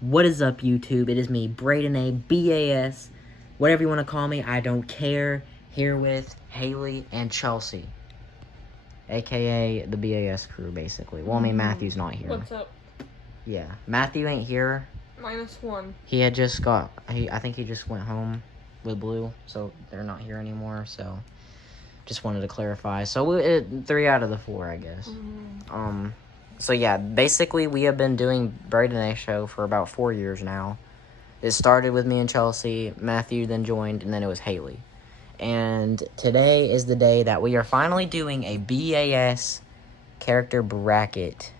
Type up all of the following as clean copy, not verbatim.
What is up, YouTube? It is me, Braden A, BAS, whatever you want to call me, I don't care. Here with Haley and Chelsea, aka the BAS crew, basically. Well, I mean, Matthew's not here. What's up? Yeah, Matthew ain't here. -1. He had just got, I think he just went home with Blue, so they're not here anymore, so just wanted to clarify. So, 3 out of the 4, I guess. So yeah, basically we have been doing Braden A show for about 4 years now. It started with me and Chelsea, Matthew then joined, and then it was Haley. And today is the day that we are finally doing a BAS character bracket.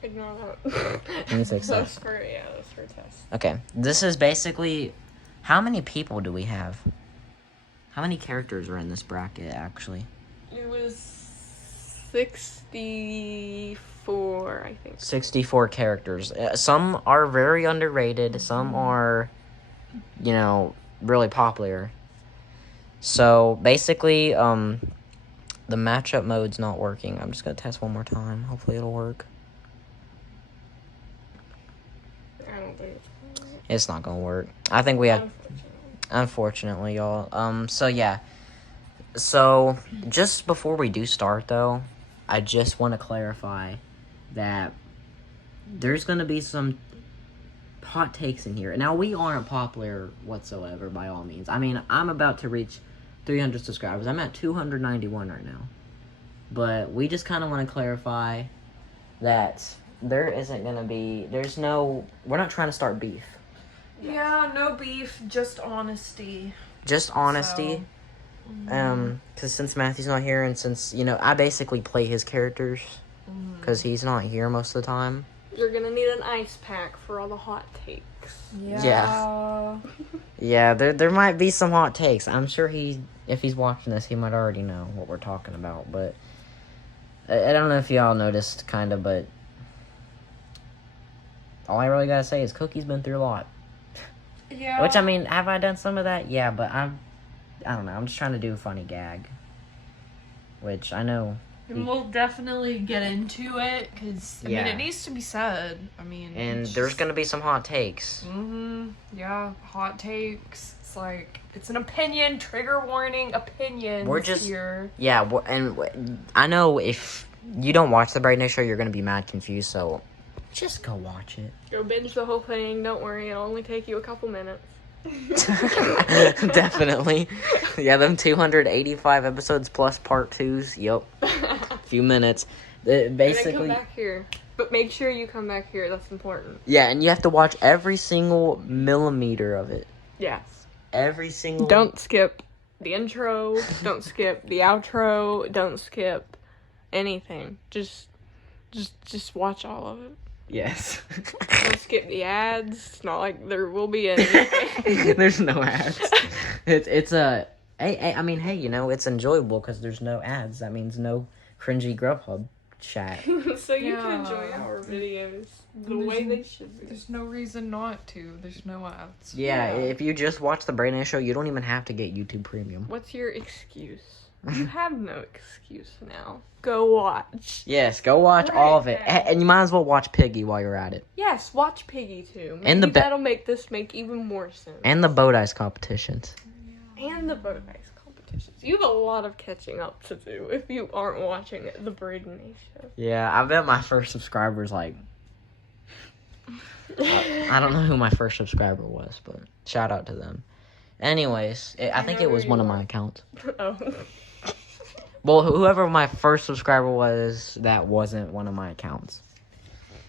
Ignore that. Can you fix that? That's for a test. Okay, this is basically, how many people do we have? How many characters are in this bracket, actually? It was 64, I think. 64 characters. Some are very underrated. Some are, you know, really popular. So, basically, the matchup mode's not working. I'm just going to test one more time. Hopefully it'll work. I don't think it's gonna work. It's not going to work. I think we have... Unfortunately, y'all. So, yeah. So, just before we do start, though, I just want to clarify that there's going to be some hot takes in here. Now, we aren't popular whatsoever, by all means. I mean, I'm about to reach 300 subscribers. I'm at 291 right now. But we just kind of want to clarify that there isn't going to be... We're not trying to start beef. Yeah, no beef, just honesty. Just honesty. So, because since Matthew's not here, and since, you know, I basically play his characters, because he's not here most of the time. You're gonna need an ice pack for all the hot takes. yeah. Yeah, there might be some hot takes. I'm sure if he's watching this, he might already know what we're talking about, but I don't know if y'all noticed, kind of, but all I really gotta say is Cookie's been through a lot. Yeah. Which, I mean, have I done some of that? Yeah, but I don't know. I'm just trying to do a funny gag. Which I know. And we'll definitely get into it, because, I mean, it needs to be said. I mean... And there's going to be some hot takes. Yeah, hot takes. It's like, it's an opinion, trigger warning, opinion. We're just... here. Yeah, and I know if you don't watch the Braden A show, you're going to be mad confused, so just go watch it. Go binge the whole thing. Don't worry, it'll only take you a couple minutes. Definitely. Yeah, them 285 episodes plus part 2s. Yep. A few minutes. Basically. And then come back here. But make sure you come back here. That's important. Yeah, and you have to watch every single millimeter of it. Yes. Every single... Don't skip the intro. Don't skip the outro. Don't skip anything. Just watch all of it. Yes. Don't skip the ads. It's not like there will be any. There's no ads. It's a... I mean, hey, you know, it's enjoyable because there's no ads. That means no cringy Grubhub chat. So you can enjoy our videos the way they should be. There's no reason not to. There's no ads. Yeah, if you just watch the Braden A show, you don't even have to get YouTube Premium. What's your excuse? You have no excuse now. Go watch. Yes, go watch all of it. And you might as well watch Piggy while you're at it. Yes, watch Piggy too. Maybe And that'll make this make even more sense. And the boat ice competitions. And the boat ice competitions. You have a lot of catching up to do if you aren't watching the Braden A show. Yeah, I bet my first subscriber's like... I don't know who my first subscriber was, but shout out to them. Anyways, I think it was one of my accounts. Oh. Well, whoever my first subscriber was, that wasn't one of my accounts.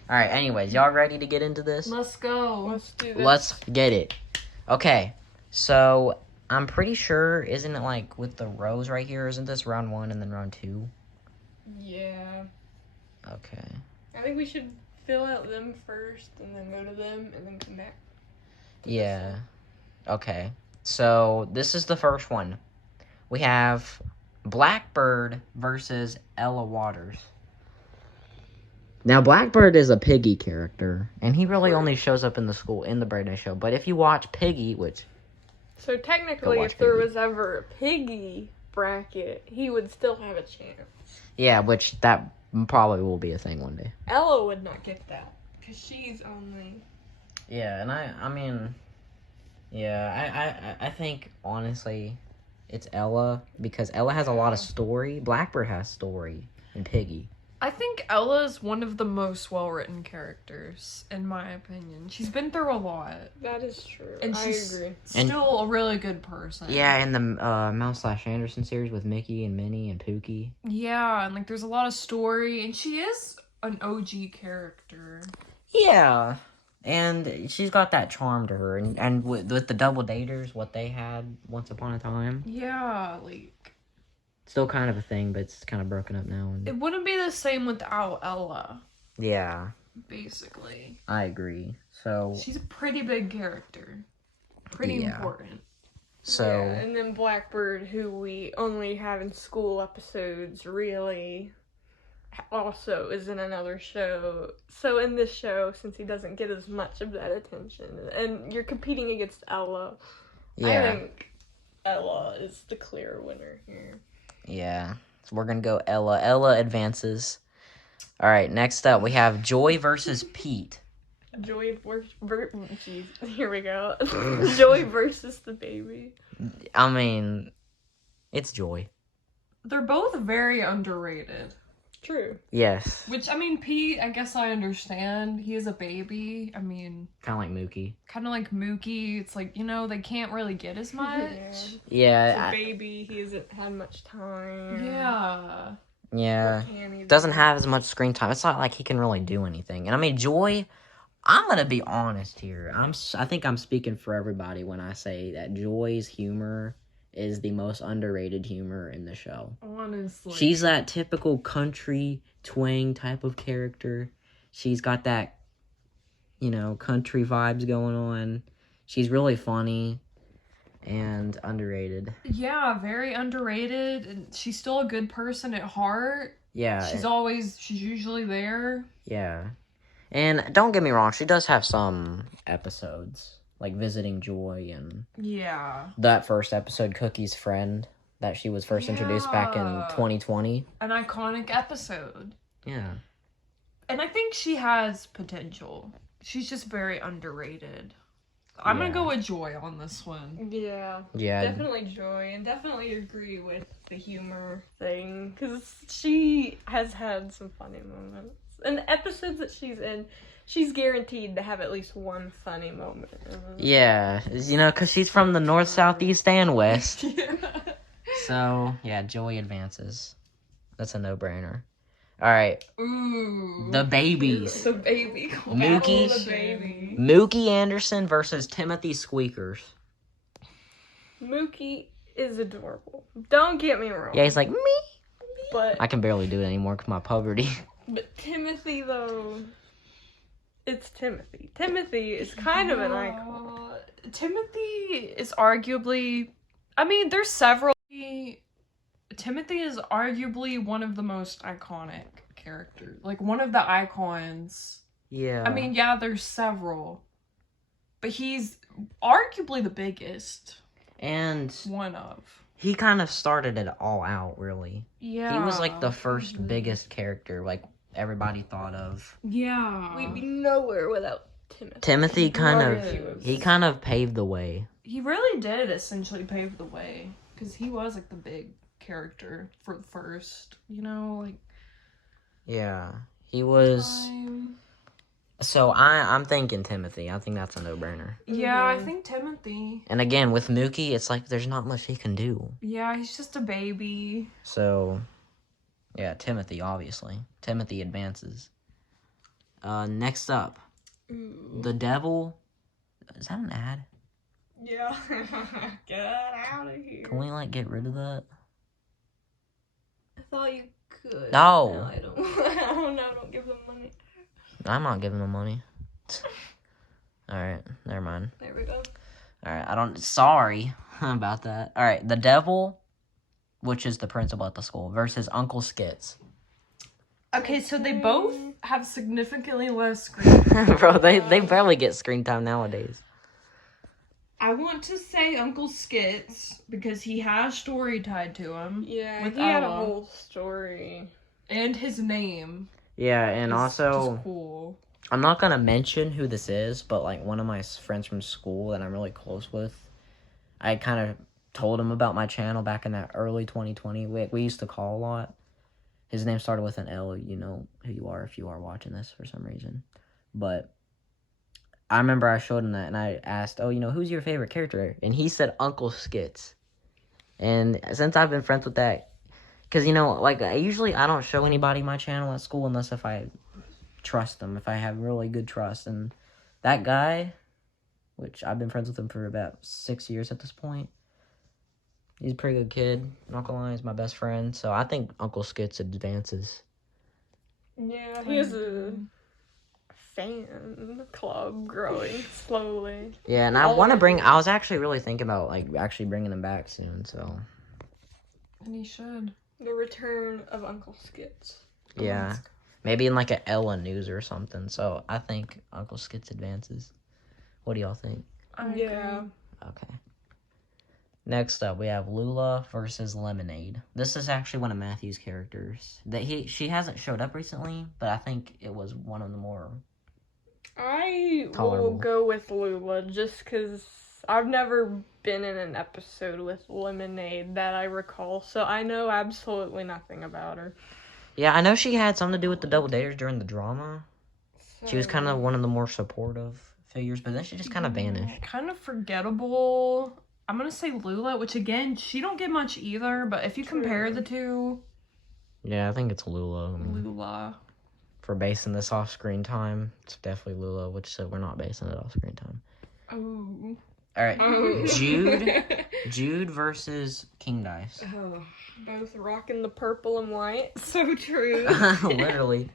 Alright, anyways, y'all ready to get into this? Let's go. Let's do this. Let's get it. Okay, so I'm pretty sure, isn't it like with the rows right here? Isn't this round 1 and then round 2? Yeah. Okay. I think we should fill out them first and then go to them and then come back. Yeah. Okay. So, this is the first one. We have BlackBird versus Ella Waters. Now, BlackBird is a Piggy character, and he really only shows up in the Braden A show. But if you watch Piggy, which... So technically, if there was ever a Piggy bracket, he would still have a chance. Yeah, which that probably will be a thing one day. Ella would not get that. Because she's only... Yeah, and I mean, yeah, I think, honestly, it's Ella, because Ella has a lot of story. Blackbird has story, and Piggy. I think Ella is one of the most well-written characters, in my opinion. She's been through a lot. That is true. And I agree. Still a really good person. Yeah, in the Mouse/Anderson series with Mickey and Minnie and Pookie. Yeah, and like there's a lot of story, and she is an OG character. Yeah, and she's got that charm to her, and with the double daters, what they had once upon a time. Yeah, like... Still kind of a thing, but it's kind of broken up now. It wouldn't be the same without Ella, Yeah, basically. I agree. So She's a pretty big character. Pretty important. So Yeah, and then Blackbird, who we only have in school episodes, really also is in another show. So in this show, since he doesn't get as much of that attention, and you're competing against Ella, I think Ella is the clear winner here. Yeah. So we're gonna go Ella. Ella advances. All right. Next up, we have Joy versus Pete. Joy jeez, here we go. Joy versus the baby. I mean, it's Joy. They're both very underrated. True. Yes. Which, I mean, Pete, I guess I understand. He is a baby. I mean... Kind of like Mookie. Kind of like Mookie. It's like, you know, they can't really get as much. Yeah. He's a baby. He hasn't had much time. Yeah. Yeah. What can he do? Doesn't have as much screen time. It's not like he can really do anything. And I mean, Joy, I'm going to be honest here. I think I'm speaking for everybody when I say that Joy's humor is the most underrated humor in the show. Honestly. She's that typical country twang type of character. She's got that, you know, country vibes going on. She's really funny and underrated. Yeah, very underrated. And she's still a good person at heart. Yeah. She's usually there. Yeah. And don't get me wrong, she does have some episodes, like visiting Joy and Yeah. that first episode, Cookie's friend, that she was first introduced back in 2020. An iconic episode. Yeah. And I think she has potential. She's just very underrated. I'm gonna go with Joy on this one. Yeah. Yeah. Definitely Joy, and definitely agree with the humor thing, because she has had some funny moments. And the episodes that she's in, she's guaranteed to have at least one funny moment. Yeah. You know, because she's from the north, south, east, and west. Yeah. So, yeah, Joy advances. That's a no-brainer. All right. Ooh. The babies. The baby. Mookie. The baby. Mookie Anderson versus Timothy Squeakers. Mookie is adorable. Don't get me wrong. Yeah, he's like, me. But I can barely do it anymore because my puberty. But Timothy, though, it's Timothy. Timothy is kind of an icon. Timothy is arguably... I mean, there's several... Timothy is arguably one of the most iconic characters. Like, one of the icons. Yeah. I mean, yeah, there's several. But he's arguably the biggest. And One of. he kind of started it all out, really. Yeah. He was like the first biggest character, like everybody thought of. Yeah. We'd be nowhere without Timothy. Timothy kind He of paved the way. He really did essentially pave the way. Because he was, like, the big character for the first, you know, like... Yeah. He was... time. So I'm thinking Timothy. I think that's a no-brainer. Yeah, I think Timothy. And again, with Mookie, it's like there's not much he can do. Yeah, he's just a baby. So, yeah, Timothy, obviously. Timothy advances. Next up, the devil. Is that an ad? Yeah. Get out of here. Can we, like, get rid of that? I thought you could. No. I don't. Oh, no, don't give them money. I'm not giving them money. Alright, never mind. There we go. Alright, sorry about that. Alright, the devil, which is the principal at the school, versus Uncle Skits. Okay, so they both have significantly less screen time. Bro, they barely get screen time nowadays. I want to say Uncle Skits because he has story tied to him. Yeah, With he had a Ella. whole story. And his name. Yeah, and is also... just cool. I'm not gonna mention who this is, but like one of my friends from school that I'm really close with, I kind of told him about my channel back in that early 2020. We used to call a lot. His name started with an L. You know who you are if you are watching this for some reason. But I remember I showed him that and I asked, oh, who's your favorite character? And he said Uncle Skits. And since I've been friends with that, because, like, I don't show anybody my channel at school unless if I trust them, if I have really good trust. And that guy, which I've been friends with him for about 6 years at this point, he's a pretty good kid. Not gonna lie, he's my best friend. So I think Uncle Skits advances. Yeah, he has a fan club growing slowly. Yeah, and I was actually really thinking about, like, actually bringing him back soon, so. And he should. The return of Uncle Skits. Yeah. Maybe in, like, a Ella News or something. So I think Uncle Skits advances. What do y'all think? Yeah. Okay. Next up, we have Lula versus Lemonade. This is actually one of Matthew's characters. She hasn't showed up recently, but I think it was one of the more I tolerable. will go with Lula just because I've never been in an episode with Lemonade that I recall, so I know absolutely nothing about her. Yeah, I know she had something to do with the Double Daters during the drama. So, She was kind of one of the more supportive figures, but then she just kind of vanished. Kind of forgettable. I'm gonna say Lula, which again, she don't get much either, but if you compare the two... Yeah, I think it's Lula. Lula. For basing this off screen time, it's definitely Lula, which said we're not basing it off screen time. Oh. Alright, Jude versus King Dice. Oh, both rocking the purple and white. So true. Literally.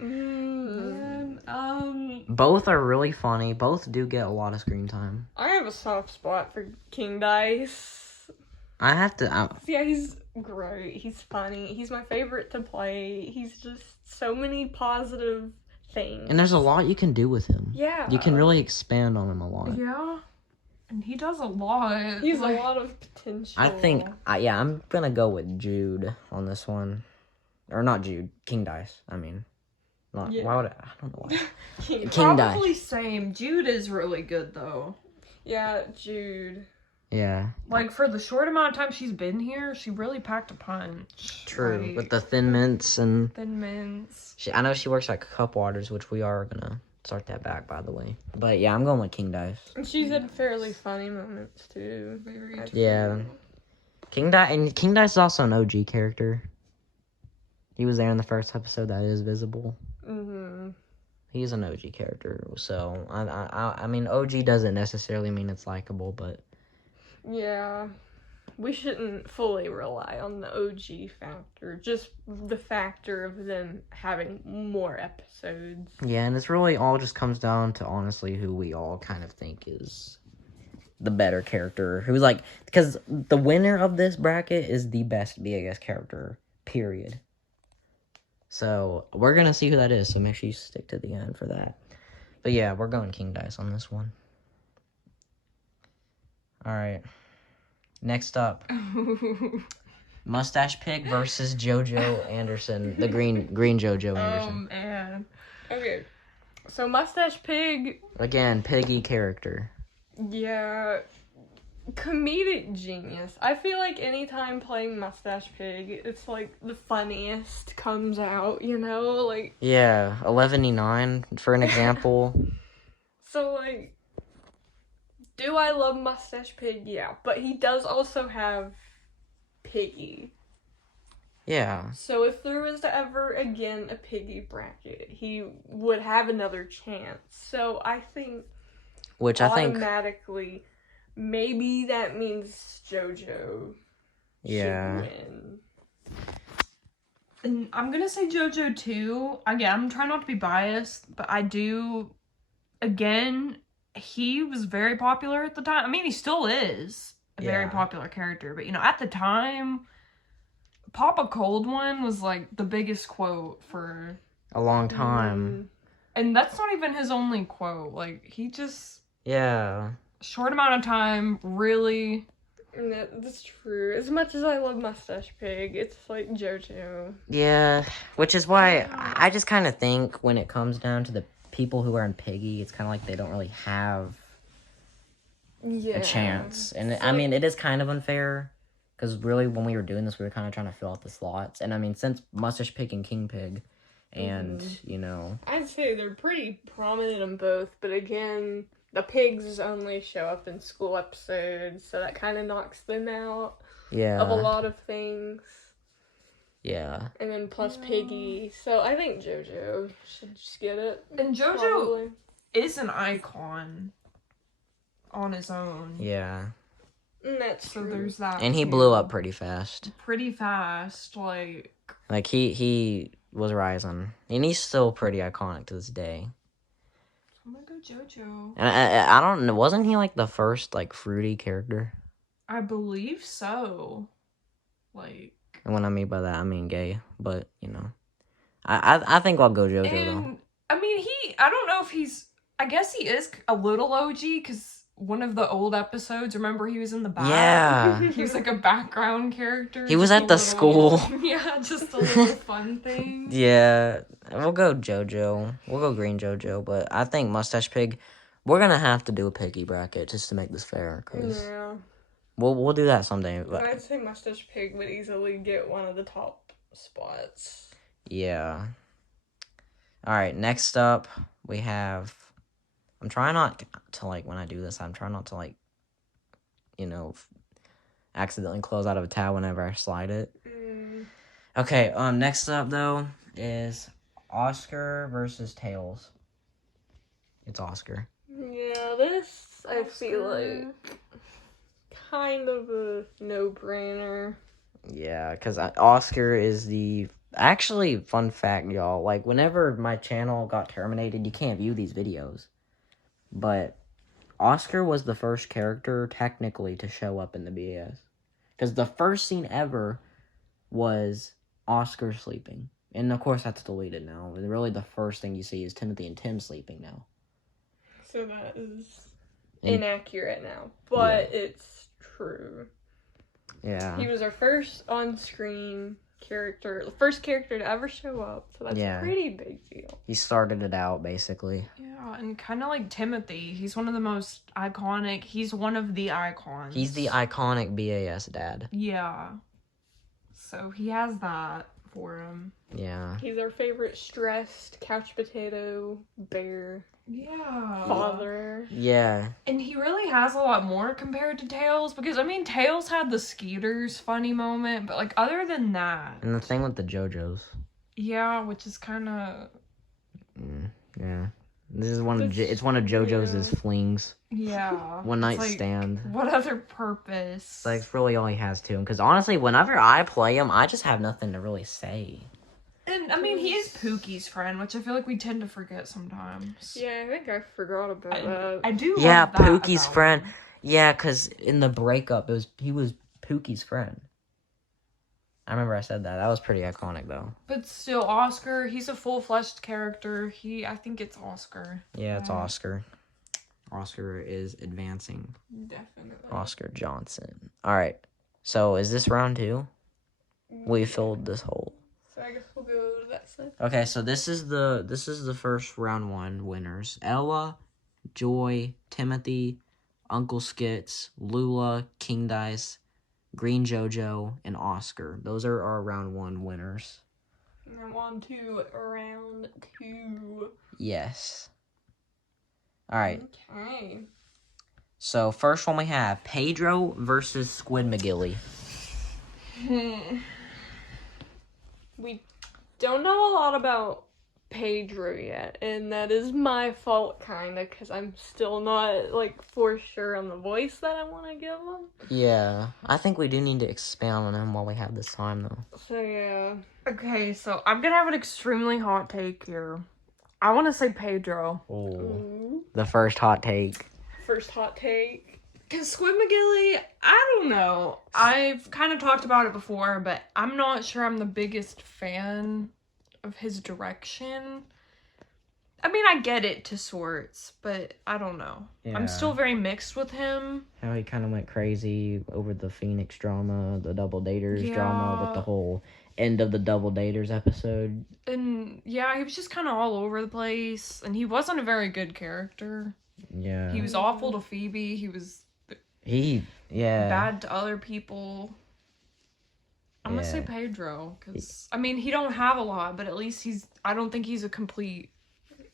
Man, Both are really funny. Both do get a lot of screen time. I have a soft spot for King Dice. I have to... Yeah, he's great. He's funny. He's my favorite to play. He's just so many positive things. And there's a lot you can do with him. Yeah. You can really expand on him a lot. yeah. And he does a lot. He's a lot of potential. I think... I'm gonna go with Jude on this one. Or not Jude. King Dice. I mean... Not, Yeah. Why would I don't know why. King Probably Dice. same. Jude is really good, though. Yeah, Jude. Yeah. Like, for the short amount of time she's been here, she really packed a punch. True. Like, With the Thin Mints and... Thin Mints. I know she works at Cup Waters, which we are gonna start that back, by the way. But yeah, I'm going with King Dice. And she's had fairly funny moments, too. Very Yeah. King Dice is also an OG character. He was there in the first episode that is visible. Mm-hmm. He's an OG character, so I mean, OG doesn't necessarily mean it's likable, but Yeah. We shouldn't fully rely on the OG factor. Just the factor of them having more episodes. yeah, and it's really all just comes down to honestly who we all kind of think is the better character. Who's like, because the winner of this bracket is the best BAS character, period. So, we're going to see who that is, so make sure you stick to the end for that. But yeah, we're going King Dice on this one. Alright. Next up. Mustache Pig versus JoJo Anderson. The green JoJo Anderson. Oh, man. Okay. So Mustache Pig, Again, piggy character. yeah, comedic genius. I feel like anytime playing Mustache Pig, it's like the funniest comes out, like... Yeah, 11:09 for an example. So, like, do I love Mustache Pig? Yeah, but he does also have Piggy. Yeah. So if there was ever, again, a Piggy bracket, he would have another chance. So I think... Which I think... automatically... maybe that means JoJo Yeah. should win. And I'm gonna say JoJo too. Again, I'm trying not to be biased, but I do. Again, he was very popular at the time. I mean, he still is a very popular character, but at the time, "Pop a Cold One" was like the biggest quote for A long time. and that's not even his only quote. Like, he just Yeah. short amount of time really That's true. As much as I love Mustache Pig, it's like JoJo. Yeah, which is why I just kind of think when it comes down to the people who are in Piggy, it's kind of like they don't really have a chance. And I mean, it is kind of unfair because really when we were doing this, we were kind of trying to fill out the slots. And I mean, since Mustache Pig and King Pig, and you know, I'd say they're pretty prominent in both, but again, the pigs only show up in school episodes, so that kind of knocks them out of a lot of things. Yeah. And then plus Piggy, so I think JoJo should just get it. And JoJo probably is an icon on his own. Yeah. That's so true. There's that. And he too. blew up pretty fast. Pretty fast, like he was rising, and he's still pretty iconic to this day. I'm gonna go JoJo. And I don't know, wasn't he like the first like fruity character? I believe so. Like, And what I mean by that, I mean gay, but you know, I think I'll go JoJo though. and I mean I don't know if I guess he is a little OG because one of the old episodes, remember he was in the back? Yeah. He was like a background character. He was just at the school. Yeah, just a little fun thing. Yeah, we'll go JoJo. We'll go green JoJo, but I think Mustache Pig, we're gonna have to do a Piggy bracket just to make this fair, cause we'll do that someday. But I'd say Mustache Pig would easily get one of the top spots. yeah. All right, next up we have. I'm trying not to like when I do this. I'm trying not to like, you know, accidentally close out of a tab whenever I slide it. Okay. Next up though is Oscar versus Tails. It's Oscar. Yeah, this I feel like kind of a no-brainer. Yeah, because Oscar is the... Actually, fun fact, y'all. Like, whenever my channel got terminated, you can't view these videos. But Oscar was the first character, technically, to show up in the BAS. Because the first scene ever was Oscar sleeping. And, of course, that's deleted now. And really, the first thing you see is Timothy and Tim sleeping now. So that is inaccurate now. But it's true. Yeah. He was our first on-screen character, the first character to ever show up, so that's a pretty big deal. He started it out, basically. Yeah, and kind of like Timothy, he's one of the most iconic, he's one of the icons. He's the iconic BAS dad. Yeah. So he has that for him. Yeah. He's our favorite stressed couch potato bear. Yeah. Father. Yeah. And he really has a lot more compared to Tails, because, I mean, Tails had the Skeeters funny moment, but, like, other than that... And the thing with the JoJos. Yeah, which is kind of... Yeah. This is one of it's one of JoJo's flings. Yeah. One night stand. What other purpose? It's like, it's really all he has to him. Because honestly, whenever I play him, I just have nothing to really say. And, I mean, he is Pookie's friend, which I feel like we tend to forget sometimes. Yeah, I think I forgot about that. I do love that Pookie's about friend. him. Yeah, because in the breakup, he was Pookie's friend. I remember I said that. That was pretty iconic, though. But still, Oscar, he's a full-fleshed character. I think it's Oscar. Yeah, it's Oscar. Oscar is advancing. Definitely. Oscar Johnson. All right. So, is this round 2? We filled this hole. So I guess we'll go to that side. Okay, so this is the first round 1 winners. Ella, Joy, Timothy, Uncle Skits, Lula, King Dice, Green JoJo, and Oscar. Those are our round 1 winners. And I'm on to round 2. Yes. All right. Okay. So first one we have Pedro versus SquidMcGillie. We don't know a lot about Pedro yet, and that is my fault, kinda, because I'm still not, like, for sure on the voice that I want to give him. Yeah, I think we do need to expound on him while we have this time, though. So, yeah. Okay, so I'm gonna have an extremely hot take here. I want to say Pedro. Oh, the first hot take. First hot take. Because SquidMcGillie, I don't know. I've kind of talked about it before, but I'm not sure I'm the biggest fan of his direction. I mean, I get it to sorts, but I don't know. Yeah. I'm still very mixed with him. How he kind of went crazy over the Phoenix drama, the Double Daters drama, with the whole end of the Double Daters episode. And yeah, he was just kind of all over the place, and he wasn't a very good character. Yeah. He was awful to Phoebe. He was yeah. bad to other people. I'm gonna say Pedro, because, I mean, he don't have a lot, but at least I don't think he's a complete...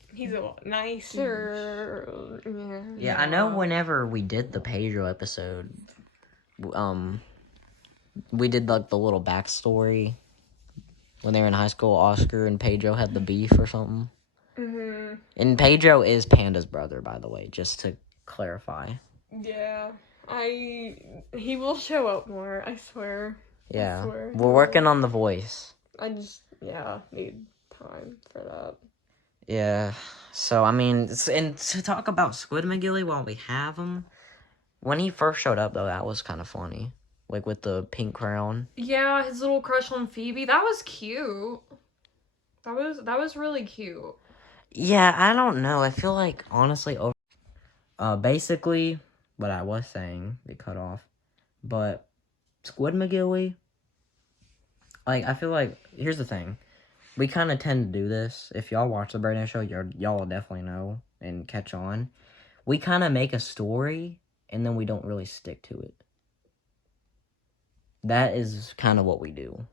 He's a lot nicer. Yeah, I know whenever we did the Pedro episode, we did, like, the little backstory. When they were in high school, Oscar and Pedro had the beef or something. Mm-hmm. And Pedro is Panda's brother, by the way, just to clarify. Yeah. He will show up more, I swear. Yeah. I swear. We're working on the voice. I just, need time for that. Yeah. So, I mean, and to talk about SquidMcGillie while we have him, when he first showed up, though, that was kind of funny. Like, with the pink crown. Yeah, his little crush on Phoebe. That was cute. That was really cute. Yeah, I don't know. I feel like, honestly, basically, what I was saying, they cut off. But SquidMcGillie, like, I feel like, here's the thing. We kind of tend to do this. If y'all watch the Brandon Show, y'all will definitely know and catch on. We kind of make a story, and then we don't really stick to it. That is kind of what we do.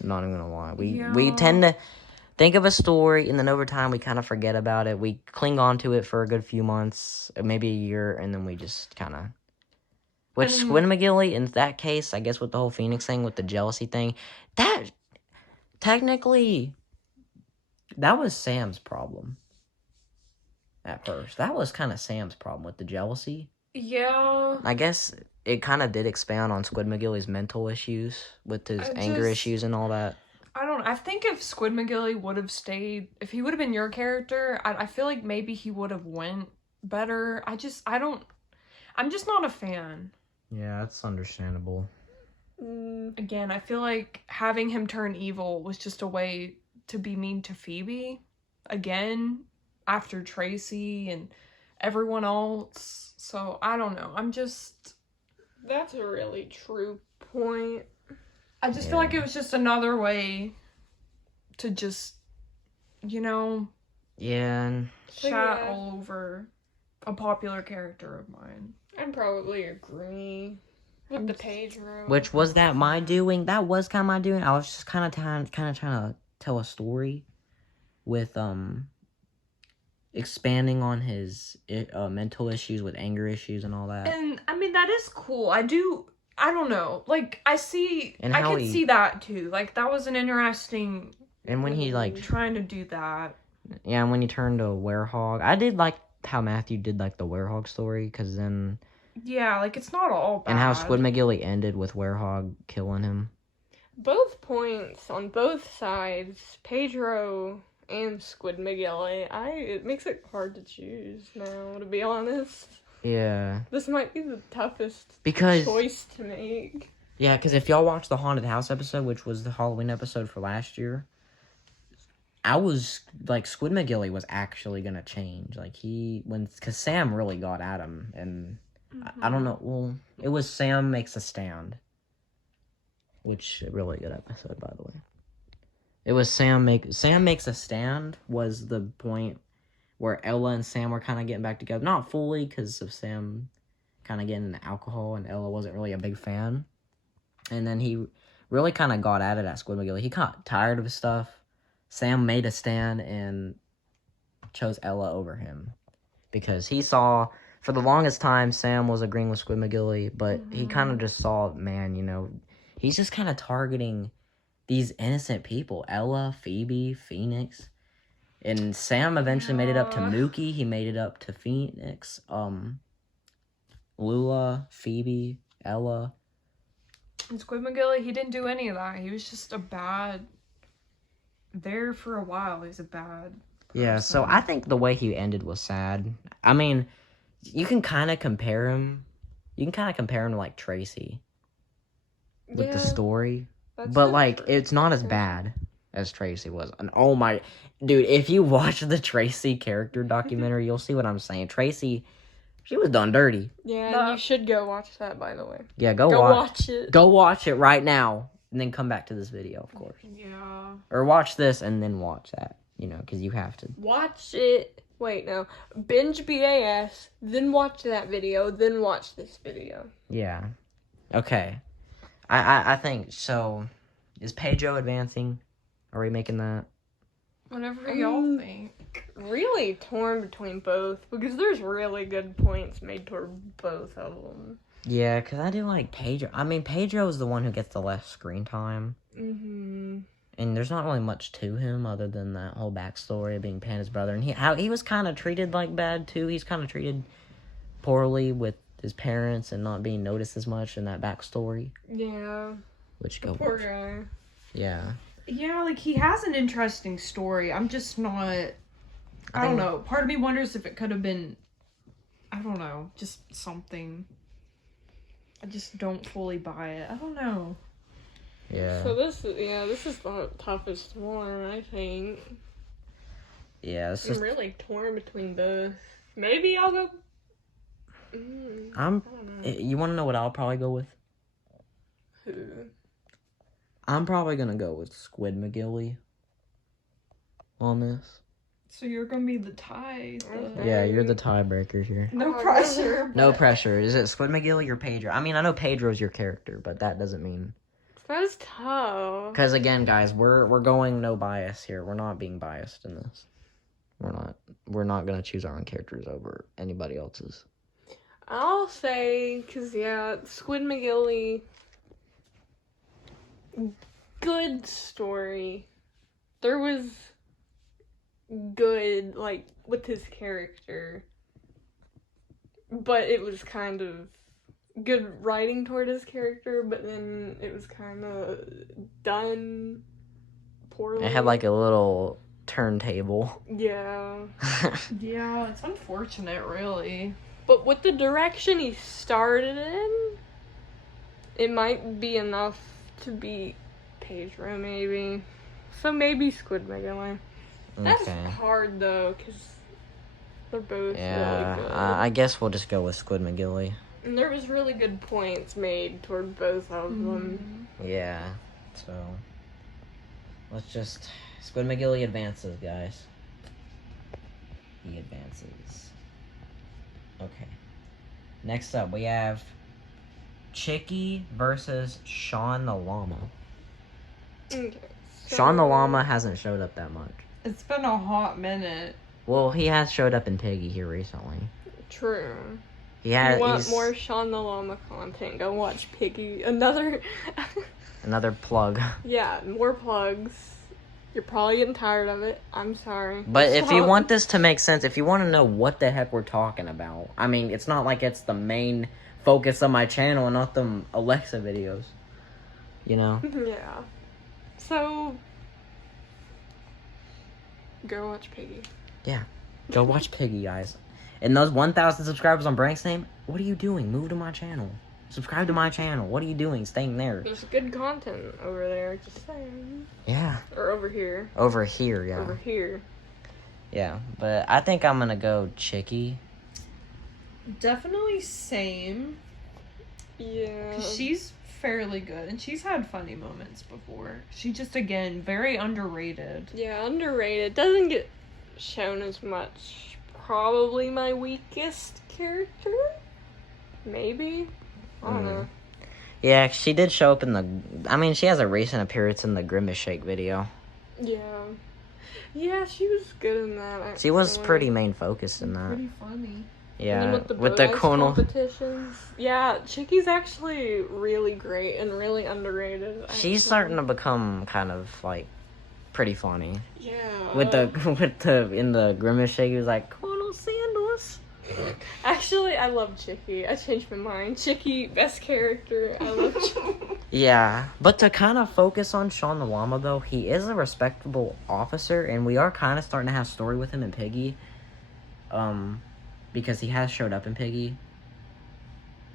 I'm not even gonna lie. We tend to think of a story, and then over time, we kind of forget about it. We cling on to it for a good few months, maybe a year, and then we just kind of... Which, SquidMcGillie, in that case, I guess with the whole Phoenix thing, with the jealousy thing, that... Technically, that was Sam's problem. At first. That was kind of Sam's problem with the jealousy. Yeah. I guess it kind of did expound on SquidMcGillie's mental issues with his anger issues and all that. I don't know. I think if SquidMcGillie would have stayed, if he would have been your character, I feel like maybe he would have went better. I'm just not a fan. Yeah, that's understandable. Again, I feel like having him turn evil was just a way to be mean to Phoebe. Again, after Tracy and everyone else. So, I don't know. That's a really true point. I just feel like it was just another way to just, Yeah. chat all over a popular character of mine. I'd probably agree with the Pedro. Which, was that my doing? That was kind of my doing. I was just kind of trying to tell a story with, expanding on his mental issues with anger issues and all that. And, I mean, that is cool. I don't know. Like, I could see that, too. Like, that was an interesting... And when he, like... trying to do that. Yeah, and when he turned to a werehog. I did like how Matthew did, like, the werehog story, because then... Yeah, like, it's not all bad. And how SquidMcGillie ended with werehog killing him. Both points on both sides, Pedro and SquidMcGillie. It makes it hard to choose now, to be honest. Yeah. This might be the toughest choice to make. Yeah, because if y'all watch the Haunted House episode, which was the Halloween episode for last year, I was, like, SquidMcGillie was actually going to change. Like, because Sam really got at him, and I don't know, well, it was Sam Makes a Stand, which, a really good episode, by the way. It was Sam Makes a Stand was the point where Ella and Sam were kind of getting back together. Not fully, because of Sam kind of getting into alcohol, and Ella wasn't really a big fan. And then he really kind of got at it at SquidMcGillie. He got tired of his stuff. Sam made a stand and chose Ella over him. Because he saw, for the longest time, Sam was agreeing with SquidMcGillie, but he kind of just saw, man, he's just kind of targeting these innocent people. Ella, Phoebe, Phoenix. And Sam eventually made it up to Mookie. He made it up to Phoenix. Lula, Phoebe, Ella. And SquidMcGillie, he didn't do any of that. He was just there for a while. He's a bad person. Yeah, so I think the way he ended was sad. I mean, you can kind of compare him. You can kind of compare him to, like, Tracy. With the story. But, like, it's not as bad as Tracy was. And oh my, dude, if you watch the Tracy character documentary, you'll see what I'm saying. Tracy, she was done dirty. Yeah, and you should go watch that, by the way. Yeah, go watch it. Go watch it right now, and then come back to this video, of course. Yeah. Or watch this and then watch that, because you have to. Watch it. Wait, no. Binge BAS, then watch that video, then watch this video. Yeah. Okay. I think, so, is Pedro advancing? Are we making that? Whatever y'all think. Really torn between both, because there's really good points made toward both of them. Yeah, because I do like Pedro. I mean, Pedro is the one who gets the less screen time. Mm-hmm. And there's not really much to him other than that whole backstory of being Panda's brother. And how he was kind of treated like bad, too. He's kind of treated poorly with his parents and not being noticed as much in that backstory. Yeah. Which The poor guy. Yeah. Yeah, like, he has an interesting story. I'm just not... I don't know. Part of me wonders if it could have been... I don't know. Just something. I just don't fully buy it. I don't know. Yeah. So this is the toughest one, I think. Yeah, it's I'm just... really torn between both. Maybe I'll go... I don't know. You want to know what I'll probably go with? Who? I'm probably going to go with SquidMcGillie on this. So you're gonna be the tie. Yeah, you're the tiebreaker here. No pressure. No pressure. Is it SquidMcGillie or Pedro? I mean, I know Pedro's your character, but that doesn't mean... That was tough. Because again, guys, we're going no bias here. We're not being biased in this. We're not going to choose our own characters over anybody else's. I'll say, because, SquidMcGillie, good story. There was good, like, with his character. But it was kind of good writing toward his character, but then it was kind of done poorly. It had, like, a little turntable. Yeah. Yeah, it's unfortunate, really. But with the direction he started in, it might be enough to beat Pedro, maybe. So maybe SquidMcGillie. That's Okay. hard, though, because they're both Yeah, really good. I guess we'll just go with SquidMcGillie. And there was really good points made toward both of them. Yeah, so let's just... SquidMcGillie advances, guys. He advances. Okay. Next up, we have Chicky versus Sean the Llama. Okay. Sean the Llama hasn't showed up that much. It's been a hot minute. Well, he has showed up in Piggy here recently. True. He has. If you want more Sean the Llama content, go watch Piggy. Another plug. Yeah, more plugs. You're probably getting tired of it. I'm sorry. But if you want this to make sense, if you want to know what the heck we're talking about, I mean, it's not like it's the main focus of my channel and not them Alexa videos. You know? Yeah. So, go watch Piggy. Yeah. Go watch Piggy, guys. And those 1,000 subscribers on Brank's name, what are you doing? Move to my channel. Subscribe to my channel. What are you doing staying there? There's good content over there, just saying. Yeah. Or over here. Over here, yeah. Over here. Yeah, but I think I'm gonna go Chicky. Definitely same. Yeah. 'Cause she's fairly good, and she's had funny moments before. She just, again, very underrated. Yeah, underrated. Doesn't get shown as much. Probably my weakest character? Maybe? I don't know. Yeah, she did show up in the... I mean, she has a recent appearance in the Grimace Shake video. Yeah. Yeah, she was good in that, actually. She was pretty main focused in that. Pretty funny. Yeah, And then with the BAS cornel. competitions. Yeah, Chicky's actually really great and really underrated. She's starting to become kind of, like, pretty funny. Yeah. With the in the Grimace Shake, he was like, Cornel Sandals. Actually, I love Chicky. I changed my mind. Chicky, best character. I love Chicky. Yeah, but to kind of focus on Sean the Llama, though, he is a respectable officer, and we are kind of starting to have story with him in Piggy. Because he has showed up in Piggy.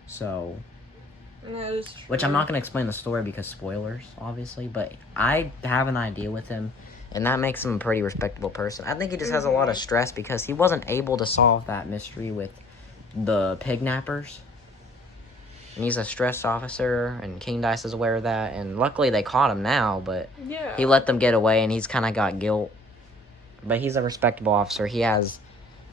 So, That is true. Which I'm not going to explain the story because spoilers, obviously, but I have an idea with him, and that makes him a pretty respectable person. I think he just has a lot of stress because he wasn't able to solve that mystery with the pignappers. And he's a stressed officer, and King Dice is aware of that, and luckily they caught him now, but Yeah. he let them get away, and he's kind of got guilt. But he's a respectable officer. He has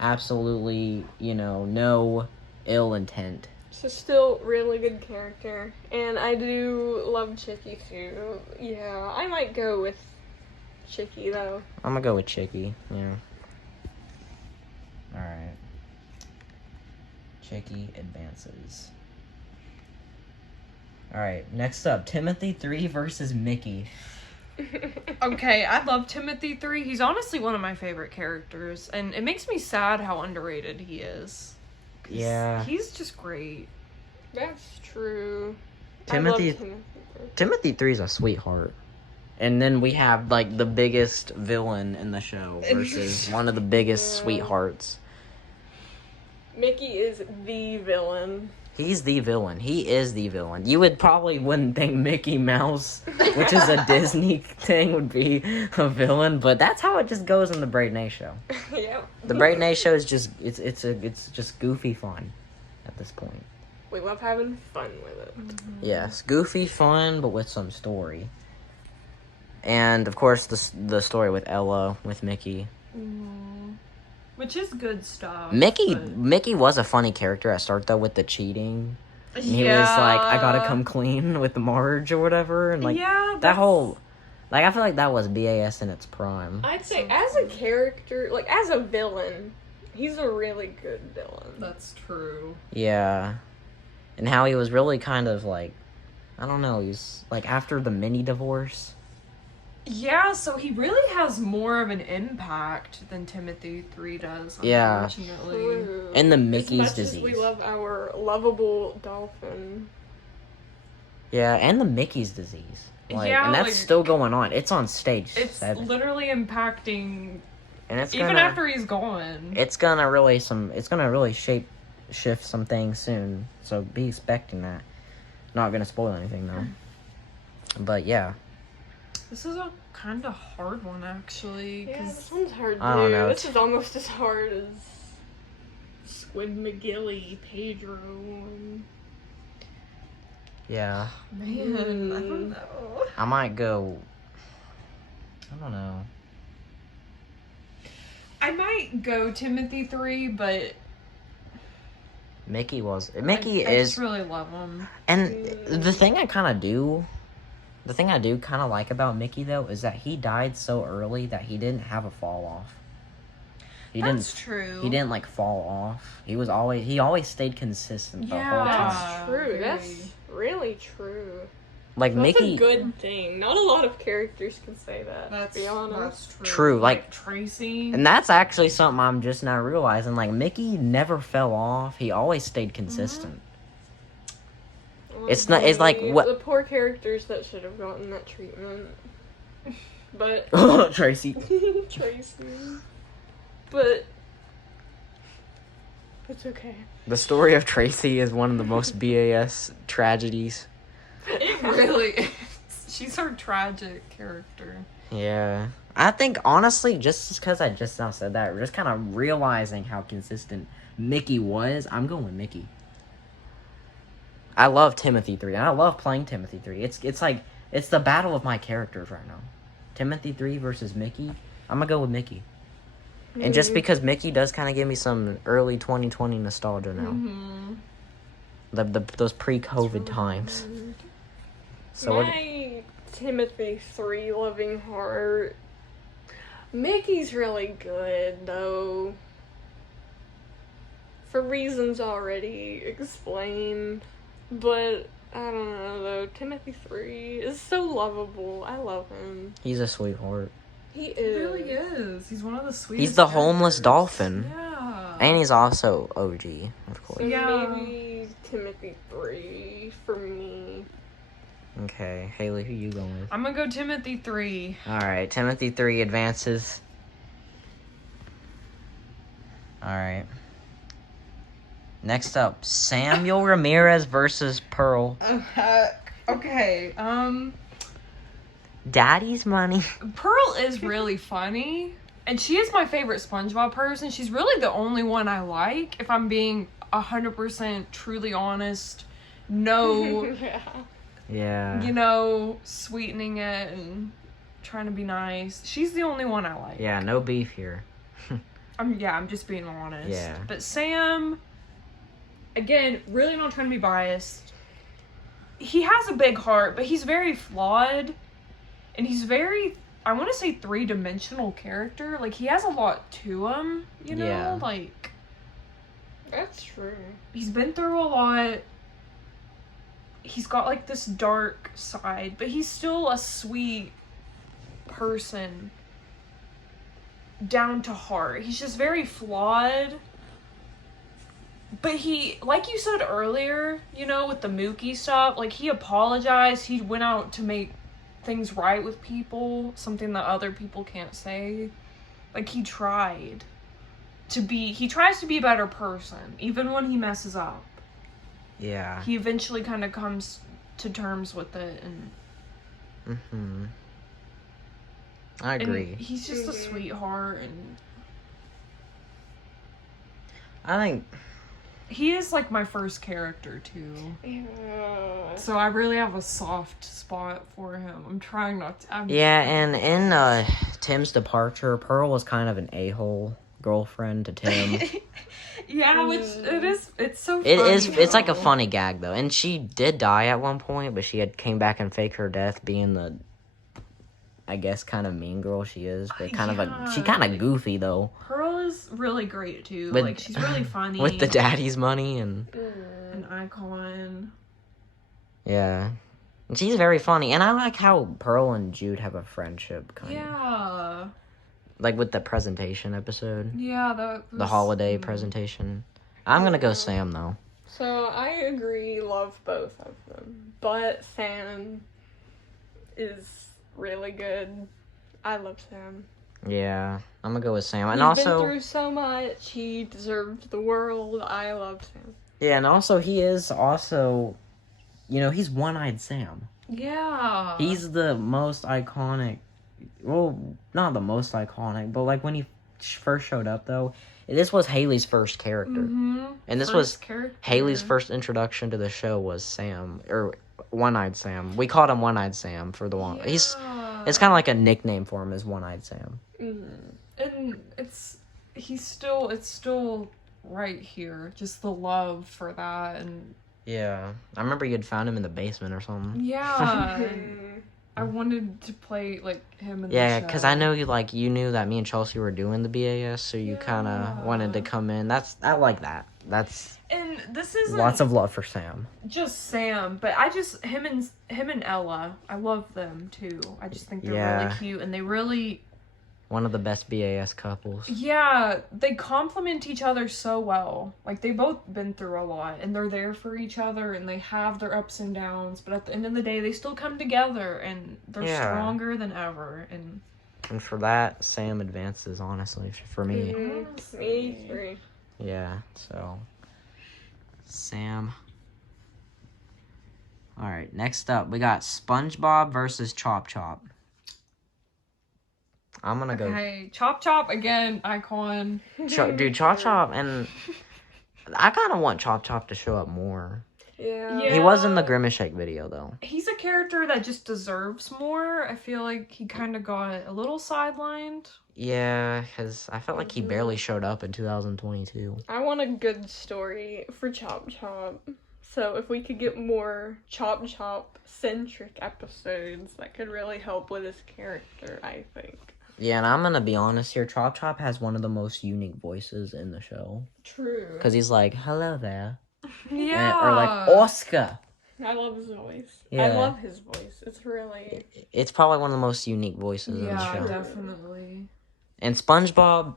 absolutely, no ill intent. So still really good character. And I do love Chicky too. Yeah, I might go with Chicky though. I'm gonna go with Chicky, yeah. Alright. Chicky advances. Alright, next up, Timothy 3 versus Mickey. Okay, I love Timothy 3. He's honestly one of my favorite characters, and it makes me sad how underrated he is. 'Cause Yeah. He's just great. That's true. Timothy- I love Timothy. Timothy 3 is a sweetheart. And then we have, like, the biggest villain in the show versus one of the biggest Yeah. sweethearts. Mickey is the villain. He's the villain. He is the villain. You wouldn't think Mickey Mouse, which is a Disney thing, would be a villain, but that's how it just goes in the Braid Nay show. Yeah. The Braid Nay show is just it's just goofy fun at this point. We love having fun with it. Yes, goofy fun, but with some story. And of course, the story with Ella with Mickey. Which is good stuff. Mickey was a funny character at start though with the cheating. And he was like, I gotta come clean with Marge or whatever, and like that whole, like I feel like that was BAS in its prime. I'd say as a character, like as a villain, he's a really good villain. That's true. Yeah, and how he was really kind of like, I don't know, he's like after the Minnie divorce. Yeah, so he really has more of an impact than Timothy 3 does, Yeah. unfortunately. True. And the As Mickey's much disease. as we love our lovable dolphin. Yeah, and the Mickey's disease. Like, Yeah, and that's like, still going on. It's on stage It's 7. literally impacting And it's even gonna, after he's gone. it's gonna really shift some things soon. So be expecting that. Not gonna spoil anything though. But yeah. This is a kind of hard one, actually. Yeah, 'Cause this one's hard I don't too. know, This is almost as hard as SquidMcGillie, Pedro. And... Yeah. Man, I don't know. I might go, I don't know. I might go Timothy 3, but Mickey I is, just really love him. and the thing I do kind of like about Mickey though is that he died so early that he didn't have a fall off. That's true. He didn't like fall off. He always stayed consistent the whole time. That's true. really. That's really true. Like That's Mickey, a good thing. Not a lot of characters can say that, That's to be honest. True, like- Tracy. and that's actually something I'm just now realizing. Like Mickey never fell off. He always stayed consistent. It's not- it's like what- The poor characters that should have gotten that treatment. But... Tracy. Tracy. But... It's okay. The story of Tracy is one of the most BAS tragedies. It really is. She's her tragic character. Yeah. I think, honestly, just because I just now said that, just kind of realizing how consistent Mickey was, I'm going with Mickey. I love Timothy 3, and I love playing Timothy 3. It's like, it's the battle of my characters right now. Timothy 3 versus Mickey. I'm going to go with Mickey. And just because Mickey does kind of give me some early 2020 nostalgia now. Mm-hmm. Those pre-COVID times. So what? My Timothy 3 loving heart. Mickey's really good, though. For reasons already explained. But, I don't know, though. Timothy 3 is so lovable. I love him. He's a sweetheart. He He is. really is. He's one of the sweetest. He's the homeless characters. dolphin. Yeah. And he's also OG, of So course. Yeah. maybe Timothy 3 for me. Okay, Haley, who you going with? I'm gonna go Timothy 3. Alright, Timothy 3 advances. Alright. Next up, Samuel Ramirez versus Pearl. Oh, heck. Okay, Daddy's money. Pearl is really funny, and she is my favorite SpongeBob person. She's really the only one I like, if I'm being 100% truly honest. No, Yeah. you know, sweetening it and trying to be nice. She's the only one I like. Yeah, no beef here. I'm just being honest. Yeah. But Sam, again, really not trying to be biased. He has a big heart, but he's very flawed. And he's very, I want to say, three-dimensional character. Like, he has a lot to him, you know? Yeah. Like, That's true. he's been through a lot. He's got, like, this dark side, but he's still a sweet person. Down to heart. He's just very flawed. But he, like you said earlier, you know, with the Mookie stuff, like, he apologized. He went out to make things right with people, something that other people can't say. Like, he tries to be a better person, even when he messes up. Yeah. He eventually kind of comes to terms with it, and I agree. and he's just a sweetheart, and I think he is like my first character too. Yeah. So I really have a soft spot for him. I'm trying not to. yeah, and in Tim's departure, Pearl was kind of an a-hole girlfriend to Tim. Yeah, which it is. It's so. It funny, is. It's like a though. funny gag though, and she did die at one point, but she had came back and faked her death, being the, I guess, kind of mean girl she is, but kind of she kind of goofy though. Pearl is really great too. With- Like, she's really funny With the daddy's money and an icon. yeah, and she's very funny, and I like how Pearl and Jude have a friendship kind of Yeah, like with the presentation episode, yeah. That the holiday presentation. I'm gonna go Sam though. So I agree, love both of them. But Sam is really good. I love Sam. Yeah, I'm gonna go with Sam, and He's also been through so much. He deserved the world. I love Sam. yeah, and also he is also, you know, he's One-Eyed Sam. Yeah. He's the most iconic. Well, not the most iconic, but like when he first showed up, though, this was Haley's first character, and this was Haley's first introduction to the show was Sam or One-Eyed Sam. We called him One-Eyed Sam for the one. It's kind of like a nickname for him, is One-Eyed Sam. And it's still right here. Just the love for that, and Yeah, I remember you had found him in the basement or something. yeah. I wanted to play like him in Yeah, the because show. I know you knew that me and Chelsea were doing the BAS, so you kind of wanted to come in. I like that. That's And this is lots of love for Sam. just Sam, but I just him and Ella. I love them too. I just think they're Yeah. really cute, and they really One of the best BAS couples. they complement each other so well. Like, they've both been through a lot, and they're there for each other, and they have their ups and downs, but at the end of the day, they still come together, and they're stronger than ever. And for that, Sam advances, honestly, for me. Me three. Yeah, so Sam. Alright, next up, we got SpongeBob versus Chop-Chop. I'm gonna go. okay, Chop-Chop again, icon. Dude, Chop-Chop, and I kind of want Chop-Chop to show up more. Yeah. He was in the Grimace Shake video, though. He's a character that just deserves more. I feel like he kind of got a little sidelined. Yeah, because I felt like he barely showed up in 2022. I want a good story for Chop Chop. So if we could get more Chop Chop centric episodes, that could really help with his character, I think. Yeah, and I'm gonna be honest here. Chop-Chop has one of the most unique voices in the show. True. Because he's like, hello there. Yeah. Or like, Oscar. I love his voice. Yeah. I love his voice. It's really... It's probably one of the most unique voices in the Yeah, show. definitely. And SpongeBob...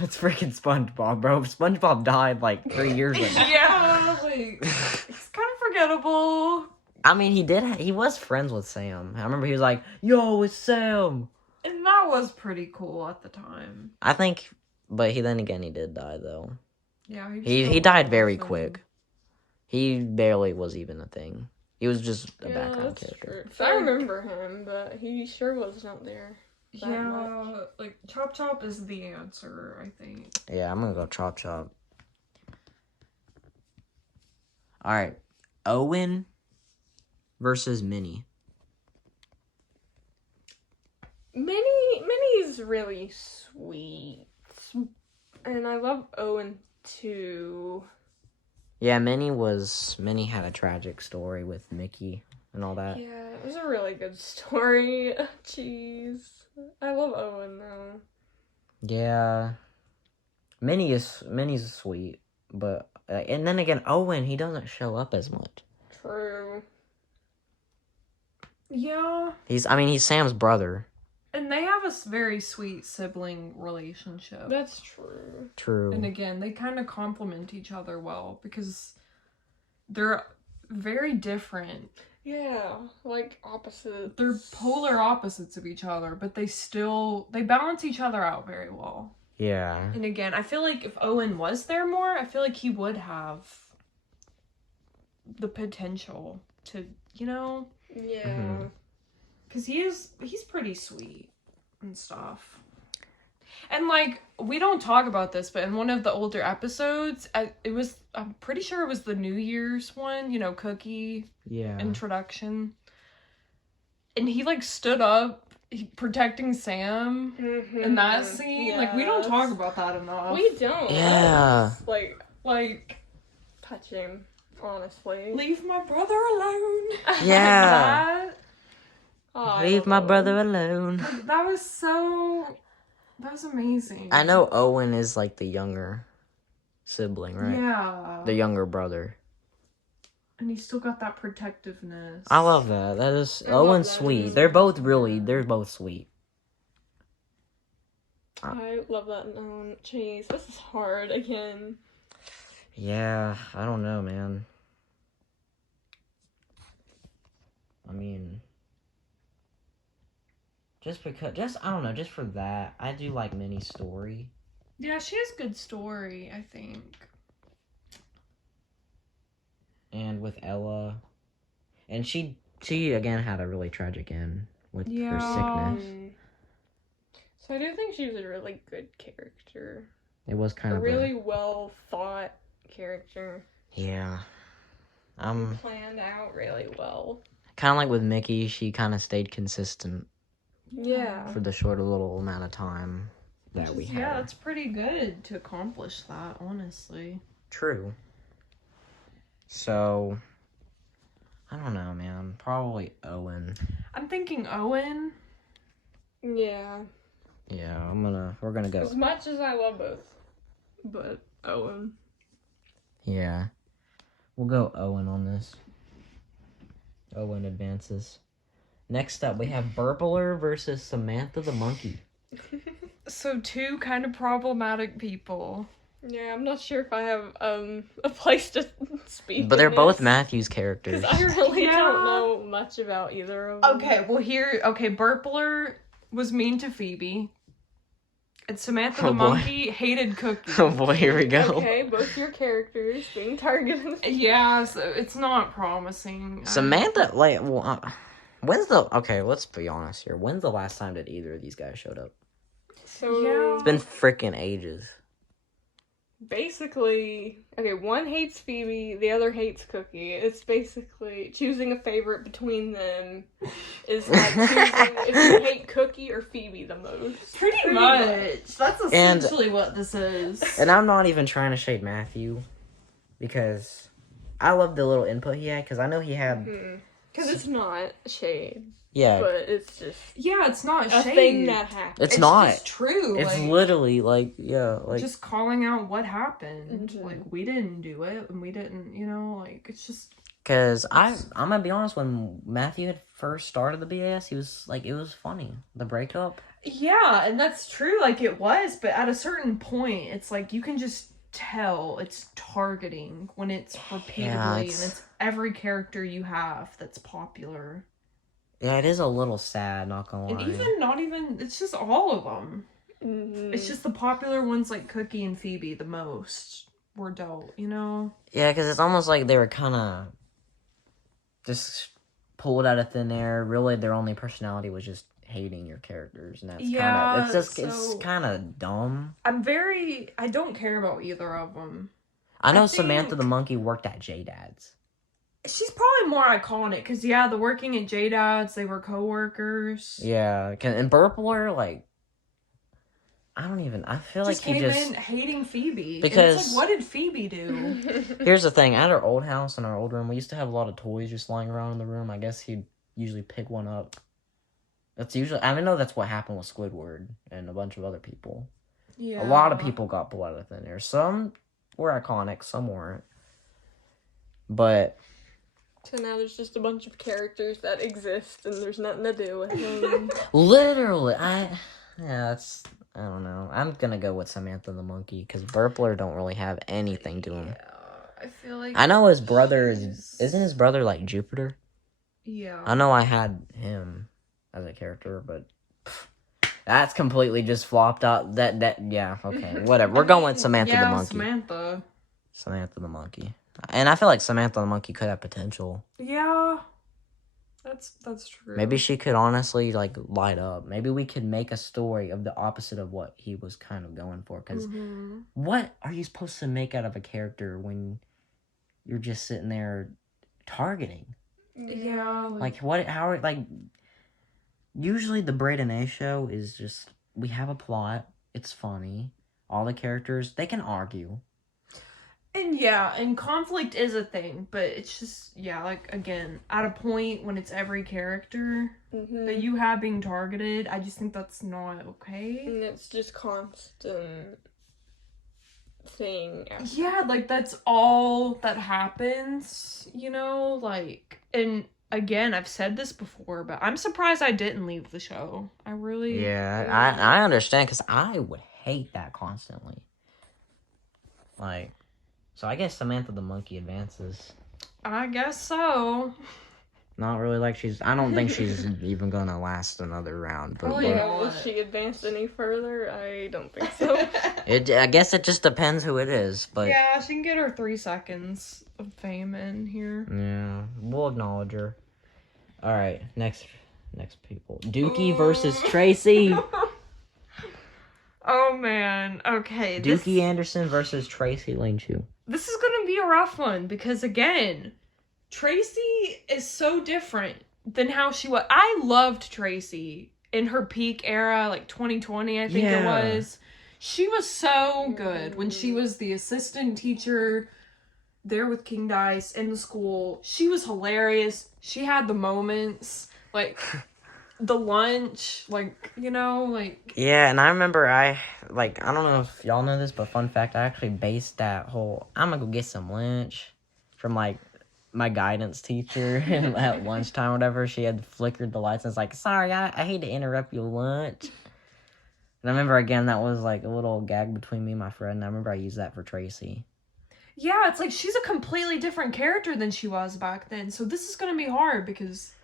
It's freaking SpongeBob, bro. SpongeBob died like 3 years ago. Yeah, like, it's kind of forgettable. I mean, he was friends with Sam. I remember he was like, yo, it's Sam. And that was pretty cool at the time. I think, but then again, he did die, though. Yeah, was He killed died off very and- quick. He barely was even a thing. He was just a background that's character. true. I remember him, but he sure was not there. That Yeah, much. like Chop Chop is the answer, I think. Yeah, I'm gonna go Chop Chop. All right, Owen versus Minnie. Minnie's really sweet, and I love Owen too. Yeah, Minnie had a tragic story with Mickey and all that. Yeah, it was a really good story. Jeez, I love Owen though. Yeah, Minnie's sweet, but and then again, Owen, he doesn't show up as much. True. Yeah, He's Sam's brother. and they have a very sweet sibling relationship. That's true. True. And again, they kind of complement each other well because they're very different. Yeah, like opposites. They're polar opposites of each other, but they balance each other out very well. Yeah. And again, I feel like if Owen was there more, I feel like he would have the potential to, Yeah. Mhm. because he's pretty sweet and stuff. And like, we don't talk about this, but in one of the older episodes, I'm pretty sure it was the New Year's one, Cookie Yeah. introduction. And he like stood up protecting Sam in that scene. Like, we don't talk about that enough. We don't. Yeah. That's, like touching, honestly. Leave my brother alone. Yeah. That Oh, Leave my brother alone. that was amazing. I know Owen is like the younger sibling, right? Yeah. The younger brother. And he's still got that protectiveness. I love that. That is I love Owen's that. sweet. They're both sweet. I love that note. Jeez, this is hard again. Yeah, I don't know, man. I mean, I don't know, just for that, I do like Minnie's story. Yeah, she has good story, I think. And with Ella, and she again had a really tragic end with her Yeah. sickness. So I do think she was a really good character. It was kind A of really well thought character. yeah. Planned out really well. Kind of like with Mickey, she kind of stayed consistent Yeah. for the short little amount of time that we had. Yeah, it's pretty good to accomplish that, honestly. True. So, I don't know, man. Probably Owen. I'm thinking Owen. Yeah. Yeah, we're gonna go. As much as I love both. But Owen. Yeah. We'll go Owen on this. Owen advances. Next up, we have Burpler versus Samantha the monkey. So, two kind of problematic people. Yeah, I'm not sure if I have a place to speak. But they're in both this, Matthew's characters. 'cause I really Yeah. don't know much about either of them. Okay, well, Burpler was mean to Phoebe. And Samantha Oh, the boy. monkey hated Cookie. Oh boy, here we go. Okay, both your characters being targeted. Yeah, so it's not promising. Samantha, like, well, okay, let's be honest here. When's the last time that either of these guys showed up? So Yeah. It's been freaking ages. basically, okay, one hates Phoebe, the other hates Cookie. It's basically choosing a favorite between them is like choosing if you hate Cookie or Phoebe the most. Pretty much. That's And- essentially what this is. And I'm not even trying to shade Matthew, because I love the little input he had, because I know he had, Because it's not shade, yeah, but it's just Yeah, it's not a shade. thing that happened. it's not. Just true. It's like, literally, like, yeah, like, just calling out what happened. Mhm. Like, we didn't do it, and we didn't, like, it's just... because I'm gonna be honest, when Matthew had first started the BAS, he was, like, it was funny. The breakup. Yeah, and that's true, like, it was, but at a certain point, it's like, you can just tell it's targeting when it's repeatedly, and it's every character you have that's popular. Yeah, it is a little sad, not gonna lie. And not even, it's just all of them. Mhm. It's just the popular ones like Cookie and Phoebe the most. were dealt, you know? Yeah, because it's almost like they were kind of just pulled out of thin air. Really, their only personality was just hating your characters, and that's kind of it's kind of dumb. I don't care about either of them. I know Samantha the monkey worked at J-Dad's. She's probably more iconic because the working at J-Dad's, they were co-workers. Yeah, and Burpler, like, I feel like he came just in hating Phoebe. Because and it's like, what did Phoebe do? Here's the thing: at our old house, in our old room, we used to have a lot of toys just lying around in the room. I guess he'd usually pick one up. That's usually, I know that's what happened with Squidward and a bunch of other people. Yeah, a lot of people got pulled out of thin air. Some were iconic, some weren't. But so now there's just a bunch of characters that exist, and there's nothing to do with them. Literally, I don't know. I'm gonna go with Samantha the monkey because Burpler don't really have anything to him. Yeah, I feel like I know his brother isn't his brother like Jupiter? Yeah. I know I had him as a character, but that's completely just flopped out. Yeah, okay, whatever. We're going with Samantha the monkey. Samantha the monkey, and I feel like Samantha the monkey could have potential. Yeah. That's true. Maybe she could honestly, like, light up. Maybe we could make a story of the opposite of what he was kind of going for. Because what are you supposed to make out of a character when you're just sitting there targeting? Yeah. Usually the Braden A show is just, we have a plot. It's funny. All the characters, they can argue. And conflict is a thing, but it's just, like, again, at a point when it's every character that you have being targeted, I just think that's not okay. And it's just constant thing. Yeah, like, that's all that happens, you know? Like, and again, I've said this before, but I'm surprised I didn't leave the show. I really... Yeah, I understand, because I would hate that constantly. Like... So I guess Samantha the monkey advances. I guess so. Not really like I don't think she's even gonna last another round. But will she advance any further? I don't think so. I guess it just depends who it is, but... Yeah, she can get her 3 seconds of fame in here. Yeah, we'll acknowledge her. Alright, next people. Dookie versus Tracy. Oh, man. Okay. Dookie Anderson versus Tracy Lane Chu. This is going to be a rough one because, again, Tracy is so different than how she was. I loved Tracy in her peak era, like 2020, I think it was. She was so good when she was the assistant teacher there with King Dice in the school. She was hilarious. She had the moments, like... the lunch, like, you know, like... Yeah, and I remember I don't know if y'all know this, but fun fact, I actually based that whole, I'm gonna go get some lunch from, like, my guidance teacher at lunchtime or whatever. She had flickered the lights and was like, sorry, I hate to interrupt your lunch. And I remember, again, that was, like, a little gag between me and my friend, and I remember I used that for Tracy. Yeah, it's like, she's a completely different character than she was back then, so this is gonna be hard, because...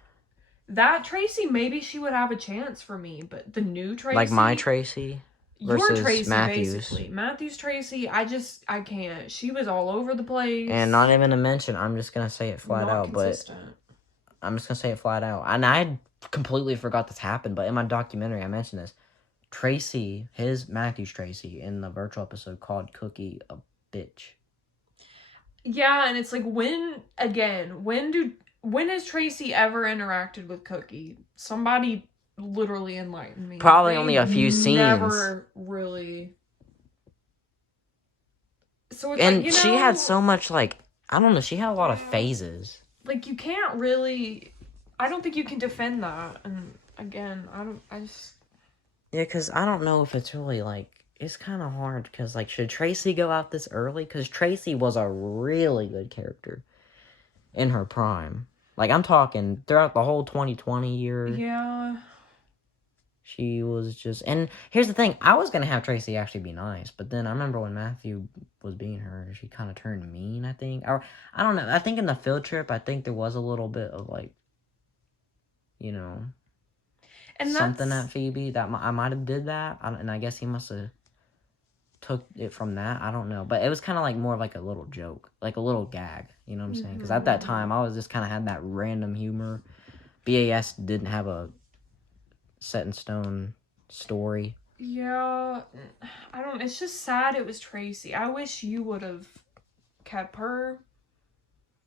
That Tracy, maybe she would have a chance for me, but the new Tracy... Like my Tracy versus your Tracy, Matthews. Basically. Matthews Tracy, I can't. She was all over the place. And not even to mention, I'm just going to say it flat out, consistent. But... I'm just going to say it flat out. And I completely forgot this happened, but in my documentary, I mentioned this. Tracy, Matthews Tracy, in the virtual episode called Cookie a bitch. Yeah, and it's like, when has Tracy ever interacted with Cookie? Somebody literally enlighten me. Probably only a few scenes. Never really. So it's and like, you know, she had so much, like, I don't know, she had a lot of phases. Like, you can't really, I don't think you can defend that. And again, Yeah, because I don't know if it's really, like, it's kind of hard, because, like, should Tracy go out this early? Because Tracy was a really good character in her prime. Like, I'm talking throughout the whole 2020 year. Yeah. She was just... And here's the thing. I was going to have Tracy actually be nice. But then I remember when Matthew was being her, she kind of turned mean, I think. Or, I don't know. I think in the field trip, I think there was a little bit of, like, you know... And something at Phoebe. That I might have did that. And I guess he must have took it from that. I don't know. But it was kind of like more of like a little joke, like a little gag. You know what I'm saying? Because at that time, I was just kind of had that random humor. BAS didn't have a set in stone story. Yeah, I don't. It's just sad it was Tracy. I wish you would have kept her.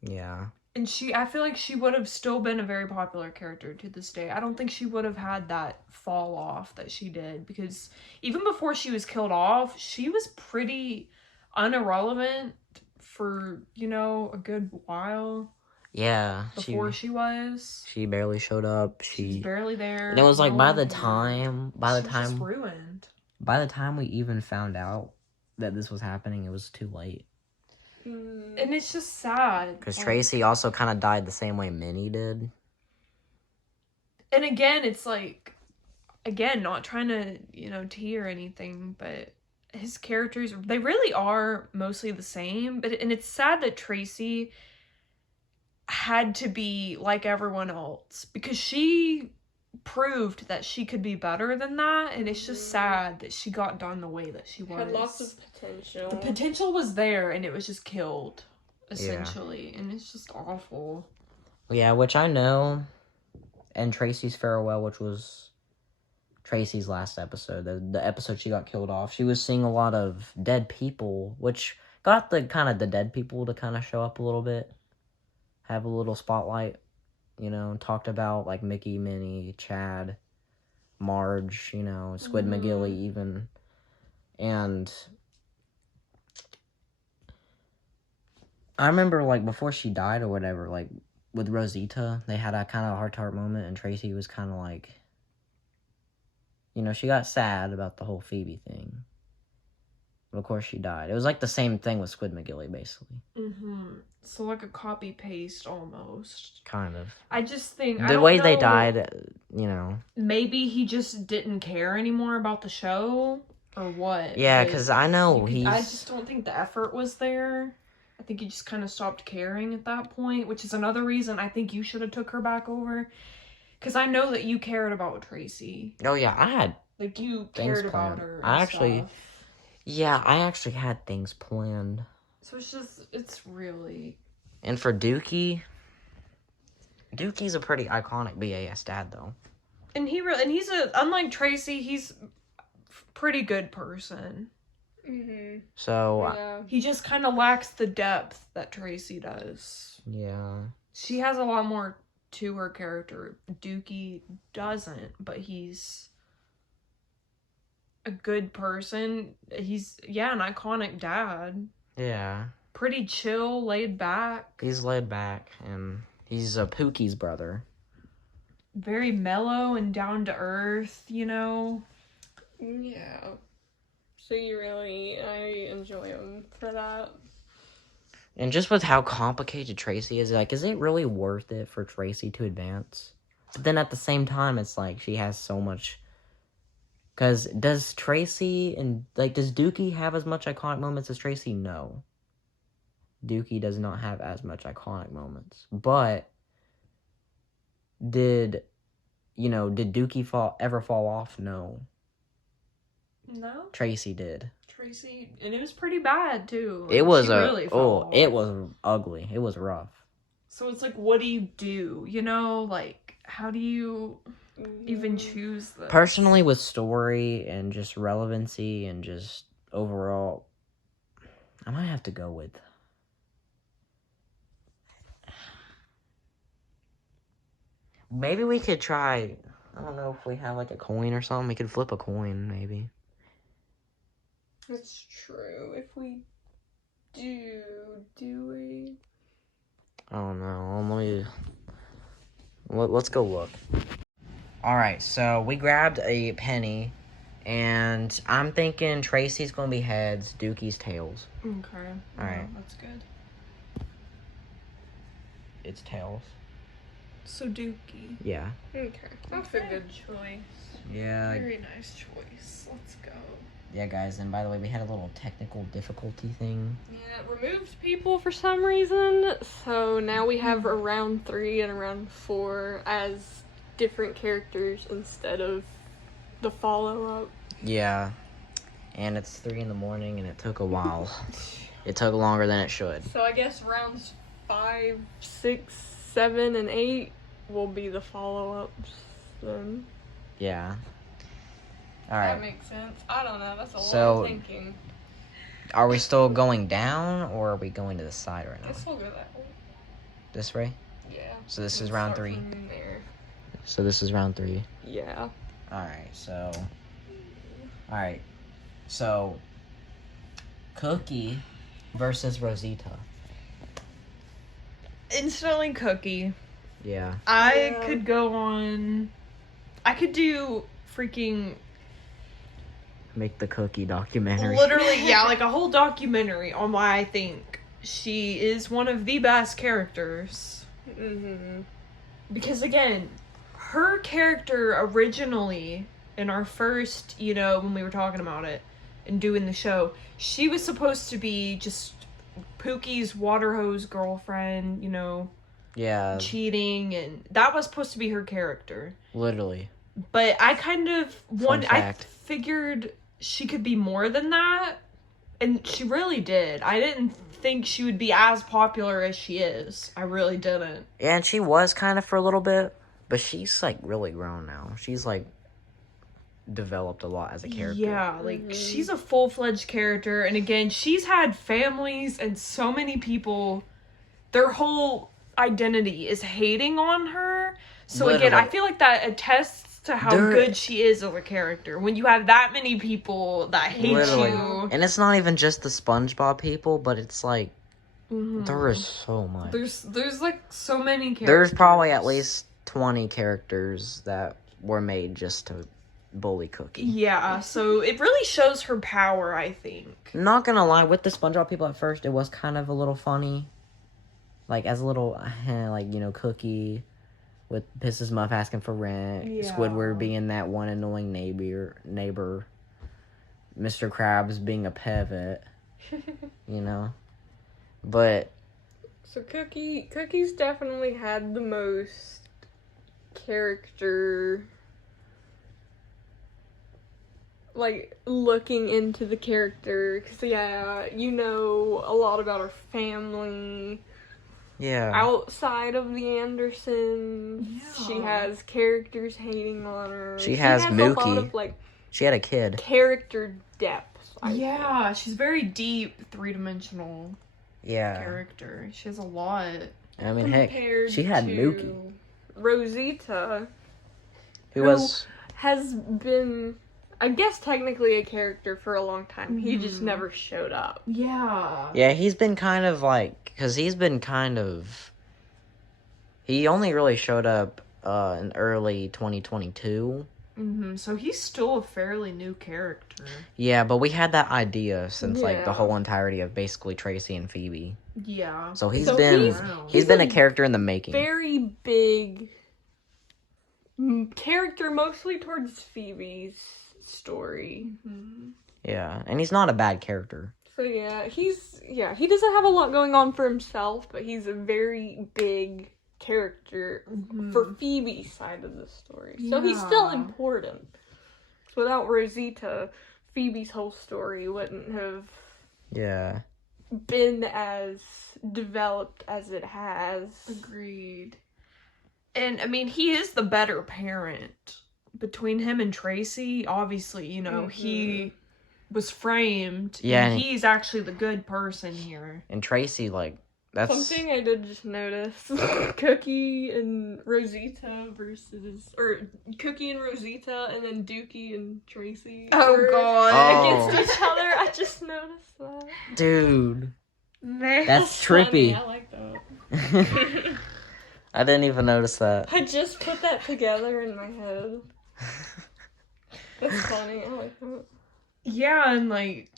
Yeah. And I feel like she would have still been a very popular character to this day. I don't think she would have had that fall off that she did, because even before she was killed off, she was pretty irrelevant for, a good while. Yeah. Before she was. She barely showed up. She's barely there. And it was like She was just ruined. By the time we even found out that this was happening, it was too late. And it's just sad. Because Tracy also kind of died the same way Minnie did. And again, it's like, not trying to, tea or anything, but his characters, they really are mostly the same. And it's sad that Tracy had to be like everyone else, because she proved that she could be better than that, and it's just sad that she got done the way that she was. Had lots of potential. The potential was there, and it was just killed, essentially, and it's just awful. Yeah, which I know, and Tracy's farewell, which was Tracy's last episode, the episode she got killed off, she was seeing a lot of dead people, which got the dead people to kind of show up a little bit, have a little spotlight. Talked about, like, Mickey, Minnie, Chad, Marge, SquidMcGillie even. And I remember, like, before she died or whatever, like, with Rosita, they had a kind of heart-to-heart moment, and Tracy was kind of like, she got sad about the whole Phoebe thing. But of course she died. It was like the same thing with SquidMcGillie, basically. So like a copy-paste almost. Kind of. I just think... The way they died, Maybe he just didn't care anymore about the show, or what? Yeah, because I know I just don't think the effort was there. I think he just kind of stopped caring at that point, which is another reason I think you should have took her back over. Because I know that you cared about Tracy. Oh, yeah, I had... Like, you cared about her. I actually had things planned. So it's really... And for Dookie... Dookie's a pretty iconic BAS dad, though. And he's unlike Tracy, he's a pretty good person. So... Yeah. He just kind of lacks the depth that Tracy does. Yeah. She has a lot more to her character. Dookie doesn't, but he's a good person. He's, an iconic dad. Yeah. Pretty chill, laid back. He's laid back, and he's Pookie's brother. Very mellow and down to earth, Yeah. So I enjoy him for that. And just with how complicated Tracy is, like, is it really worth it for Tracy to advance? But then at the same time, it's like she has so much. Because does Tracy and, like, does Dookie have as much iconic moments as Tracy? No. Dookie does not have as much iconic moments. But did Dookie ever fall off? No. No? Tracy did. Tracy, and it was pretty bad too. Like, it was really fell it off. was ugly. It was rough. So it's like, what do you do? Like, how do you even choose this? Personally, with story and just relevancy and just overall, I might have to go with... Maybe we could try... I don't know if we have, like, a coin or something. We could flip a coin, maybe. That's true. If we do we? I don't know. Let's go look. Alright, so we grabbed a penny, and I'm thinking Tracy's gonna be heads, Dookie's tails. Okay. Alright. That's good. It's tails. So Dookie. Yeah. Okay. That's a good choice. Yeah. Very nice choice. Let's go. Yeah, guys, and by the way, we had a little technical difficulty thing. Yeah, it removed people for some reason, so now we have a round 3 and a round 4 as different characters instead of the follow-up. Yeah. And it's 3 in the morning, and it took a while. It took longer than it should. So I guess rounds 5, 6, 7, and 8 will be the follow-ups then. Yeah. All That right. makes sense. I don't know. That's a lot So- of thinking. Are we still going down, or are we going to the side right now? Guess we'll go that way. This way? Yeah. So this is We'll round start 3. from there. So this is round 3. Yeah. Alright, so... Alright. So... Cookie versus Rosita. Instantly Cookie. Yeah. I Yeah. could go on. I could do freaking Make the Cookie documentary. literally, yeah, like a whole documentary on why I think she is one of the best characters. Mm-hmm. Because again, her character originally in our first, when we were talking about it and doing the show, she was supposed to be just Pookie's water hose girlfriend, Yeah, cheating, and that was supposed to be her character. literally. But I kind of I fact. figured she could be more than that, and she really did. I didn't think she would be as popular as she is. I really didn't. Yeah, and she was kind of for a little bit, but she's, like, really grown now. She's, like, developed a lot as a character. Yeah, like she's a full-fledged character, and again, she's had families and so many people, their whole identity is hating on her. So again, I Literally. feel like that attests to how good she is as a character. When you have that many people that hate Literally. you. And it's not even just the SpongeBob people, but it's, like, there is so much. There's like so many characters. There's probably at least 20 characters that were made just to bully Cookie. Yeah, so it really shows her power, I think. Not gonna lie, with the SpongeBob people at first, it was kind of a little funny. Like, as a little, Cookie with Pisses Muff asking for rent. Yeah. Squidward being that one annoying neighbor. Mr. Krabs being a pivot. But, So Cookie's definitely had the most character, like, looking into the character, because, a lot about her family. yeah. Outside of the Andersons, she Yeah. has characters hating on her. She has a lot Mookie. of, like, She had a kid. character depth. I Yeah, she's very deep, three-dimensional Yeah. character. She has a lot. I mean, heck, compared she had to Mookie. Rosita, Who who was... has been, I guess, technically a character for a long time. He just never showed up. Yeah. Yeah, he's been kind of like... Because he only really showed up in early 2022. So he's still a fairly new character. Yeah, but we had that idea since, like, the Yeah. whole entirety of basically Tracy and Phoebe. Yeah. So he's So been... Wow. He's been a a character in the making. Very big character, mostly towards Phoebe's story. Yeah, and he's not a bad character. So he doesn't have a lot going on for himself, but he's a very big character for Phoebe's side of the story. So he's still Yeah. important. So without Rosita, Phoebe's whole story wouldn't have Yeah. been as developed as it has. Agreed. And, I mean, he is the better parent. Between him and Tracy, obviously, he was framed. Yeah, Mm-hmm. And he's actually the good person here. And Tracy, like, that's... Something I did just notice. Cookie and Rosita Cookie and Rosita, and then Dookie and Tracy. were Oh. against each other. I just noticed that. Dude. Man. That's funny. trippy. I like that. I didn't even notice that. I just put that together in my head. That's funny. I like that. Yeah, and like,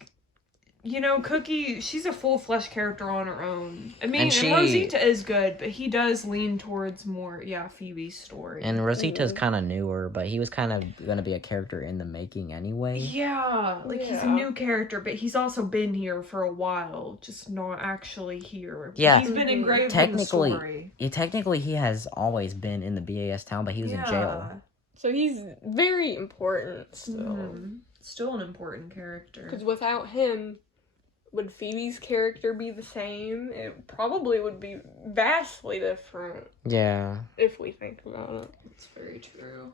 Cookie, she's a full-fledged character on her own. I mean, and Rosita is good, but he does lean towards more, Phoebe's story. And Rosita's kind of newer, but he was kind of going to be a character in the making anyway. Yeah, like he's a Yeah. new character, but he's also been here for a while, just not actually here. Yeah. He's been engraved in the Technically, story. technically he has always been in the BAS town, but he was in jail. So he's very important still. Still an important character. Because without him, would Phoebe's character be the same? It probably would be vastly different. Yeah. If we think about it. It's very true.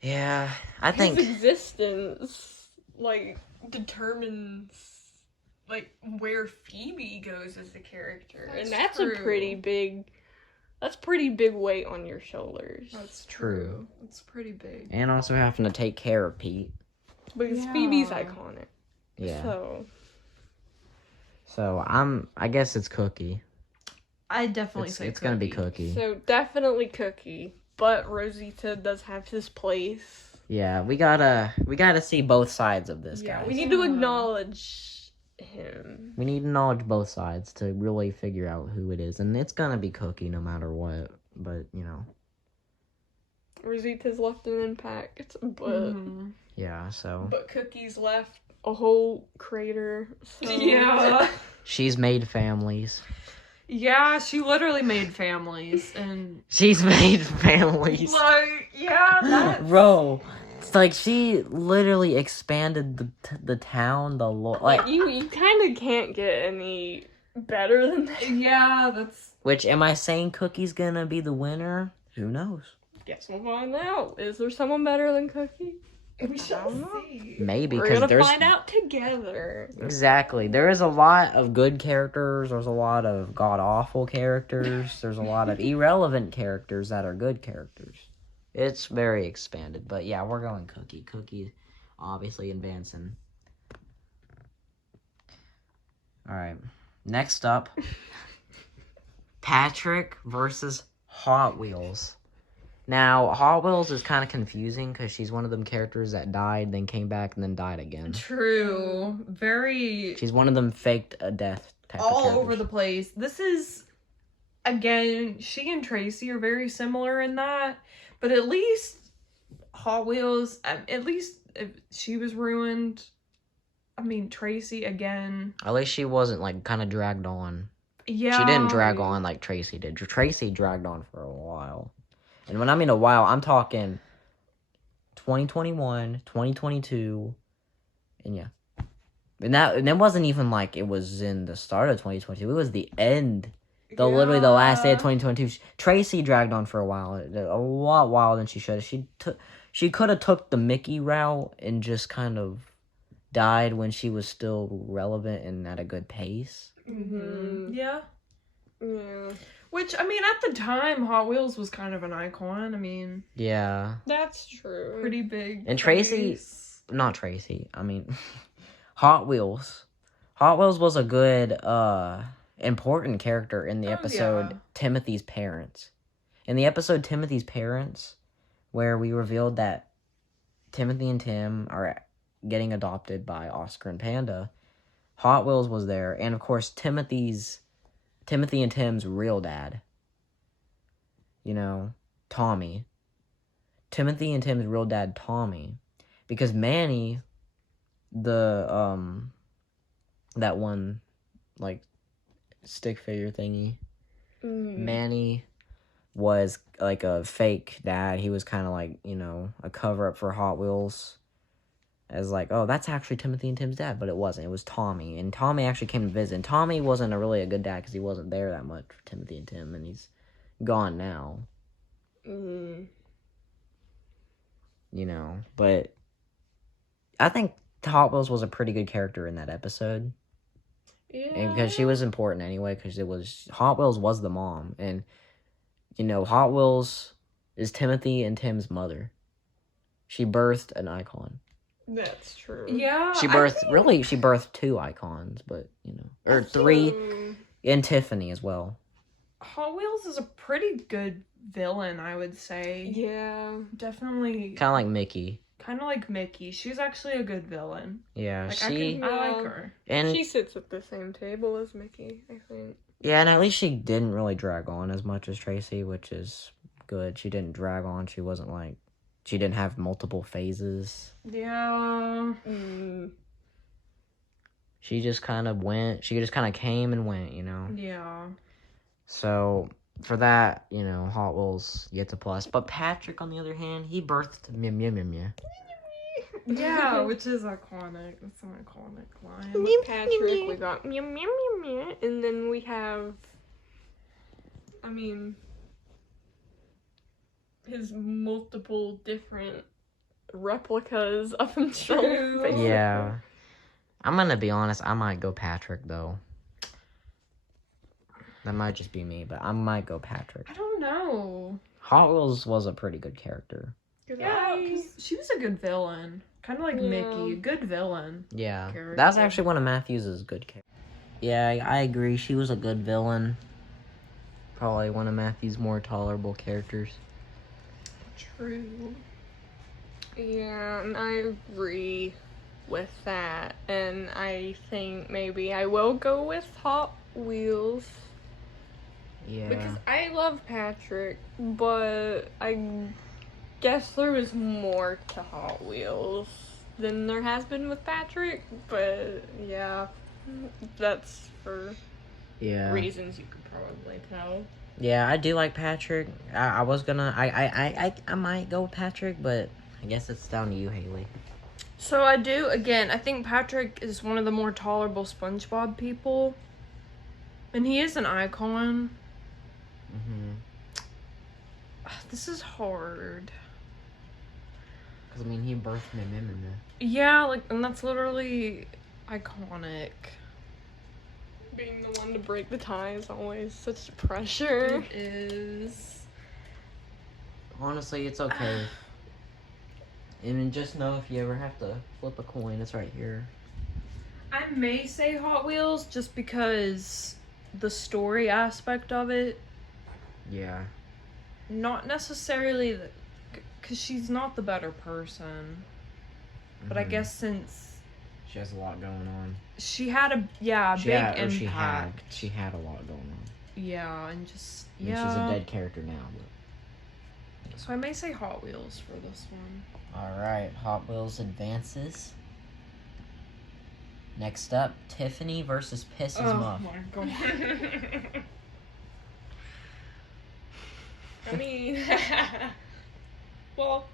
Yeah, I think... His existence, like, determines, like, where Phoebe goes as a character. That's and that's true. a pretty big... That's pretty big weight on your shoulders. That's True. true. It's pretty big. And also having to take care of Pete. Because Yeah. Phoebe's iconic. Yeah. So I guess it's Cookie. I definitely say it's gonna be Cookie. So definitely Cookie. But Rosita does have his place. Yeah, we gotta see both sides of this, Yeah, guys. we need to acknowledge him. We need to acknowledge both sides to really figure out who it is. And it's gonna be Cookie no matter what. But, you know. Rosita's left an impact, but Mhm. Yeah, so. but Cookie's left a whole crater. So. Yeah. She's made families. Yeah, she literally made families. And, She's made families. like, yeah, that's... Bro, it's like she literally expanded the town, Like you kind of can't get any better than that. Yeah, that's... Which, am I saying Cookie's gonna be the winner? Who knows? Guess we'll find out. Is there someone better than Cookie? We shall see. Maybe, We're because gonna there's... find out together. Exactly. There is a lot of good characters. There's a lot of god-awful characters. There's a lot of irrelevant characters that are good characters. It's very expanded. But yeah, we're going Cookie. Cookie, obviously, advancing. Alright. Next up, Patrick versus Hot Wheels. Now, Hot Wheels is kind of confusing because she's one of them characters that died, then came back, and then died again. True. Very... She's one of them faked a death type of all characters. over the place. This is, again, she and Tracy are very similar in that, but at least Hot Wheels, at least if she was ruined, I mean, Tracy, again. At least she wasn't, like, kind of dragged on. Yeah. She didn't drag on like Tracy did. Tracy dragged on for a while. And when I mean a while, I'm talking 2021, 2022, and yeah. And that wasn't even like it was in the start of 2022. It was the end. Literally the last day of 2022. Tracy dragged on for a while. A lot while than she should have. She could have took the Mickey route and just kind of died when she was still relevant and at a good pace. Mm-hmm. Yeah. Yeah. Which, I mean, at the time, Hot Wheels was kind of an icon. I mean, Yeah. That's true. pretty big. And Tracy, place. not Tracy, I mean, Hot Wheels. Hot Wheels was a good, important character in the Oh, episode yeah. Timothy's Parents. In the episode Timothy's Parents, where we revealed that Timothy and Tim are getting adopted by Oscar and Panda, Hot Wheels was there, and of course Timothy and Tim's real dad. You know, Tommy. Timothy and Tim's real dad, Tommy. Because Manny, that one, like, stick figure thingy, Manny was, like, a fake dad. He was kind of like, you know, a cover-up for Hot Wheels. As like, oh, that's actually Timothy and Tim's dad, but it wasn't. It was Tommy, and Tommy actually came to visit. And Tommy wasn't really a good dad because he wasn't there that much for Timothy and Tim, and he's gone now. Mm. You know, but I think Hot Wheels was a pretty good character in that episode, Yeah. and because she was important anyway, because Hot Wheels was the mom, and you know, Hot Wheels is Timothy and Tim's mother. She birthed an icon. That's true. Yeah. She I birthed two icons, but you know, or three, Mm. and Tiffany as well. Hot Wheels is a pretty good villain, I would say. Yeah. Definitely Kind of like Mickey. kind of like Mickey. She's actually a good villain. Yeah, Like, she I Yeah. like her. and She sits at the same table as Mickey, I think. yeah, and at least she didn't really drag on as much as Tracy, which is good. She didn't drag on. She wasn't like she didn't have multiple phases. Yeah. Mm. She just kind of went. She just kind of came and went, you know. Yeah. So for that, you know, Hot Wheels gets a plus. But Patrick, on the other hand, he birthed Mew Mew Mew Mew. Yeah, which is iconic. That's an iconic line. With Patrick, we got meow meow meow meow, and then we have, I mean, his multiple different replicas of himself. basically. Yeah. I'm gonna be honest, I might go Patrick, though. That might just be me, but I might go Patrick. I don't know. Hot Wheels was a pretty good character. Yeah, 'cause she was a good villain. Kind of like Yeah. Mickey, a good villain. Yeah, Character. that's actually one of Matthew's good characters. Yeah, I agree. She was a good villain. Probably one of Matthew's more tolerable characters. True. Yeah, and I agree with that. And I think maybe I will go with Hot Wheels. Yeah. Because I love Patrick, but I guess there was more to Hot Wheels than there has been with Patrick. But yeah, that's for reasons you could probably tell. Yeah, I do like Patrick. I was gonna, I might go with Patrick, but I guess it's down to you, Haley. So I think Patrick is one of the more tolerable SpongeBob people. And he is an icon. This is hard. Because, I mean, he birthed Mim. Yeah, like, and that's literally iconic. Being the one to break the tie is always such pressure. It is. Honestly, it's okay. And just know if you ever have to flip a coin, it's right here. I may say Hot Wheels just because the story aspect of it. Yeah. Not necessarily because she's not the better person. But I guess since she has a lot going on. she had a big impact. She had a lot going on. Yeah, and just I mean, she's a dead character now. But... So I may say Hot Wheels for this one. Alright, Hot Wheels advances. Next up, Tiffany versus Pisses Muff. Oh my god. I mean, well,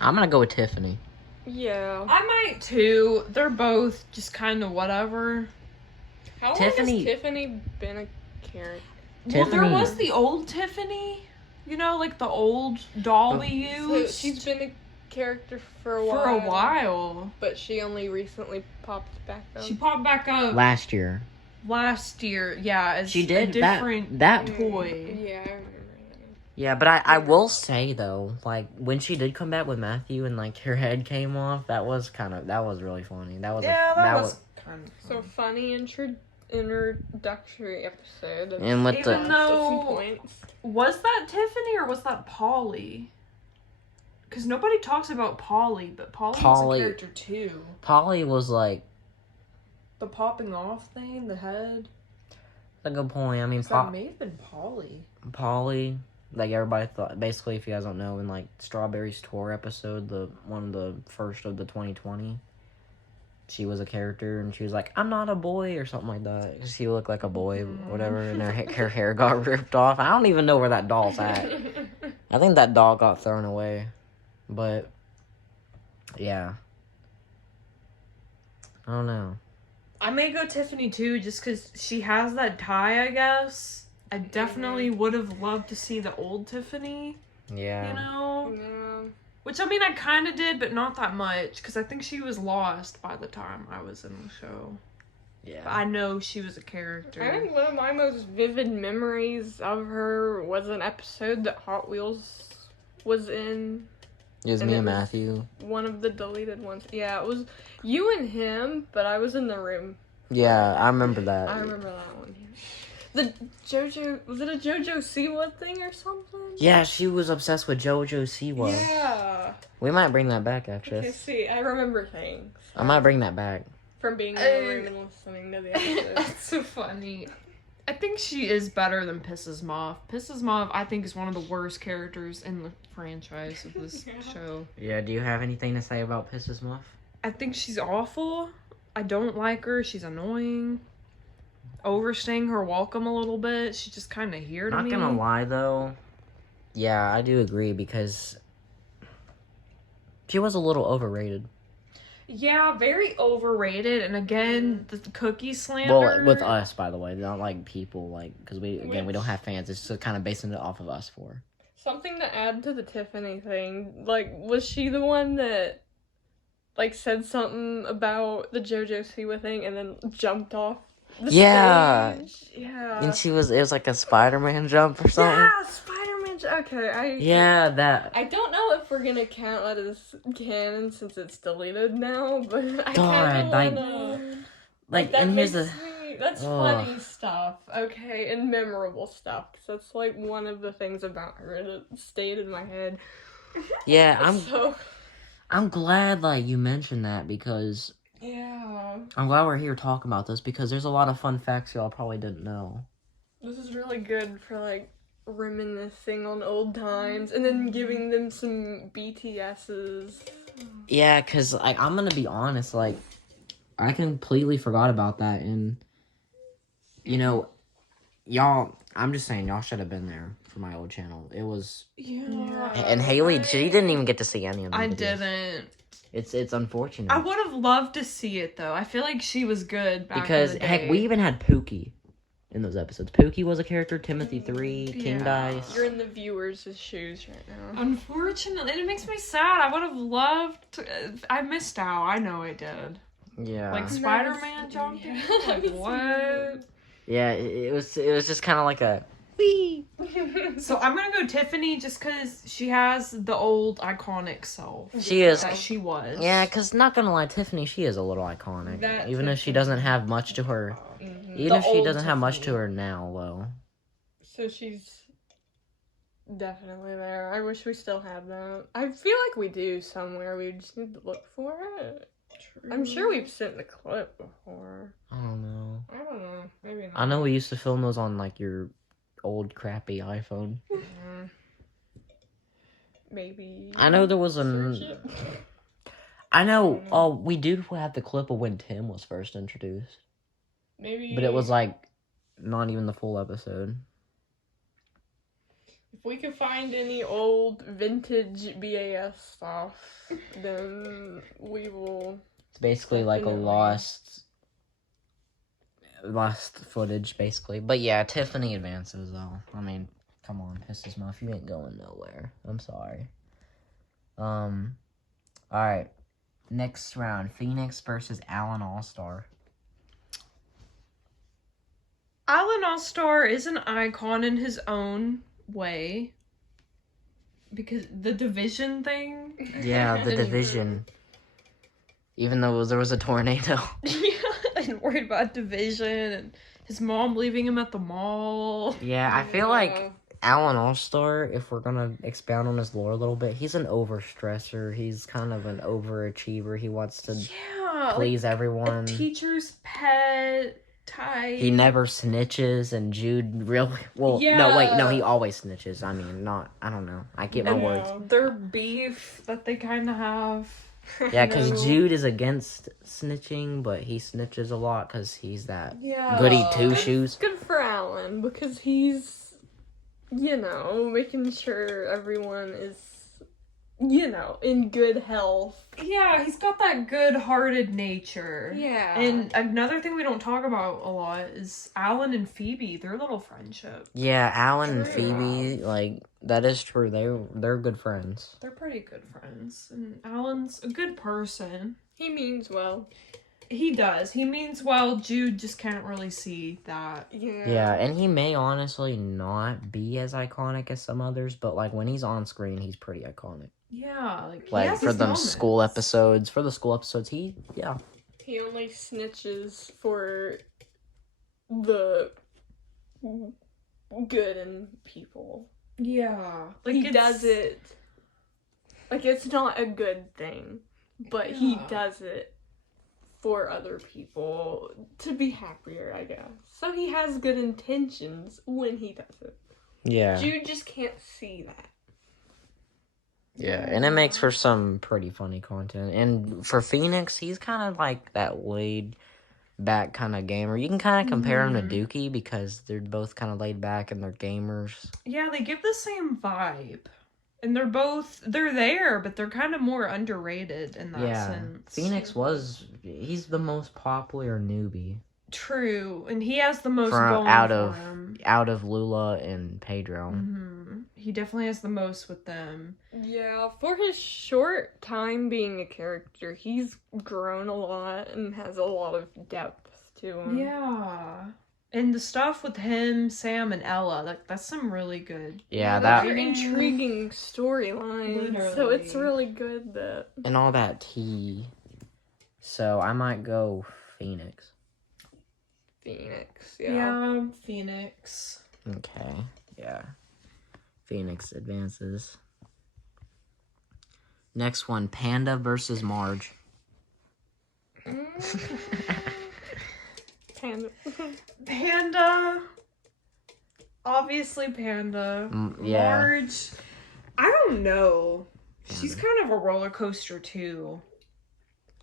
I'm gonna go with Tiffany. yeah. I might too. They're both just kind of whatever. How Tiffany- long has Tiffany been a character? Well, there Tiffany- was the old Tiffany. You know, like the old doll we So used. she's been a character for a while. But she only recently popped back up. She popped back up Last year. last year. Yeah, as She did a different that toy. Yeah, I remember that. Yeah, but I will say though, like when she did come back with Matthew and like her head came off, that was really funny. That was that was kind of So funny introductory episode. Of And with Even the though- some points. Was that Tiffany or was that Polly? Because nobody talks about Polly, but Polly was Polly- a character too. Polly was like The popping off thing, the head. a good point. I mean, That may have been Polly. Polly, like everybody thought. Basically, if you guys don't know, in like Strawberry's Tour episode, one of the first of the 2020, she was a character and she was like, "I'm not a boy" or something like that. She looked like a boy, whatever, and her hair got ripped off. I don't even know where that doll's at. I think that doll got thrown away, but yeah, I don't know. I may go Tiffany too, just because she has that tie, I guess. I definitely would have loved to see the old Tiffany, Yeah. you know? Yeah. Which, I mean, I kind of did, but not that much, because I think she was lost by the time I was in the show. Yeah. But I know she was a character. I think one of my most vivid memories of her was an episode that Hot Wheels was in. It was and me it and was- Matthew. One of the deleted ones. Yeah, it was you and him, but I was in the room. Yeah, I remember that. I remember that one. The JoJo, was it a JoJo Siwa thing or something? Yeah, she was obsessed with JoJo Siwa. Yeah. We might bring that back, actually. Okay, see, I remember things I might bring that back. from being in the room and listening to the episode. That's so funny. I think she is better than Pisses Muff. Pisses Muff, I think, is one of the worst characters in the franchise of this show. Yeah, do you have anything to say about Pisses Muff? I think she's awful. I don't like her. She's annoying. Overstaying her welcome a little bit. She's just kind of here to Not me. gonna lie, though. Yeah, I do agree, because she was a little overrated. Yeah, very overrated. And again, the cookie slander. Well, with us, by the way, not like people, like, because we don't have fans. It's just kind of basing it off of us four. Something to add to the Tiffany thing, like, was she the one that, like, said something about the JoJo Siwa thing and then jumped off the stage? Yeah. And it was like a Spider-Man jump or something. Yeah, Spider-Man. Okay, Yeah, that. I don't know if we're gonna count that as canon since it's deleted now, but I God, kind of like- wanna. Like, that and here's makes the. me, that's Ugh. funny stuff, okay, and memorable stuff. Cause that's like one of the things about her that stayed in my head. Yeah, So I'm glad, like, you mentioned that because yeah, I'm glad we're here talking about this because there's a lot of fun facts y'all probably didn't know. this is really good for like reminiscing on old times and then giving them some BTSs. Yeah, because, like, I'm going to be honest, like, I completely forgot about that, and, you know, y'all, I'm just saying, y'all should have been there for my old channel. It was, Yeah. and Haley, she didn't even get to see any of them. I didn't. It's unfortunate. I would have loved to see it, though. I feel like she was good back Because, in the heck, day. we even had Pookie in those episodes. Pookie was a character, Timothy 3, King Yeah. Dice. You're in the viewers' shoes right now. Unfortunately, it makes me sad. I would have loved to... I missed out. I know I did. Yeah. Like, Spider-Man jumped in? Like, what? Yeah, it was just kind of like a... Wee. So, I'm gonna go Tiffany just because she has the old iconic self. She is... That she was. Yeah, because not gonna lie, Tiffany, she is a little iconic. That even if she doesn't have much to her... Mhm. Even The if she old doesn't have much to Tiffany. her now, though. So she's definitely there. I wish we still had that. I feel like we do somewhere. We just need to look for it. I'm sure we've sent the clip before. I don't know. I don't know. Maybe not. I know we used to film those on, like, your old crappy iPhone. Maybe. I know there was Search an... it. I know, oh, we do have the clip of when Tim was first introduced. Maybe. But it was, like, not even the full episode. If we could find any old vintage BAS stuff, then we will. It's basically like a Definitely. lost footage, basically. But yeah, Tiffany advances, though. I mean, come on, Pisses Muff, you ain't going nowhere. I'm sorry. Alright. Next round, Phoenix versus Alan Allstar. Alan Allstar is an icon in his own way. Because the division thing. Yeah, the division. Even though there was a tornado. Yeah, and worried about division and his mom leaving him at the mall. Yeah, I feel like Alan Allstar, if we're gonna expound on his lore a little bit, he's an overstressor. He's kind of an overachiever. He wants to Yeah, please like everyone. a teacher's pet type. He never snitches, and Jude really... Well, no, wait, no, he always snitches. I mean, not... I don't know. I get my words. Their beef that they kind of have. Yeah, because No. Jude is against snitching, but he snitches a lot because he's that Yeah. goody two-shoes. Good for Alan because he's, making sure everyone is, in good health. Yeah, he's got that good-hearted nature. Yeah. And another thing we don't talk about a lot is Alan and Phoebe, their little friendship. Yeah, Alan and True. Phoebe, like, that is true. They're good friends. They're pretty good friends. And Alan's a good person. He means well. He does. He means well. Jude just can't really see that. Yeah, and he may honestly not be as iconic as some others, but, like, when he's on screen, he's pretty iconic. Yeah, like, he Like, has for his the moments. school episodes, yeah. He only snitches for the good in people. Yeah. Like, He it's- does it. Like, it's not a good thing, but he Yeah. does it for other people to be happier, I guess. So he has good intentions when he does it. Yeah. Jude just can't see that. Yeah, and it makes for some pretty funny content. And for Phoenix, he's kind of like that laid back kind of gamer. You can kind of compare him to Dookie because they're both kind of laid back and they're gamers. Yeah, they give the same vibe. And they're there, but they're kind of more underrated in that sense. Phoenix he's the most popular newbie. True, and he has the most From going for him. Out of Lula and Pedro. Mm-hmm. He definitely has the most with them. Yeah, for his short time being a character, he's grown a lot and has a lot of depth to him. Yeah. And the stuff with him, Sam, and Ella, that's some really good. Yeah, they're intriguing storylines. Literally. So it's really good that. And all that tea. So I might go Phoenix. Phoenix, Yeah, Phoenix. Okay, yeah. Phoenix advances. Next one, Panda versus Marge. Panda. Obviously Panda. Yeah. Marge. I don't know. She's kind of a roller coaster too.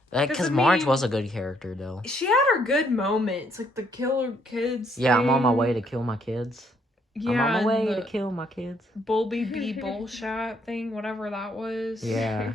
Because Marge was a good character, though. She had her good moments, like the killer kids. Yeah, thing. I'm on my way to kill my kids. Yeah, I'm on my way to kill my kids. Bulby Bee bullshit thing, whatever that was. Yeah.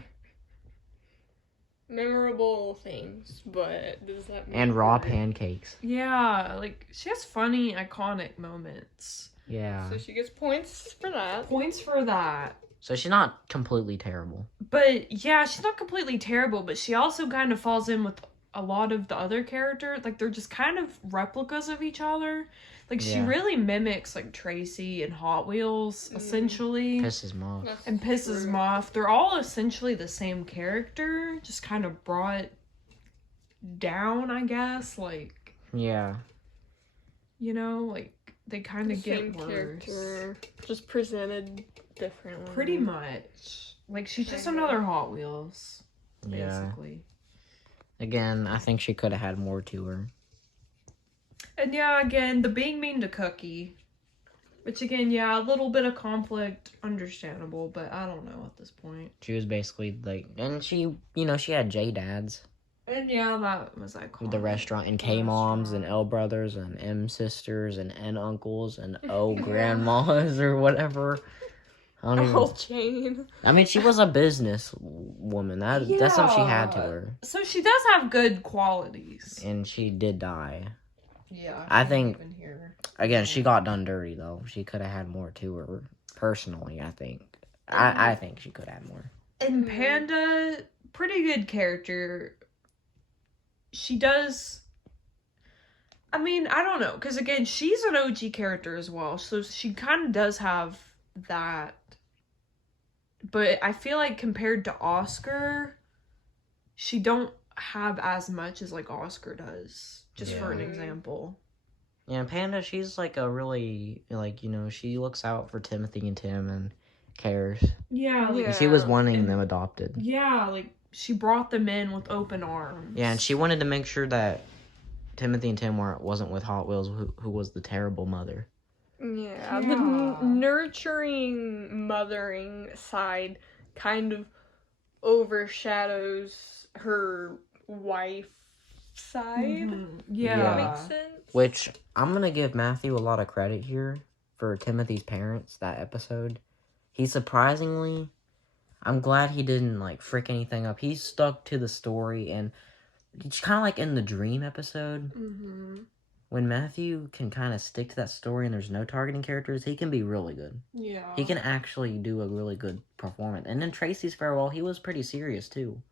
Memorable things, but does that mean And raw pancakes. Yeah, like she has funny, iconic moments. Yeah. So she gets points for that. Points for that. So she's not completely terrible. But yeah, she's not completely terrible, but she also kind of falls in with a lot of the other characters. Like they're just kind of replicas of each other. Like she really mimics like Tracy and Hot Wheels essentially. Pisses Muff. And pisses Muff. They're all essentially the same character, just kind of brought down, I guess. Like, yeah. You know, like they kind of get same worse. Character, just presented differently. Pretty much. Like she's just another Hot Wheels, basically. Yeah. Again, I think she could have had more to her. And yeah, again, the being mean to Cookie. Which again, yeah, a little bit of conflict, understandable, but I don't know at this point. She was basically like, and she, she had J-dads. And yeah, that was iconic. The restaurant, and K-moms, and L-brothers, and M-sisters, and N-uncles, and O-grandmas, or whatever. I don't Whole chain. I mean, she was a business woman. That's something she had to her. So she does have good qualities. And she did die. Yeah. I think, again, she got done dirty, though. She could have had more to her. Personally, I think. I think she could have more. And Panda, pretty good character. She does... I mean, I don't know. Because, again, she's an OG character as well. So she kind of does have that. But I feel like compared to Oscar, she don't have as much as, like, Oscar does. Just for an example. Yeah, Panda, she's, like, a really, like, she looks out for Timothy and Tim and cares. Yeah. Like, she was wanting them adopted. Yeah, like, she brought them in with open arms. Yeah, and she wanted to make sure that Timothy and Tim wasn't with Hot Wheels, who was the terrible mother. Yeah, the nurturing, mothering side kind of overshadows her wife side. Mm-hmm. Yeah. That makes sense. Which, I'm going to give Matthew a lot of credit here for Timothy's parents, that episode. He surprisingly, I'm glad he didn't, like, frick anything up. He stuck to the story, and it's kind of like in the Dream episode. Mm-hmm. When Matthew can kind of stick to that story and there's no targeting characters, he can be really good. Yeah. He can actually do a really good performance. And then Tracy's farewell, he was pretty serious, too.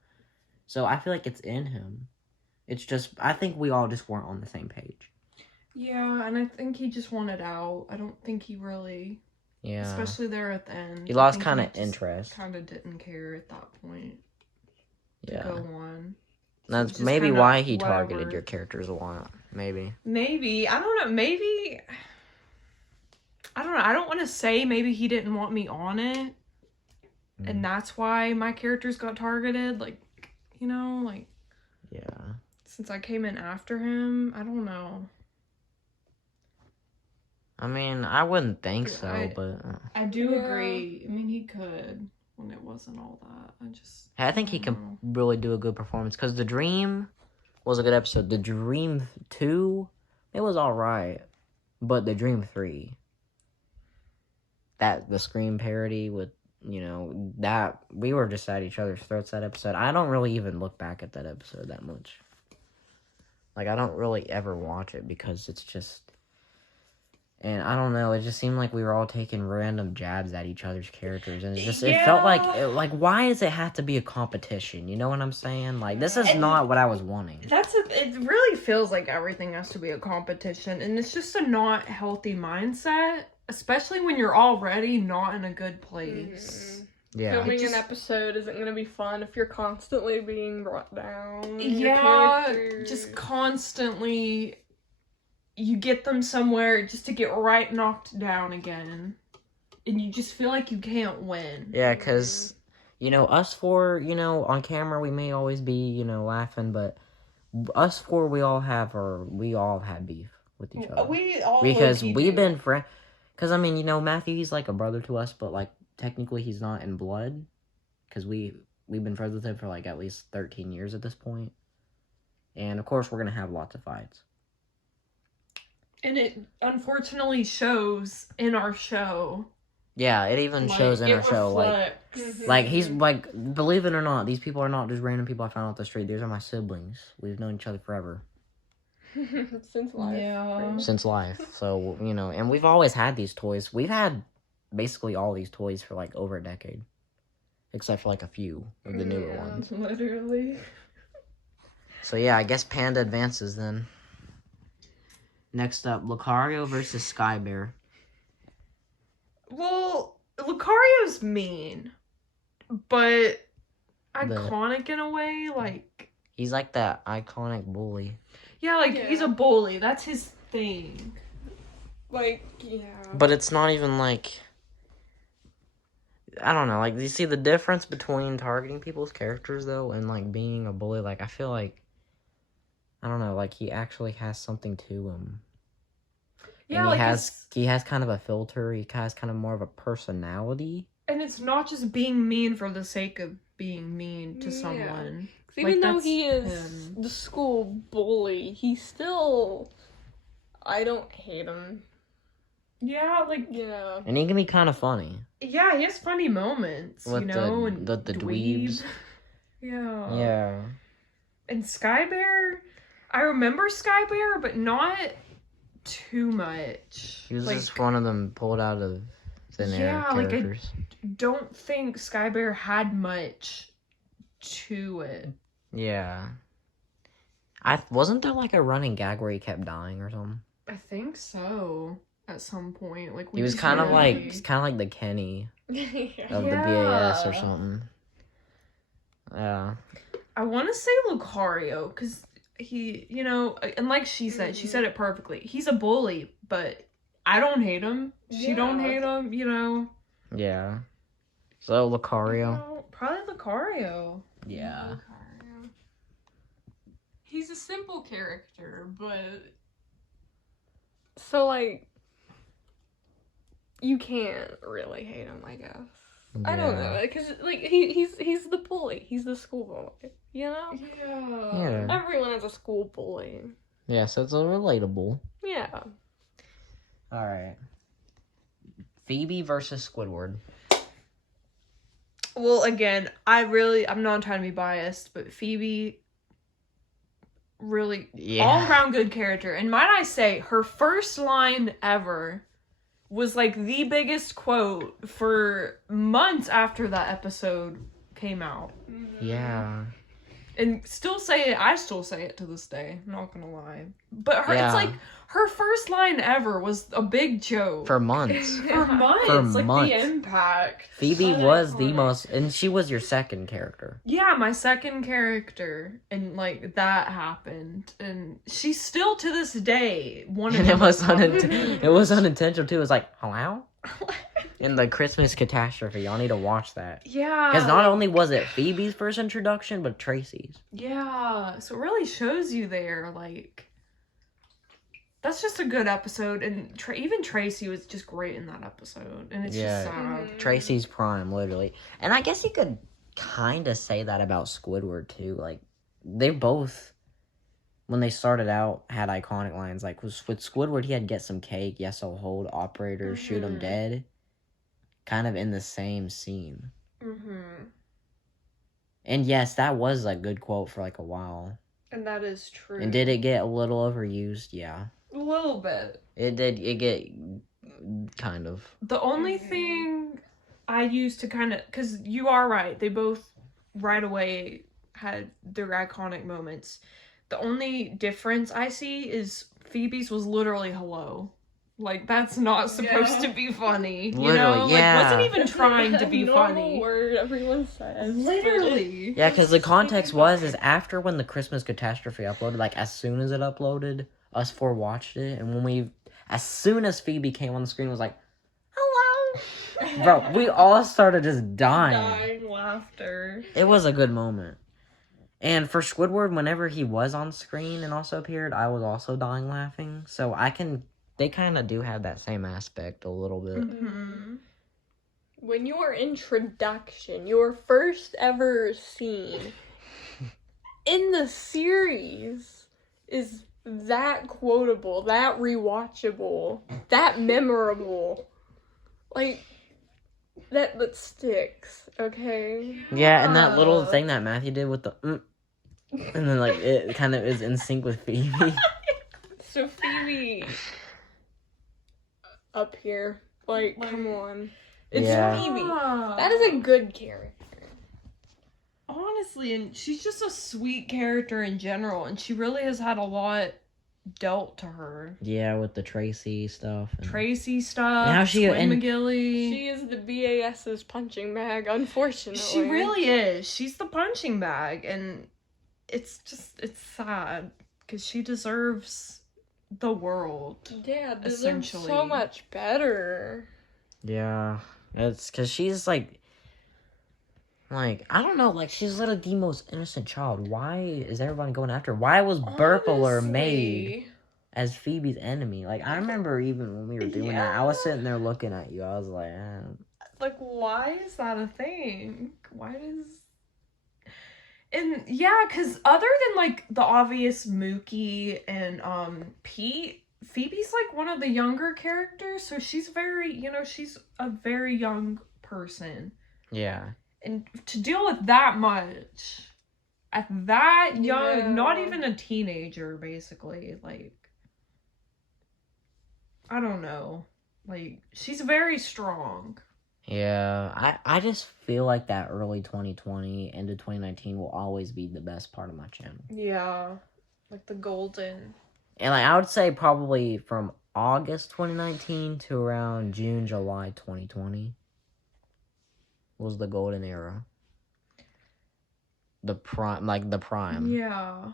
So I feel like it's in him. It's just, I think we all just weren't on the same page. Yeah, and I think he just wanted out. I don't think he really... Yeah. Especially there at the end. He lost kind of interest. Kind of didn't care at that point. Yeah. To go on. That's just maybe kinda why he whatever. targeted your characters a lot. Maybe. Maybe. I don't know. Maybe... I don't know. I don't want to say maybe he didn't want me on it. And that's why my characters got targeted. Like, like... Yeah. Since I came in after him, I don't know. I mean, I wouldn't think so, but... I do agree. I mean, he could when it wasn't all that. I think he can really do a good performance, because The Dream was a good episode. The Dream 2, it was alright. But The Dream 3, the Scream parody with you know, that we were just at each other's throats that episode. I don't really even look back at that episode that much. Like, I don't really ever watch it because it's just... And I don't know, it just seemed like we were all taking random jabs at each other's characters. And it felt like, why does it have to be a competition? You know what I'm saying? Like, this is not what I was wanting. It really feels like everything has to be a competition. And it's just a not healthy mindset. Especially when you're already not in a good place. Yeah. Filming an episode isn't going to be fun if you're constantly being brought down. Yeah, just constantly... You get them somewhere just to get right knocked down again. And you just feel like you can't win. Yeah, because, you know, us four, you know, on camera we may always be, you know, laughing, but us four, we all had beef with each other. Because we've been friends. Because, I mean, you know, Matthew, he's like a brother to us, but, like, technically he's not in blood. Because we've been friends with him for, like, at least 13 years at this point. And, of course, we're going to have lots of fights. And it unfortunately shows in our show. Yeah, it even shows in our show. Like, he's, like, believe it or not, these people are not just random people I found off the street. These are my siblings. We've known each other forever. Since life. Yeah. Since life. So, you know, and we've always had these toys. We've had basically all these toys for, like, over a decade. Except for, like, a few of the newer ones. Literally. So, yeah, I guess Panda advances then. Next up, Lucario versus Sky Bear. Well, Lucario's mean, but iconic in a way, like... He's like that iconic bully. Yeah, like, he's a bully. That's his thing. Like, yeah. But it's not even, like... I don't know, like, do you see the difference between targeting people's characters, though, and, like, being a bully? Like, I feel like... I don't know, like, he actually has something to him. Yeah, and like he has kind of a filter. He has kind of more of a personality. And it's not just being mean for the sake of being mean to someone. Even though he is the school bully, he's still... I don't hate him. Yeah, like... Yeah. And he can be kind of funny. Yeah, he has funny moments, with you know? The dweebs. Yeah. Yeah. And Sky Bear... I remember Sky Bear, but not too much. He was just one of them pulled out of thin air characters. I don't think Sky Bear had much to it. Yeah. Wasn't there like a running gag where he kept dying or something? I think so. At some point, like he was kind of like the Kenny of the BAS or something. Yeah. I want to say Lucario because he, you know, and like she said it perfectly. He's a bully, but I don't hate him. She don't hate him, you know. Yeah. So Lucario. No, probably Lucario. Yeah. Lucario. He's a simple character, but so like you can't really hate him, I guess. Yeah. I don't know, because like he's the bully. He's the school bully, you know. Yeah. Everyone is a school bully. Yeah, so it's relatable. Yeah. All right. Phoebe versus Squidward. Well, again, I'm not trying to be biased, but Phoebe really all around good character. And might I say, her first line ever was like the biggest quote for months after that episode came out. Yeah. And I still say it to this day, I'm not gonna lie. But it's like her first line ever was a big joke. For months. For months. The impact. Phoebe was the most, and she was your second character. Yeah, my second character. And, like, that happened. And she's still, to this day, one of them. It was unintentional, too. It was like, hello? In the Christmas catastrophe. Y'all need to watch that. Yeah. Because not only was it Phoebe's first introduction, but Tracy's. Yeah. So it really shows you there, like... That's just a good episode, and even Tracy was just great in that episode, and it's just sad. Tracy's prime, literally. And I guess you could kind of say that about Squidward, too. Like, they both, when they started out, had iconic lines. Like, with Squidward, he had get some cake, yes, I'll hold, operator, shoot him dead. kind of in the same scene. Mm-hmm. And yes, that was a good quote for like a while. And that is true. And did it get a little overused? Yeah. A little bit. It did. It get kind of. The only thing I used to kind of... Because you are right. They both right away had their iconic moments. The only difference I see is Phoebe's was literally hello. Like, that's not supposed to be funny. You know? Literally, yeah. Like, wasn't even trying to be funny. Word everyone says. Literally. Yeah, because the context is after when the Christmas Catastrophe uploaded, like, as soon as it uploaded, us four watched it, and as soon as Phoebe came on the screen, it was like, hello! Bro, we all started just dying. Laughter. It was a good moment. And for Squidward, whenever he was on screen and also appeared, I was also dying laughing. So they kind of do have that same aspect a little bit. Mm-hmm. When your introduction, your first ever scene in the series is that quotable, that rewatchable, that memorable, like, that sticks, okay? Yeah, and that little thing that Matthew did with the and then like it kind of is in sync with Phoebe. So Phoebe up here, like, come on. It's Phoebe. That is a good character. Honestly, and she's just a sweet character in general, and she really has had a lot dealt to her. Yeah, with the Tracy stuff. And how SquidMcGillie. She is the BAS's punching bag, unfortunately. She really is. She's the punching bag, and it's sad, because she deserves the world. Yeah, deserves so much better. Yeah, it's because she's like, I don't know, like, she's literally the most innocent child. Why is everyone going after her? Why was Burpler made as Phoebe's enemy? Like, I remember even when we were doing that, I was sitting there looking at you. I was like, like, why is that a thing? And yeah, because other than, like, the obvious Mookie and Pete, Phoebe's, like, one of the younger characters, so she's she's a very young person. Yeah. And to deal with that much at that young, not even a teenager, basically, like, I don't know. Like, she's very strong. Yeah, I just feel like that early 2020 into 2019 will always be the best part of my channel. Yeah, like the golden. And like I would say probably from August 2019 to around June, July 2020 was the golden era. The prime. Yeah.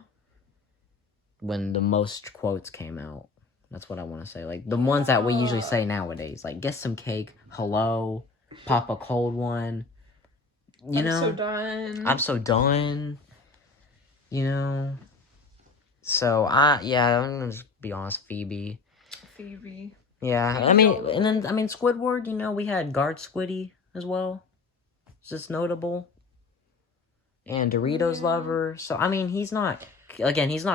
When the most quotes came out. That's what I want to say. Like, the ones that we usually say nowadays. Like, get some cake, hello, pop a cold one. I'm so done. I'm so done. You know? So, I'm going to just be honest, Phoebe. Yeah, Squidward, we had Guard Squiddy as well. It's just notable. And Doritos Lover. So, he's not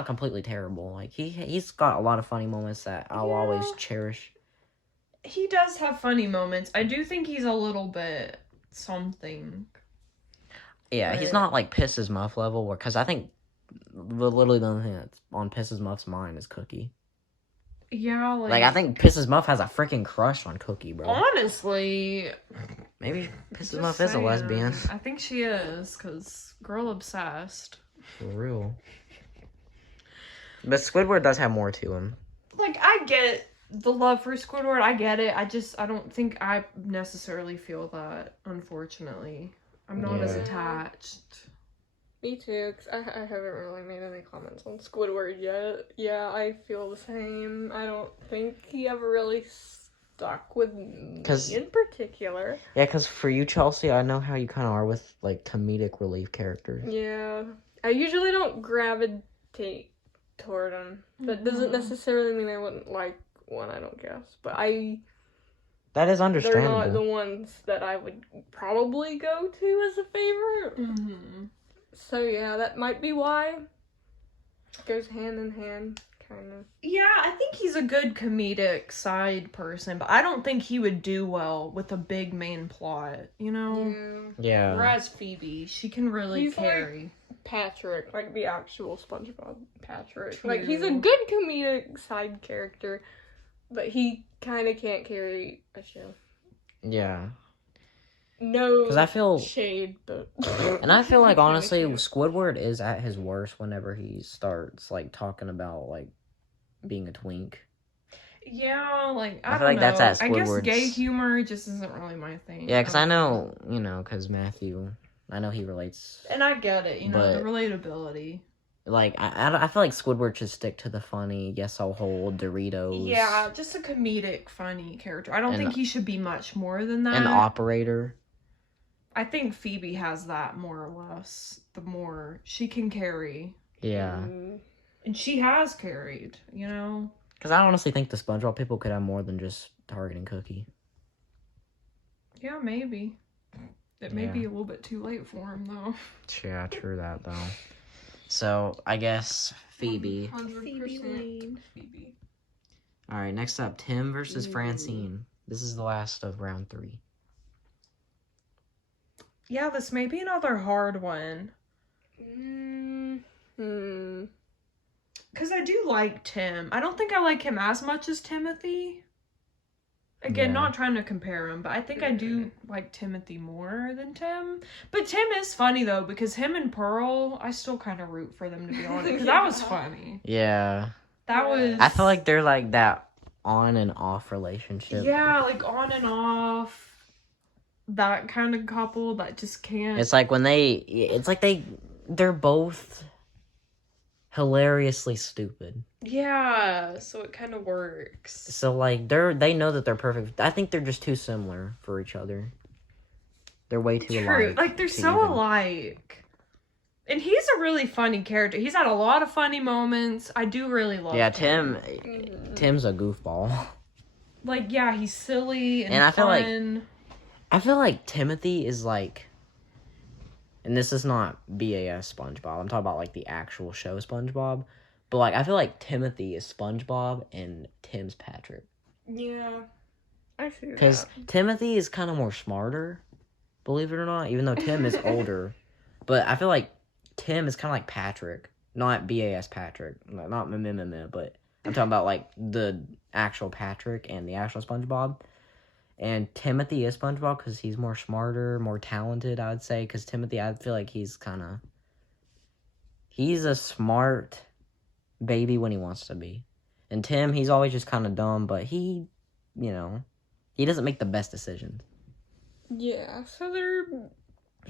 completely terrible. Like, he's got a lot of funny moments that I'll always cherish. He does have funny moments. I do think he's a little bit something. Yeah, he's not, like, Pisses Muff level, because I think literally the only thing that's on Pisses Muff's mind is Cookie. Yeah, like I think Pisses Muff has a freaking crush on Cookie, bro. Honestly. Maybe Pisses Muff is a lesbian. I think she is, because girl obsessed. For real. But Squidward does have more to him. Like, I get the love for Squidward. I get it. I don't think I necessarily feel that, unfortunately. I'm not as attached. Me too, because I haven't really made any comments on Squidward yet. Yeah, I feel the same. I don't think he ever really stuck with me in particular. Yeah, because for you, Chelsea, I know how you kind of are with, like, comedic relief characters. Yeah. I usually don't gravitate toward them. That doesn't necessarily mean I wouldn't like one, I don't guess. But that is understandable. They're not the ones that I would probably go to as a favorite. Mm-hmm. So yeah, that might be why. It goes hand in hand, kind of. Yeah, I think he's a good comedic side person, but I don't think he would do well with a big main plot, you know? Yeah. Whereas Phoebe, she can really He's carry. Like Patrick, like the actual SpongeBob Patrick. True. Like, he's a good comedic side character, but he kind of can't carry a show. Yeah. No, because I feel shade, but and I feel like honestly, Squidward is at his worst whenever he starts like talking about like being a twink. Yeah, like I feel don't like know. that's at I guess Squidward's. gay humor just isn't really my thing. Yeah, because I know, you know, because Matthew, I know he relates. And I get it, you know, But- the relatability. Like, I feel like Squidward should stick to the funny, yes, I'll hold, Doritos. Yeah, just a comedic, funny character. I don't And- think he should be much more than that. And Operator. I think Phoebe has that more or less. The more she can carry. Yeah. And she has carried, you know? Because I honestly think the SpongeBob people could have more than just targeting Cookie. Yeah, maybe. It may Yeah. be a little bit too late for him, though. Yeah, true that, though. So, I guess Phoebe. 100% Phoebe. Alright, next up, Tim versus Francine. This is the last of round 3. Yeah, this may be another hard one. Because I do like Tim. I don't think I like him as much as Timothy. Again, Yeah. not trying to compare him, but I think I do like Timothy more than Tim. But Tim is funny, though, because him and Pearl, I still kind of root for them, to be honest. Because that was funny. Yeah. That was... I feel like they're like that on and off relationship. Yeah, like on and off. That kind of couple that just can't... It's like when they're both hilariously stupid. Yeah, so it kind of works. So like they know that they're perfect. I think they're just too similar for each other. They're way too True. alike. Like, they're to so even- alike. And he's a really funny character. He's had a lot of funny moments. I do really love him. Tim's a goofball. Like, yeah, he's silly and And I feel like- fun. I feel like Timothy is like, and this is not BAS SpongeBob. I'm talking about like the actual show SpongeBob. But like, I feel like Timothy is SpongeBob and Tim's Patrick. Yeah, I see that. Because Timothy is kind of more smarter, believe it or not, even though Tim is older. But I feel like Tim is kind of like Patrick, not BAS Patrick, not but I'm talking about like the actual Patrick and the actual SpongeBob. And Timothy is SpongeBob because he's more smarter, more talented, I would say. Because Timothy, I feel like he's a smart baby when he wants to be. And Tim, he's always just kind of dumb, but he doesn't make the best decisions. Yeah, so they're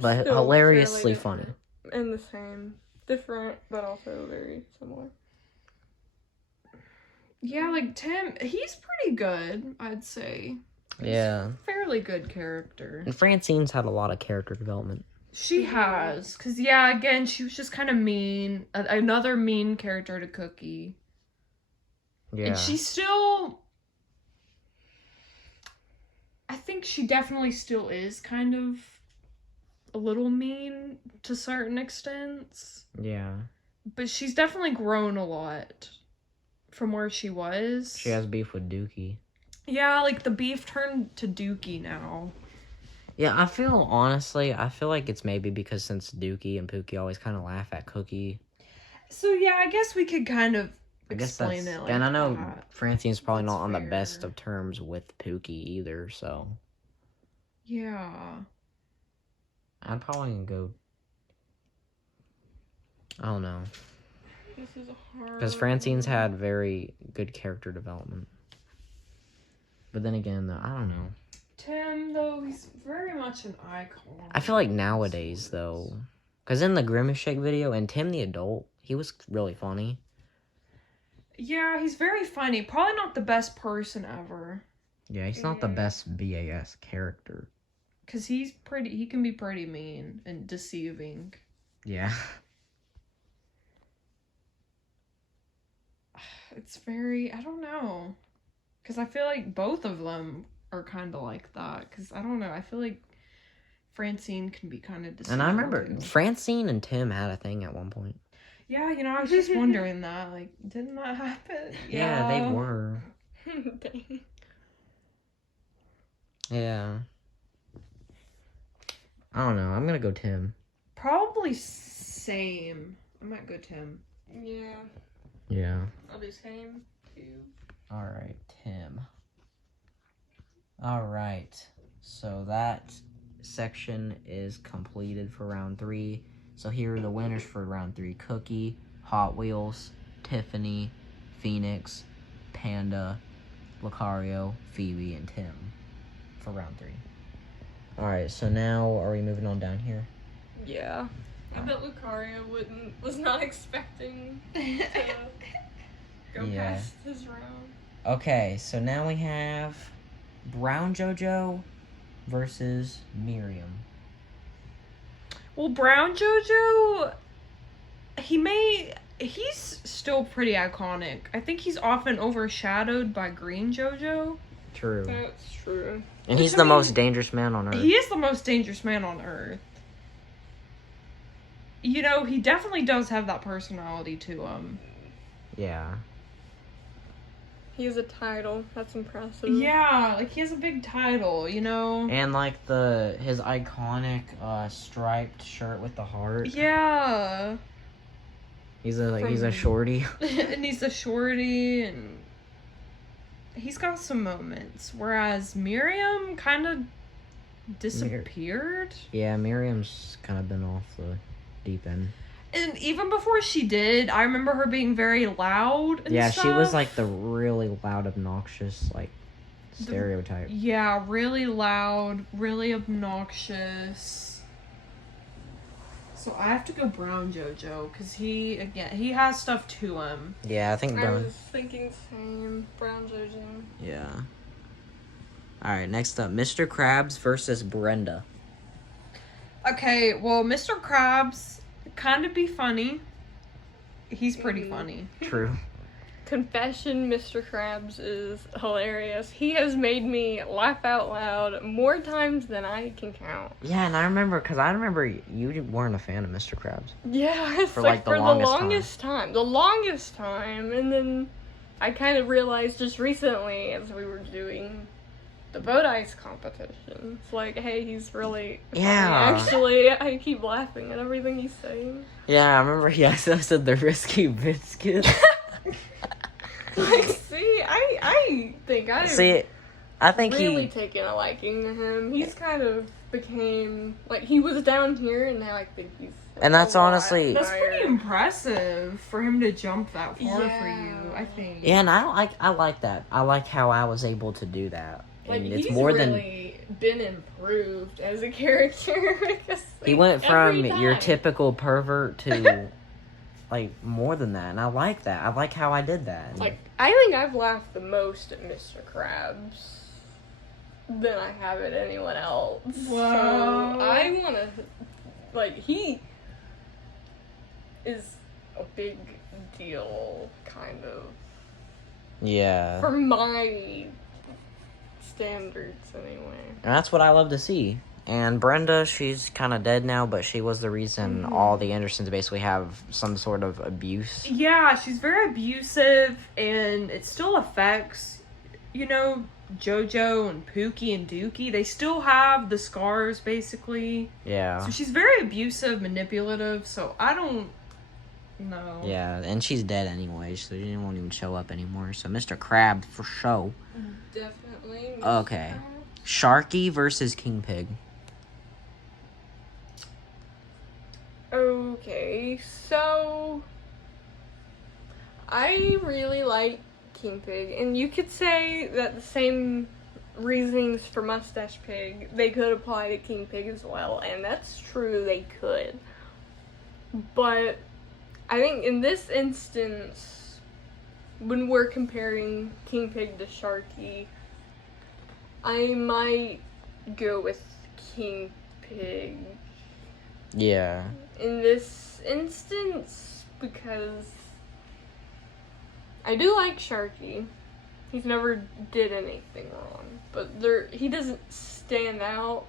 But still hilariously fairly funny. different and the same. Different, but also very similar. Yeah, like, Tim, he's pretty good, I'd say. Yeah. Fairly good character. And Francine's had a lot of character development. She has. Because, yeah, again, she was just kind of mean. Another mean character to Cookie. Yeah. And she still... I think she definitely still is kind of a little mean to certain extents. Yeah. But she's definitely grown a lot from where she was. She has beef with Dookie. Yeah, like the beef turned to Dookie now. Yeah, I feel like it's maybe because since Dookie and Pookie always kind of laugh at Cookie. So yeah, I guess we could kind of I guess explain that's... it like and I know that. Francine's probably That's not on the fair. best of terms with Pookie either, so... Yeah. I'd probably go... I don't know. This is a hard... Because Francine's had very good character development. But then again, though, I don't know. Tim, though, he's very much an icon. I feel like nowadays, though... Because in the Grimace Shake video, and Tim the adult, he was really funny. Yeah, he's very funny. Probably not the best person ever. Yeah, he's not the best BAS character. Because he can be pretty mean and deceiving. Yeah. It's very, I don't know. Because I feel like both of them are kind of like that. Because, I don't know, I feel like Francine can be kind of deceiving. And I remember too. Francine and Tim had a thing at one point. Yeah, you know, I was just wondering that. Like, didn't that happen? Yeah, they were. Dang. Yeah. I don't know. I'm gonna go Tim. Probably same. I might go Tim. Yeah. Yeah. I'll do same too. All right, Tim. All right. So that section is completed for round 3. So here are the winners for round 3. Cookie, Hot Wheels, Tiffany, Phoenix, Panda, Lucario, Phoebe, and Tim for round 3. All right, so now are we moving on down here? Yeah. I bet Lucario was not expecting to go Yeah. past his round. Okay, so now we have Brown JoJo versus Miriam. Well, Brown JoJo, he's still pretty iconic. I think he's often overshadowed by Green JoJo. True. That's true. And he's the most dangerous man on Earth. He is the most dangerous man on Earth. You know, he definitely does have that personality to him. Yeah. He has a title. That's impressive. Yeah, like he has a big title, you know? And like his iconic striped shirt with the heart. Yeah. He's a shorty. And he's a shorty, and he's got some moments. Whereas Miriam kind of disappeared. Yeah, Miriam's kind of been off the deep end. And even before she did, I remember her being very loud and Yeah, stuff. she was like the really loud, obnoxious, like, stereotype. Yeah, really loud, really obnoxious. So I have to go Brown JoJo, because he has stuff to him. Yeah, I think I Brown. was thinking same. Brown JoJo. Yeah. Alright, next up, Mr. Krabs versus Brenda. Okay, well, Mr. Krabs kind of be funny. He's pretty funny. True. Confession, Mr. Krabs is hilarious. He has made me laugh out loud more times than I can count. Yeah, and I remember you weren't a fan of Mr. Krabs. Yeah, it's For, like the for the longest longest time. The longest time. And then I kind of realized just recently as we were doing the boat ice competition. It's like, hey, he's really funny. Yeah. Actually, I keep laughing at everything he's saying. Yeah, I remember he also said the risky biscuits. Like, see, I think I think really he... taken a liking to him. He's kind of became, like, he was down here, and now I think he's And that's honestly... That's pretty impressive for him to jump that far for Yeah. you, I think. Yeah, and I like that. I like how I was able to do that. Like, And it's he's more really been improved as a character. Because, He like, went from every your time. typical pervert to, like, more than that. And I like that. I like how I did that. Like, I think I've laughed the most at Mr. Krabs than I have at anyone else. Wow. So I want to, like, he is a big deal, kind of, Yeah. for my standards, anyway. And that's what I love to see. And Brenda, she's kind of dead now, but she was the reason all the Andersons basically have some sort of abuse. Yeah, she's very abusive, and it still affects, you know, JoJo and Pookie and Dookie. They still have the scars, basically. Yeah. So she's very abusive, manipulative, so I don't know. Yeah, and she's dead anyway, so she won't even show up anymore. So Mr. Krabs for show. Definitely. Okay. Sharky versus King Pig. Okay, so I really like King Pig, and you could say that the same reasonings for Mustache Pig, they could apply to King Pig as well, and that's true, they could. But I think in this instance, when we're comparing King Pig to Sharky, I might go with King Pig Yeah. in this instance, because I do like Sharky. He's never did anything wrong, but he doesn't stand out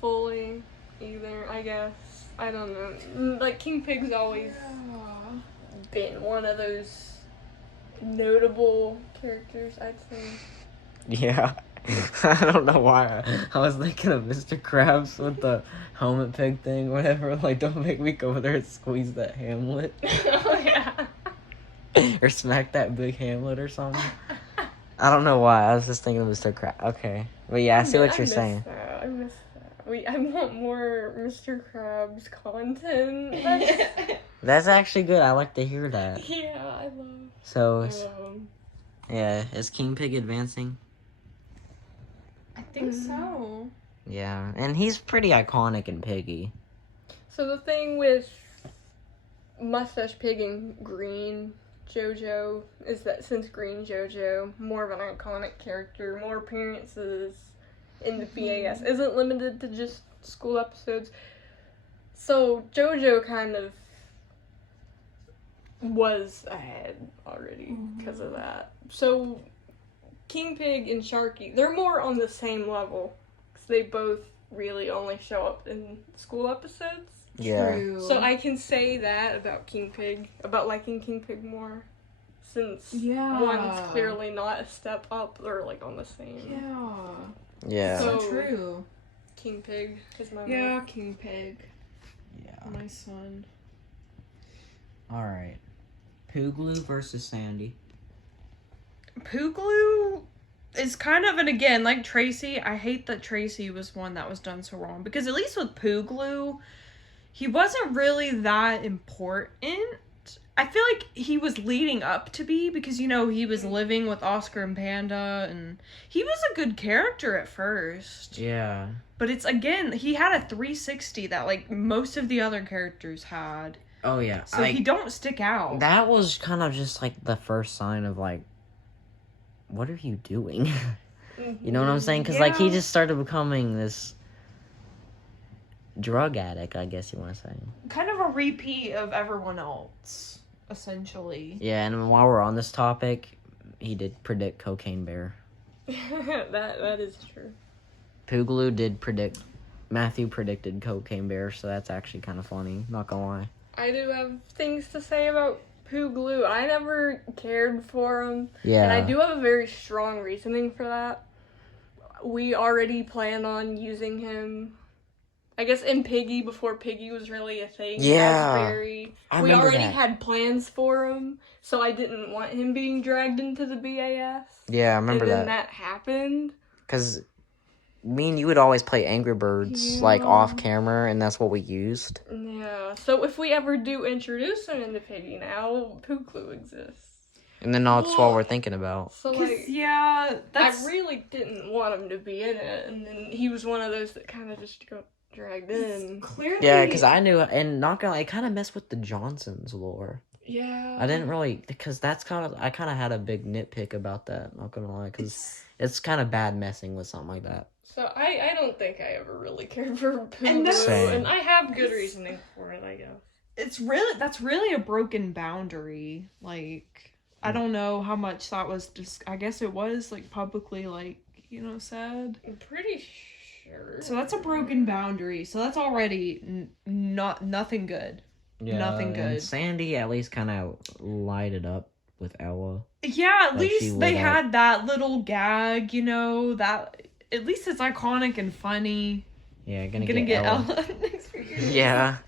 fully either, I guess. I don't know. Like, King Pig's always been one of those notable characters, I'd say. Yeah. I don't know why. I was thinking of Mr. Krabs with the helmet pig thing, whatever. Like, don't make me go over there and squeeze that Hamlet. Oh, yeah. Or smack that big Hamlet or something. I don't know why. I was just thinking of Mr. Krabs. Okay. But yeah, I see what you're saying. I miss that. I want more Mr. Krabs content. That's actually good. I like to hear that. Yeah, I love. So, yeah, is King Pig advancing? I think so. Yeah, and he's pretty iconic in Piggy. So the thing with Mustache Pig and Green JoJo is that since Green JoJo, more of an iconic character, more appearances in the BAS, isn't limited to just school episodes. So JoJo kind of was ahead already because of that. So King Pig and Sharky, they're more on the same level because they both really only show up in school episodes. Yeah. True. So I can say that about King Pig, about liking King Pig more, since one's clearly not a step up, or like on the same. Yeah. Yeah. So True. King Pig is my vote. King Pig. Yeah. My son. Alright. Poogloo versus Sandy. Poogloo is kind of, and again, like Tracy, I hate that Tracy was one that was done so wrong. Because at least with Poogloo, he wasn't really that important. I feel like he was leading up to be, because, you know, he was living with Oscar and Panda, and he was a good character at first. Yeah. But it's, again, he had a 360 that, like, most of the other characters had. Oh, yeah. So he don't stick out. That was kind of just, like, the first sign of, like, what are you doing? You know what I'm saying? Because, like, he just started becoming this drug addict, I guess you want to say. Kind of a repeat of everyone else, essentially. Yeah, and while we're on this topic, he did predict Cocaine Bear. that is true. Poogloo did predict... Matthew predicted Cocaine Bear, so that's actually kind of funny, not gonna lie. I do have things to say about Poogloo. I never cared for him. Yeah. And I do have a very strong reasoning for that. We already plan on using him, I guess, in Piggy before Piggy was really a thing. Yeah. We already had plans for him, so I didn't want him being dragged into the BAS. Yeah, I remember and then that. that happened. Because me and you would always play Angry Birds, like, off camera, and that's what we used. Yeah, so if we ever do introduce him into Piggy now, Poogloo exists. And then that's what we're thinking about. So, like, yeah, I really didn't want him to be in it, and then he was one of those that kind of just got dragged in. Clearly. Yeah, because I knew, and not gonna lie, it kind of messed with the Johnsons lore. Yeah. I didn't really, because I kind of had a big nitpick about that, not gonna lie, because it's kind of bad messing with something like that. So I don't think I ever really cared for And Poogloo, and I have good reasoning for it, I guess. That's really a broken boundary. Like, I don't know how much that was just, I guess it was, like, publicly, like, you know, said. I'm pretty sure. So that's a broken boundary. So that's already nothing good. Yeah, nothing good. And Sandy at least kind of lighted up with Ella. Yeah, at Like, least they had that little gag, you know, that, at least it's iconic and funny. Yeah, gonna get Ella. next few years. Yeah.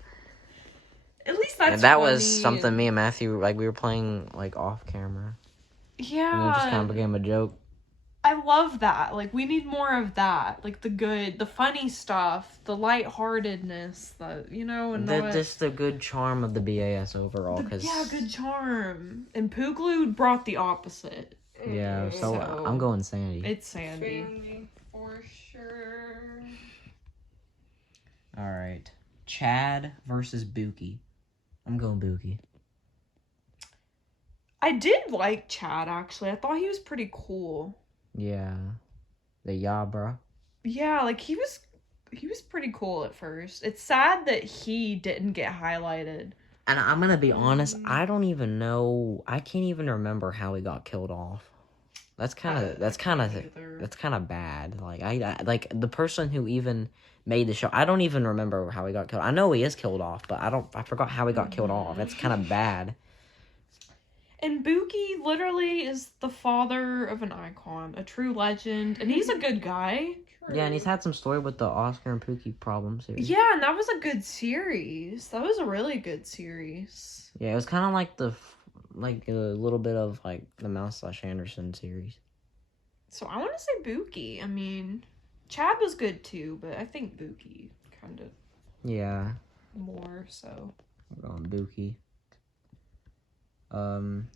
At least that's And that funny. was something me and Matthew, like, we were playing, like, off camera. Yeah. And it just kind of became a joke. I love that. Like, we need more of that. Like, the funny stuff, the lightheartedness, you know, and just the good charm of the BAS overall. Yeah, good charm. And Poogloo brought the opposite. Yeah, so I'm going Sandy. It's Sandy. Sandy, for sure. Alright. Chad versus Bookie. I'm going Bookie. I did like Chad, actually. I thought he was pretty cool. Yeah. The Yabra. Yeah, like, he was pretty cool at first. It's sad that he didn't get highlighted. And I'm gonna be honest, I don't even know. I can't even remember how he got killed off. That's kind of bad. Like I like the person who even made the show. I don't even remember how he got killed. I know he is killed off, but I forgot how he got killed off. It's kind of bad. And Bookie literally is the father of an icon, a true legend, and he's a good guy. Yeah, and he's had some story with the Oscar and Pookie problem series. Yeah, and that was a good series. That was a really good series. Yeah, it was kind of like a little bit of like the Mouse/Anderson series. So I want to say Bookie. I mean, Chad was good too, but I think Bookie kind of Yeah. more so. We're going Dookie.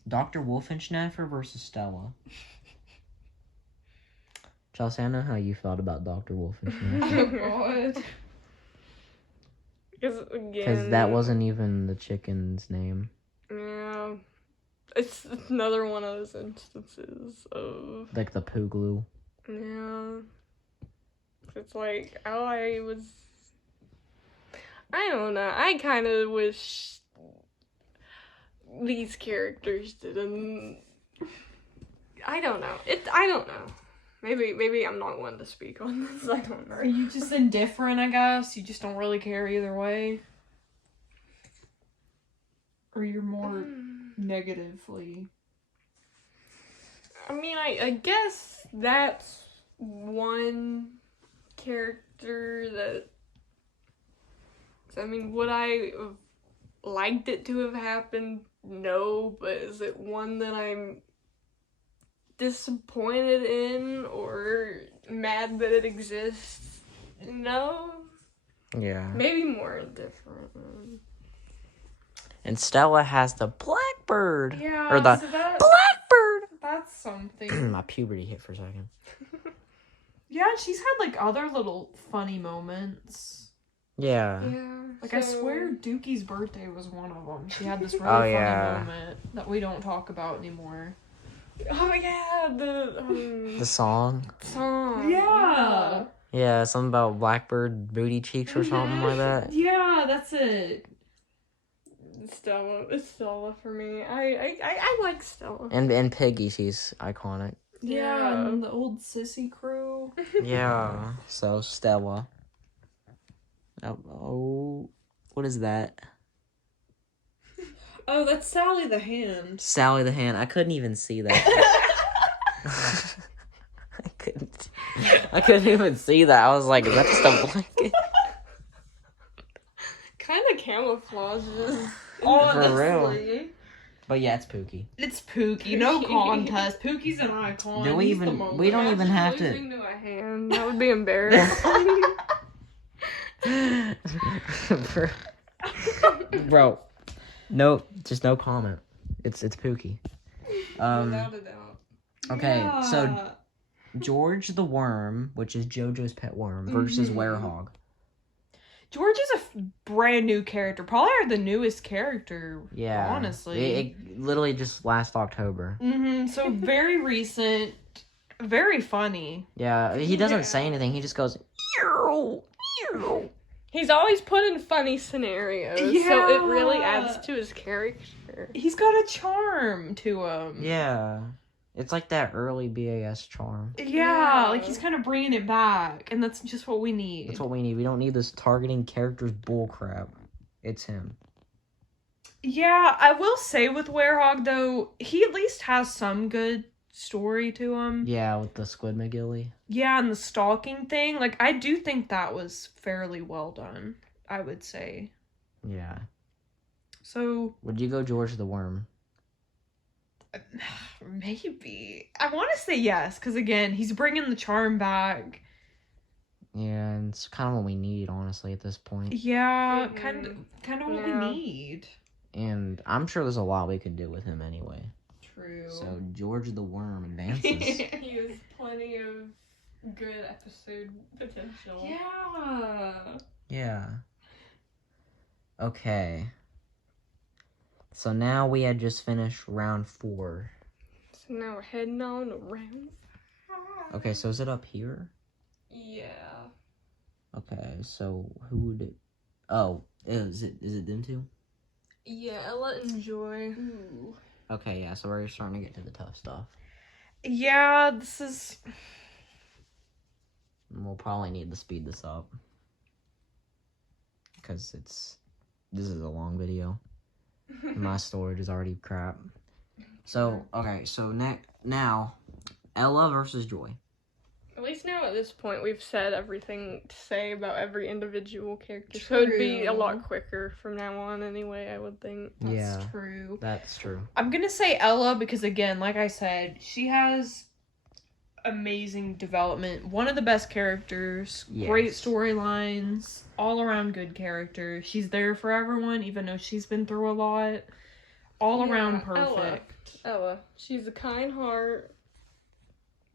Dr. Wolfenschneifer versus Stella. Chelsea, I know how you felt about Dr. Wolfenschneifer. Oh God. Because that wasn't even the chicken's name. Yeah. It's another one of those instances of... Like the poo glue. Yeah. It's like, I don't know. I kind of wish these characters didn't... I don't know. I don't know. Maybe I'm not one to speak on this. I don't know. Are you just indifferent, I guess? You just don't really care either way? Or you're more negatively... I mean, I guess that's one character that... I mean, would I have liked it to have happened? No, but is it one that I'm disappointed in or mad that it exists? No. Yeah. Maybe more indifferent. And Stella has the Blackbird. Yeah, Or the so that, Blackbird! that's something. My puberty hit for a second. Yeah, she's had like other little funny moments. Yeah. Yeah. Like I swear Dookie's birthday was one of them. She had this really Oh, funny yeah. moment that we don't talk about anymore. Oh yeah, The song. song. Yeah. Yeah, something about Blackbird booty cheeks or something like that. Yeah, that's it. Stella. It's Stella for me. I like Stella. And Piggy, she's iconic. Yeah, and the old sissy crew. Yeah. So Stella. Oh, what is that? Oh, that's Sally the Hand. Sally the Hand. I couldn't even see that. I couldn't even see that. I was like, is that just a blanket? Kind of camouflages. Honestly. But yeah, it's Pookie. It's Pookie. No contest. Pookie's an icon. Do we He's the even- moment. we don't even have to- Losing to a hand. That would be embarrassing. Bro, no, just no comment. It's Pookie. Without a doubt. Okay, so Yeah. George the Worm, which is JoJo's pet worm, versus Mhm. Werehog. George is a brand new character. Probably the newest character. Yeah, Honestly. it literally just last October. So very recent. Very funny. Yeah, he doesn't Yeah. say anything. He just goes, "Ew, ew." He's always put in funny scenarios, so it really adds to his character. He's got a charm to him. Yeah, it's like that early BAS charm. Yeah, Yeah. like he's kind of bringing it back, and that's just what we need. That's what we need. We don't need this targeting characters bullcrap. It's him. Yeah, I will say with Werehog though, he at least has some good story to him. Yeah, with the SquidMcGillie. Yeah, and the stalking thing, like I do think that was fairly well done, I would say. Yeah. So Would you go George the Worm? maybe I want to say yes, because again, he's bringing the charm back. Yeah, and it's kind of what we need, honestly, at this point. Yeah, Mhm. kind of what Yeah. we need. And I'm sure there's a lot we could do with him anyway. True. So George the Worm advances. He has plenty of good episode potential. Yeah. Yeah. Okay. So now we had just finished round 4. So now we're heading on to round 5. Okay, so is it up here? Yeah. Okay, so who would it... Oh, is it them two? Yeah, Ella and Joy. Ooh. Okay, yeah, so we're starting to get to the tough stuff. Yeah, this is. And we'll probably need to speed this up. Because this is a long video. My storage is already crap. So, okay, so now, Ella versus Joy. At least now at this point, we've said everything to say about every individual character. So it'd be a lot quicker from now on anyway, I would think. That's true. That's true. I'm gonna say Ella because, again, like I said, she has amazing development. One of the best characters. Yes. Great storylines. All around good character. She's there for everyone, even though she's been through a lot. All around perfect. Ella. She's a kind heart.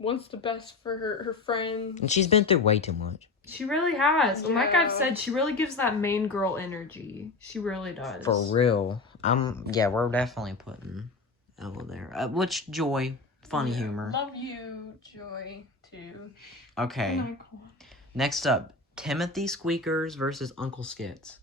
Wants the best for her friends. And she's been through way too much. She really has. And like I've Yeah. said, she really gives that main girl energy. She really does. For real. We're definitely putting Ella there. Which Joy, funny humor. Love you, Joy, too. Okay. An icon. Next up, Timothy Squeakers versus Uncle Skits.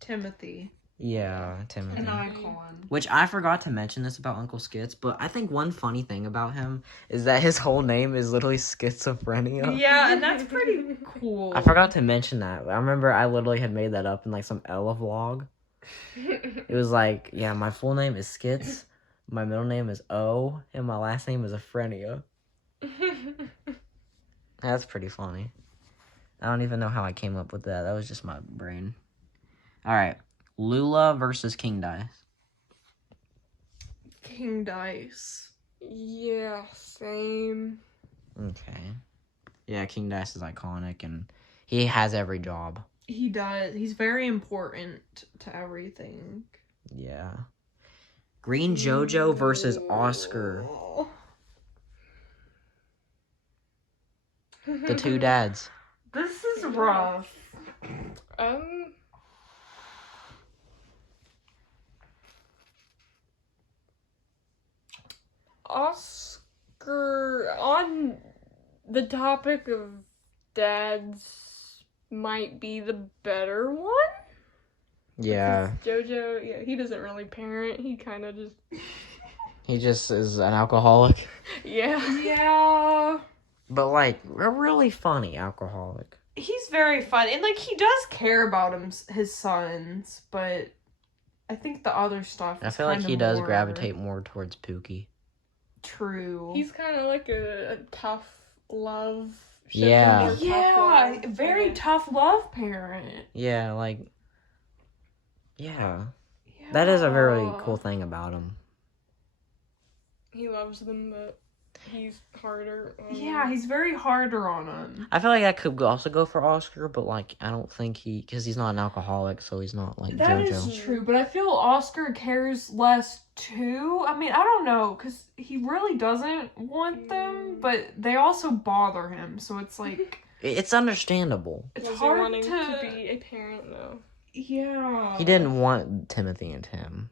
Timothy. Yeah, Timothy. An icon. Which I forgot to mention this about Uncle Skits, but I think one funny thing about him is that his whole name is literally schizophrenia. Yeah, and that's pretty cool. I forgot to mention that. I remember I literally had made that up in like some Ella vlog. It was like, yeah, my full name is Skits, my middle name is O, and my last name is Aphrenia. That's pretty funny. I don't even know how I came up with that. That was just my brain. Alright. Lula versus King Dice. King Dice. Yeah, same. Okay. Yeah, King Dice is iconic, and he has every job. He does. He's very important to everything. Yeah. Green JoJo versus Oscar. The two dads. This is rough. Oscar, on the topic of dads, might be the better one. Yeah. JoJo, yeah, he doesn't really parent. He kind of just... He just is an alcoholic. Yeah. Yeah. But, like, a really funny alcoholic. He's very fun. And, like, he does care about his sons, but I think the other stuff is I feel like kinda he does more gravitate more towards Pookie. True. He's kind of like a tough love. Yeah. Tough Yeah, love. very tough love parent. Yeah, like... Yeah. That is a very cool thing about him. He loves them, but he's harder. Yeah, he's very harder on him. I feel like that could also go for Oscar, but, like, I don't think because he's not an alcoholic, so he's not like That JoJo. is true, but I feel Oscar cares less too. I mean, I don't know, because he really doesn't want them, but they also bother him, so it's like... It's understandable. It's Was he hard wanting to be a parent, though? Yeah. He didn't want Timothy and Tim.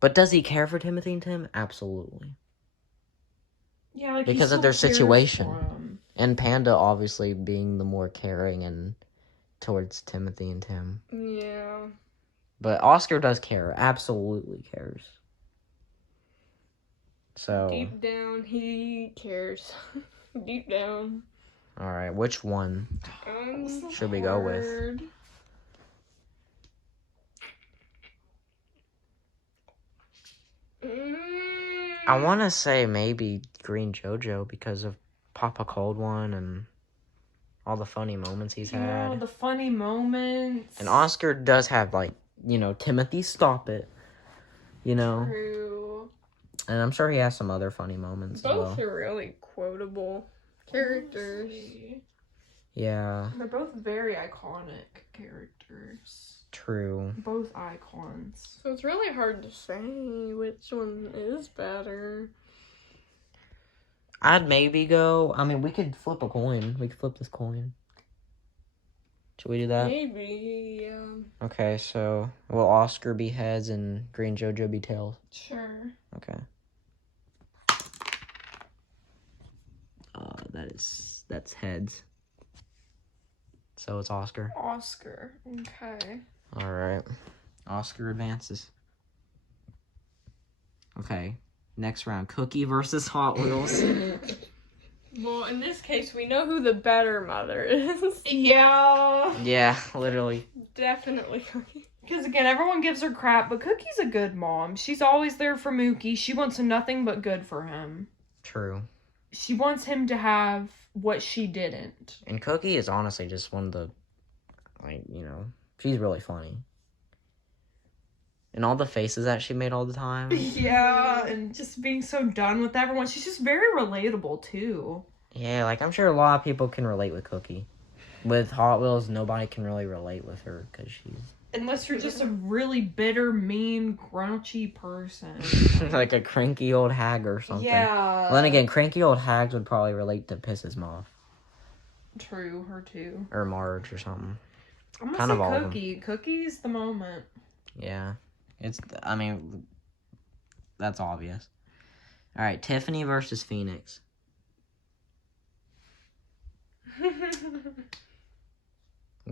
But does he care for Timothy and Tim? Absolutely. Yeah, like Because he of their still cares situation. for him. And Panda obviously being the more caring and towards Timothy and Tim. Yeah. But Oscar does care. Absolutely cares. So. Deep down, he cares. Deep down. Alright, which one This is should we go with? hard. I want to say maybe Green JoJo because of Papa Cold One and all the funny moments he's Yeah, had. the funny moments. And Oscar does have, like, Timothy, stop it. True. And I'm sure he has some other funny moments as Both well. are really quotable characters. Yeah, They're both very iconic characters. true. Both icons. So it's really hard to say which one is better. I'd maybe go. I mean, we could flip a coin. We could flip this coin. Should we do that? Maybe, yeah. Okay, so will Oscar be heads and Green JoJo be tails? Sure. Okay. That's heads. So it's Oscar. Oscar. Okay. All right. Oscar advances. Okay. Next round, Cookie versus Hot Wheels. Well, in this case, we know who the better mother is. Yeah. Yeah, literally. Definitely Cookie. Because again, everyone gives her crap, but Cookie's a good mom. She's always there for Mookie. She wants nothing but good for him. True. She wants him to have what she didn't. And Cookie is honestly just one of the, like, you know, she's really funny. And all the faces that she made all the time. Yeah, and just being so done with everyone. She's just very relatable, too. Yeah, like, I'm sure a lot of people can relate with Cookie. With Hot Wheels, nobody can really relate with her because she's... Unless you're just a really bitter, mean, grouchy person. like a cranky old hag or something. Yeah. Well, then again, cranky old hags would probably relate to Piss's Muff. True, her too. Or Marge or something. I'm gonna Kind say of all of Cookie. Cookie's the moment. Yeah. I mean, that's obvious. Alright, Tiffany versus Phoenix. I'm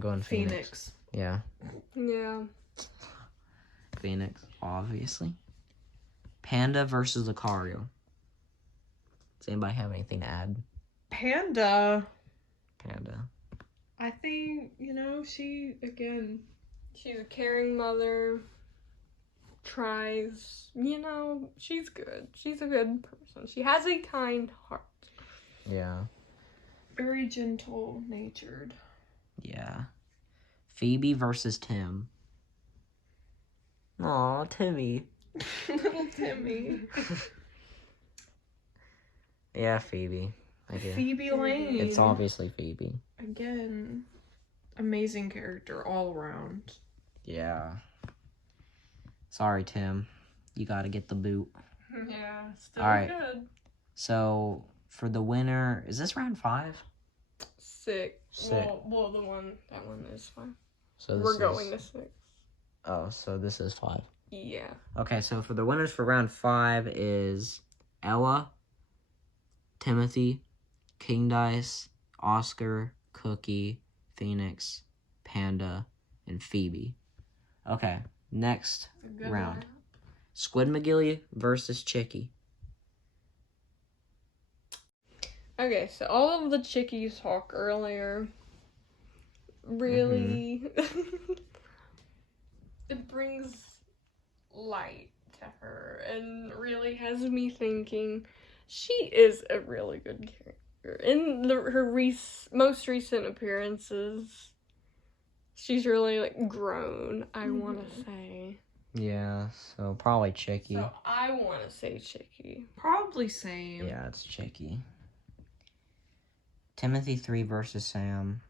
going Phoenix. Yeah. Yeah. Phoenix, obviously. Panda versus Lucario. Does anybody have anything to add? Panda. Panda. I think, you know, she's a caring mother. Tries, you know, she's good. She's a good person. She has a kind heart. Yeah. very gentle natured. Yeah. Phoebe versus Tim. Aw, Timmy. Little Timmy. Yeah, Phoebe. I do. Phoebe Lane. It's obviously Phoebe. Again, amazing character all around. Yeah. Sorry, Tim. You gotta get the boot. Yeah, still All right. good. So, for the winner, is this round 5? 6. Six. Well, that one is 5. So this We're going to 6. Oh, so this is 5. Yeah. Okay, so for the winners for round 5 is Ella, Timothy, King Dice, Oscar, Cookie, Phoenix, Panda, and Phoebe. Okay, next round. SquidMcGillie versus Chicky. Okay, so all of the Chickies talk earlier really it brings light to her and really has me thinking she is a really good character. In her most recent appearances, she's really like grown, I want to say. Yeah, so probably Chicky. So I want to say Chicky. Probably same. Yeah, it's Chicky. Timothy 3 versus Sam.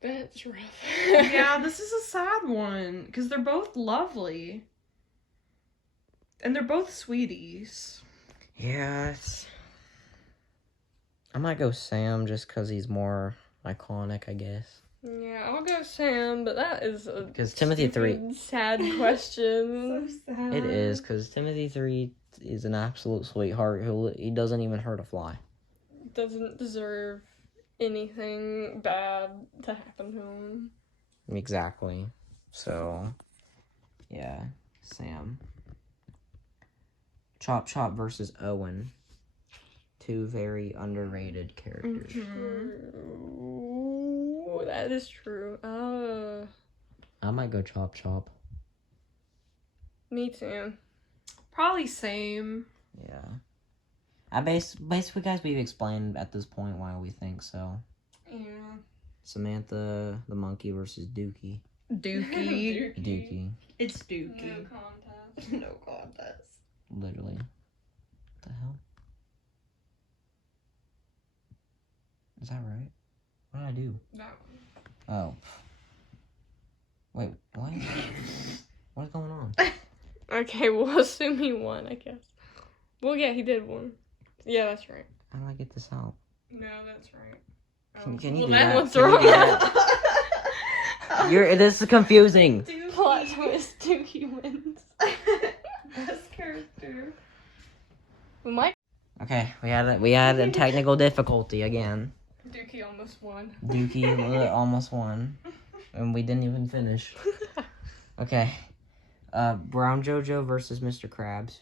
That's rough. Yeah, this is a sad one because they're both lovely. And they're both sweeties. Yeah, I might go Sam just because he's more iconic, I guess. Yeah, I'll go Sam, but that is a Because Timothy 3... sad question. So sad. It is, because Timothy 3 is an absolute sweetheart he doesn't even hurt a fly. Doesn't deserve anything bad to happen to him. Exactly. So, yeah, Sam. Chop Chop versus Owen. 2 very underrated characters. True. That is true. I might go Chop Chop. Me too. Probably same. Yeah. Basically, guys, we've explained at this point why we think so. Yeah. Samantha the monkey versus Dookie. Dookie. Dookie. It's Dookie. No contest. No contest. Literally. What the hell? Is that right? What did I do? That Oh. Wait, what? What's going on? one. Okay, we'll assume he won, I guess. Well, yeah, he did win. Yeah, that's right. How do I get this out? No, that's right. Can you Well, do that that? one's Can you wrong. do that? This is confusing. Plot twist, Dookie wins. Best character. Mike. Okay, we had a technical difficulty again. Dookie almost won. Dookie almost won, and we didn't even finish. Okay, Brown JoJo versus Mr. Krabs.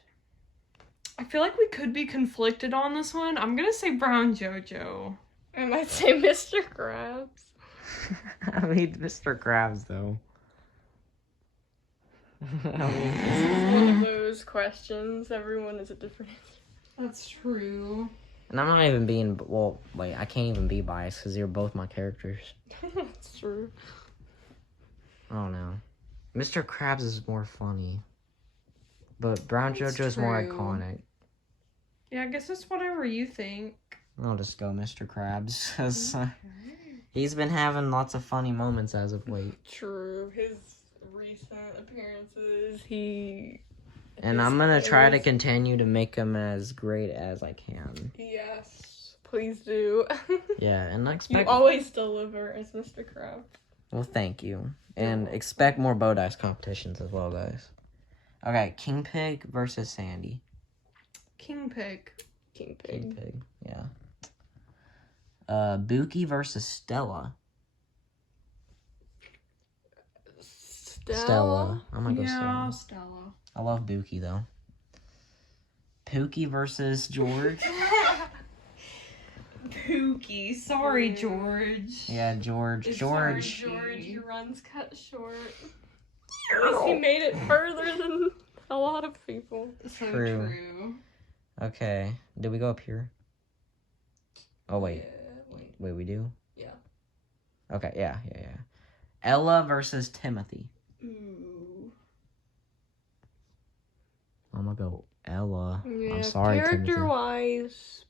I feel like we could be conflicted on this one. I'm gonna say Brown JoJo. I might say Mr. Krabs. I mean, Mr. Krabs, though. I mean, It's one of those questions. Everyone is a different answer. That's true. and I'm not even being, well, wait, I can't even be biased because you're both my characters. That's true. I don't know. Mr. Krabs is more funny. But Brown That's JoJo is more true. iconic. Yeah, I guess it's whatever you think. I'll just go Mr. Krabs. 'Cause, he's been having lots of funny moments as of late. True. His recent appearances, And his I'm going to try to pose- continue to make him as great as I can. Yes, please do. Yeah, and I You expect... always deliver as Mr. Krabs. Well, thank you. And expect more bow dice competitions as well, guys. Okay, King Pig versus Sandy. King Pig. King King Pig. Pig, yeah. Dookie versus Stella. Stella. I'm gonna go Yeah, Stella. Stella. I love Dookie, though. Pookie versus George. Pookie. Sorry, George. Yeah, George. Sorry, George. George, your run's cut short. At least he made it further than a lot of people. So True. true. Okay. Did we go up here? Oh, wait. Yeah, wait. Wait, we do? Yeah. Okay, yeah. Ella versus Timothy. Ooh. I'm gonna go Ella. Yeah, I'm sorry, Timothy. character-wise,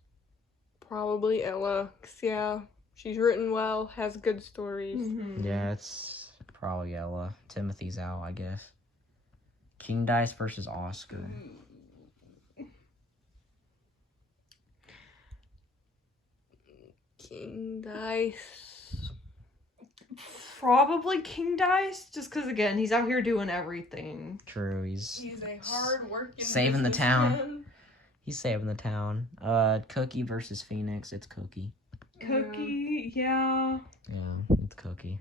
probably Ella. 'Cause, yeah, she's written well, has good stories. Mhm. Yeah, it's probably Ella. Timothy's out, I guess. King Dice versus Oscar. King Dice. Probably King Dice, just because, again, he's out here doing everything. True, he's He's a hard-working Saving the town. businessman. he's saving the town. Cookie versus Phoenix. It's Cookie. Cookie, yeah. Yeah, it's Cookie.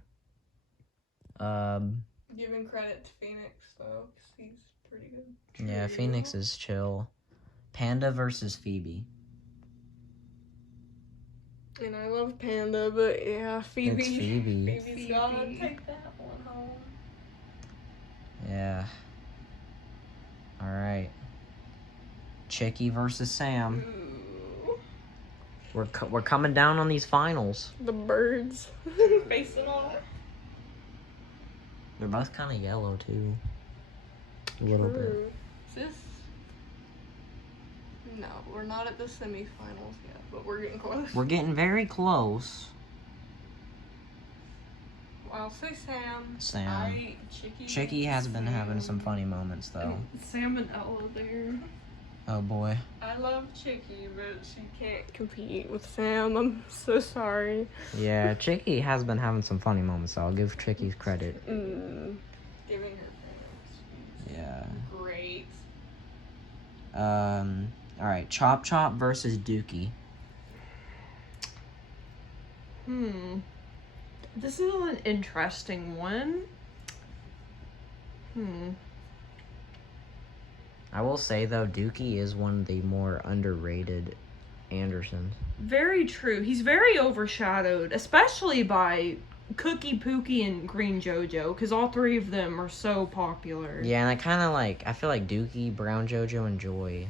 Giving credit to Phoenix, though, 'cause he's pretty good. Yeah, True. Phoenix is chill. Panda versus Phoebe. And I love Panda, but yeah, Phoebe. It's Phoebe. Phoebe's gotta take that one home. Yeah. All right. Chicky versus Sam. Ooh. We're coming down on these finals. The birds facing off. They're both kind of yellow too. A little bit. True. Is this? No, we're not at the semifinals yet, but we're getting close. We're getting very close. I'll say Sam. Sam. Chicky. Chicky has been having some funny moments though. Sam and Ella there. Oh boy. I love Chicky, but she can't compete with Sam. I'm so sorry. Yeah, Chicky has been having some funny moments, so I'll give Chicky's credit. Giving her fans. Yeah. Great. Alright, Chop Chop versus Dookie. This is an interesting one. I will say though, Dookie is one of the more underrated Andersons. Very true. He's very overshadowed, especially by Cookie, Pookie, and Green JoJo, because all three of them are so popular. Yeah, and I kind of like, I feel like Dookie, Brown JoJo, and Joy.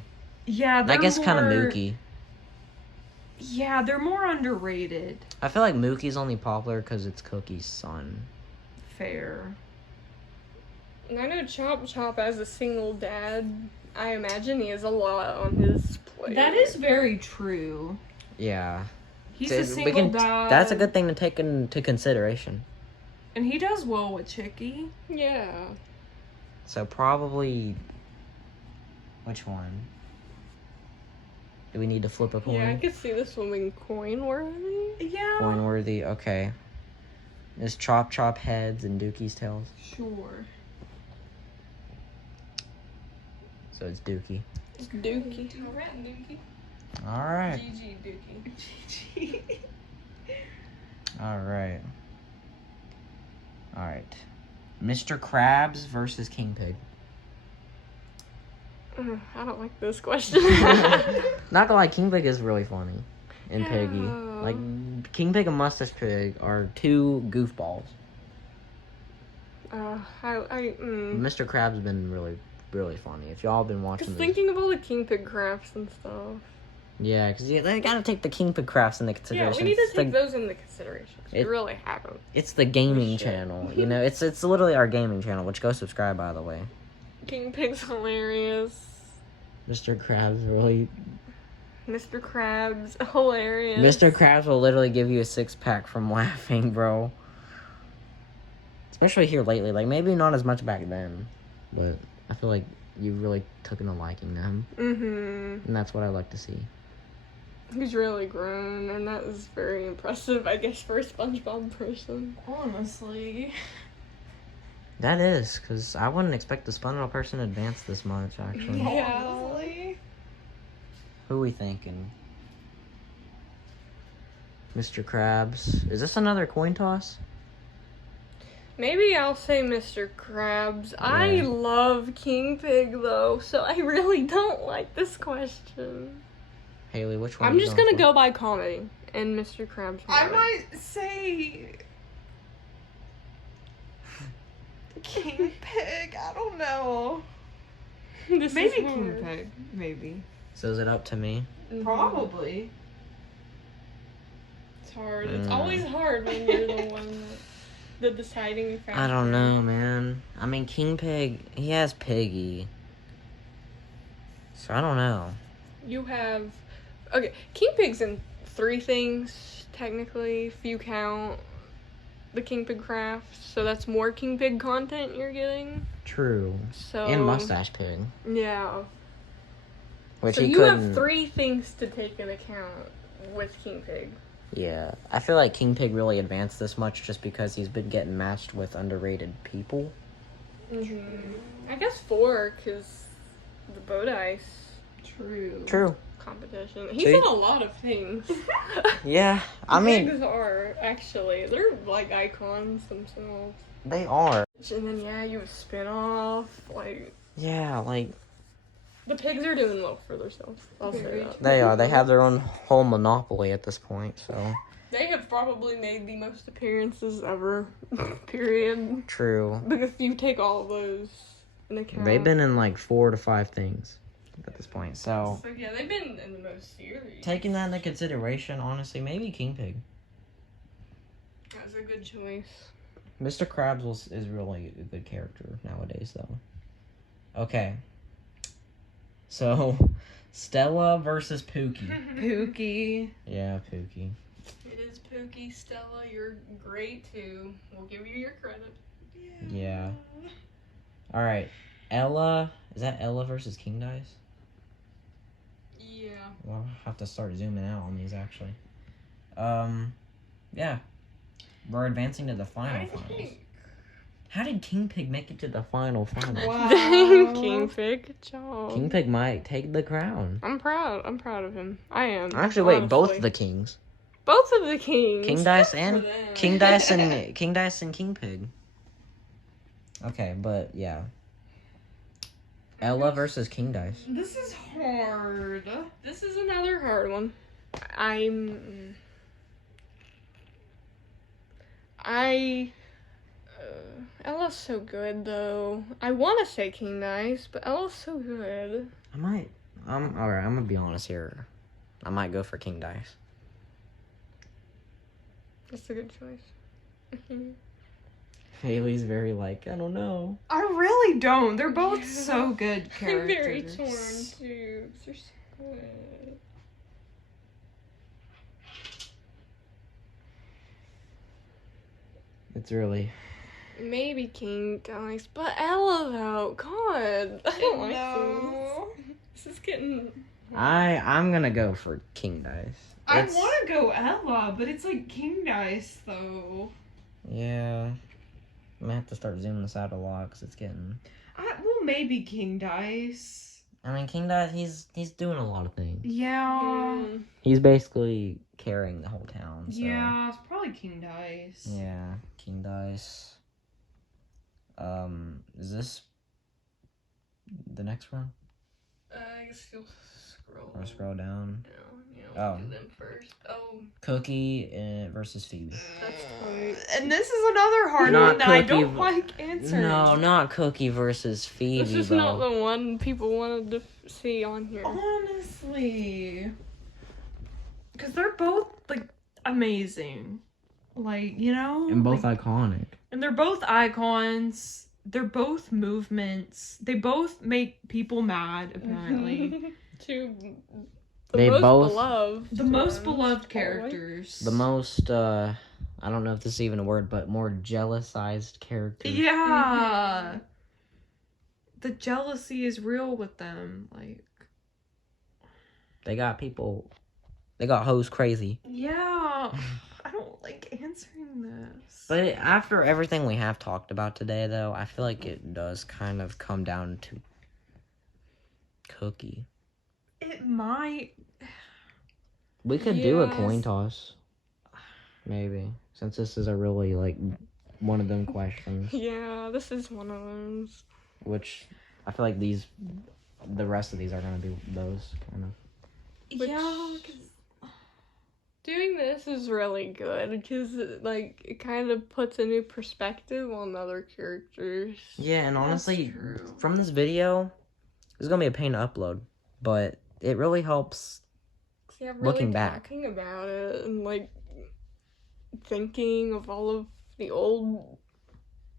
Yeah, And they're I guess kind of more- Mookie. Yeah, they're more underrated. I feel like Mookie's only popular because it's Cookie's son. Fair. And I know Chop Chop as a single dad, I imagine he has a lot on his plate. That is very true. Yeah. He's So a we single can- dad. That's a good thing to take into consideration. And he does well with Chicky. Yeah. So probably, which one? Do we need to flip a coin? Yeah, I could see this one being coin worthy. Yeah. Coin worthy. Okay. Is Chop Chop heads and Dookie's tails? Sure. So it's Dookie. It's Dookie. Alright, Dookie. All right. GG, Dookie. All right. All right. Mr. Krabs versus King Pig. I don't like this question. Not gonna lie, King Pig is really funny. and Piggy. Yeah. Like, King Pig and Mustache Pig are two goofballs. Mr. Crab's been really, really funny. If y'all been watching Just this. thinking of all the King Pig crafts and stuff. Yeah, because they gotta take the King Pig crafts into Yeah, consideration. we need to It's take those into consideration. We it- really haven't. It's the gaming channel, you know? It's literally our gaming channel, which go subscribe, by the way. King Pig's hilarious. Mr. Krabs really... Mr. Krabs, hilarious. Mr. Krabs will literally give you a six-pack from laughing, bro. Especially here lately. Like, maybe not as much back then. But I feel like you really took a liking to him. Mm-hmm. And that's what I like to see. He's really grown, and that is very impressive, I guess, for a SpongeBob person. Honestly. That is, because I wouldn't expect the SpongeBob person to advance this much, actually. Honestly. Who we thinking? Mr. Krabs. Is this another coin toss? Maybe I'll say Mr. Krabs. I Yeah. love King Pig, though, so I really don't like this question. Haley, which one? I'm are you just going gonna for? go by comedy and Mr. Krabs. I might say King Pig. I don't know. This Maybe is King hard. Pig. Maybe. So is it up to me? Mhm. Probably. It's hard. It's Mm. always hard when you're the one, the deciding factor. I don't know, man. I mean, King Pig, he has Piggy. So I don't know. You have, okay, King Pig's in 3 things, technically, if you count the King Pig crafts. So that's more King Pig content you're getting. True. So And Mustache Pig. Yeah. Which So he you couldn't. have 3 things to take into account with King Pig. Yeah. I feel like King Pig really advanced this much just because he's been getting matched with underrated people. I guess 4, because the boat ice True. competition. He's See? in a lot of things. Yeah. I mean, Pigs are, actually, they're like icons themselves. they are. And then, yeah, you have spin-off, like, Yeah, like, the pigs are doing well for themselves. I'll say that. they are. They have their own whole monopoly at this point, so. They have probably made the most appearances ever, period. True. Because if you take all of those in account. They've been in like 4 to 5 things at this point, so. So, yeah, they've been in the most series. Taking that into consideration, honestly, maybe King Pig. That's a good choice. Mr. Krabs is really a good character nowadays, though. Okay. So, Stella versus Pookie. Pookie. Yeah, Pookie. It is Pookie, Stella, you're great too. We'll give you your credit. Yeah. Alright. Ella. Is that Ella versus King Dice? Yeah. Well, I'll have to start zooming out on these, actually. Yeah. We're advancing to the finals. How did King Pig make it to the finals? Wow. King Pig, good job. King Pig might take the crown. I'm proud of him. I am. Actually, wait, both honestly. of the kings. Both of the kings. King Dice Good and for them. King Dice and King Pig. Okay, but yeah. Ella versus King Dice. This is hard. This is another hard one. Ella's so good though. I want to say King Dice, but Ella's so good. Alright, I'm gonna be honest here. I might go for King Dice. That's a good choice. Haley's very like, I don't know. I really don't. They're both so good I'm characters. very torn too. They're so good. It's really Maybe King Dice, but Ella though. God, I don't like No. this. This is getting. I'm gonna go for King Dice. I It's- want to go Ella, but it's like King Dice though. Yeah. I'm gonna have to start zooming this out a lot because it's getting. Well, maybe King Dice. I mean, King Dice, he's doing a lot of things. Yeah. He's basically carrying the whole town. So. Yeah, it's probably King Dice. Yeah, King Dice. Is this the next one? I guess you'll scroll. Or scroll down? Yeah. Oh. do them first. Oh, Cookie versus Phoebe. that's right. And this is another hard Not one that I Cookie don't like answering. No, not Cookie versus Phoebe, This is though. not the one people wanted to see on here. Honestly. Because they're both, like, amazing. Like, you know? And both like, iconic. and they're both icons. They're both movements. They both make people mad, apparently. They most both- beloved. The most ones, beloved probably. characters. The most, I don't know if this is even a word, but more jealousized characters. Yeah. The jealousy is real with them. Like, They got hoes crazy. yeah. I don't like answering this. But after everything we have talked about today, though, I feel like it does kind of come down to Cookie. It might. We could do a Yes. coin toss. Maybe. Since this is a really, like, one of them questions. Yeah, this is one of those. Which, I feel like the rest of these are going to be those, kind of. Which- Yeah, 'cause Doing this is really good because it kind of puts a new perspective on other characters. Yeah, and honestly, true. from this video, it's going to be a pain to upload. But it really helps. Yeah, really Looking back. talking about it and thinking of all of the old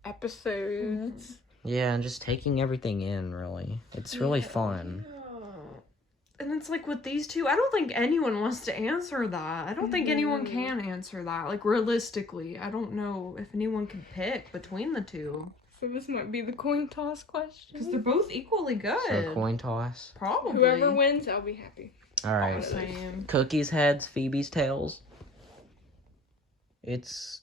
episodes. Yeah, and just taking everything in, really. It's really Yeah. fun. And it's like with these two, I don't think anyone wants to answer that. I don't think anyone Mhm. can answer that. Like, realistically, I don't know if anyone can pick between the two. So this might be the coin toss Because they're question. both equally good. So, coin toss. Probably. Whoever wins, I'll be happy. Alright. Same. Cookie's heads, Phoebe's tails. It's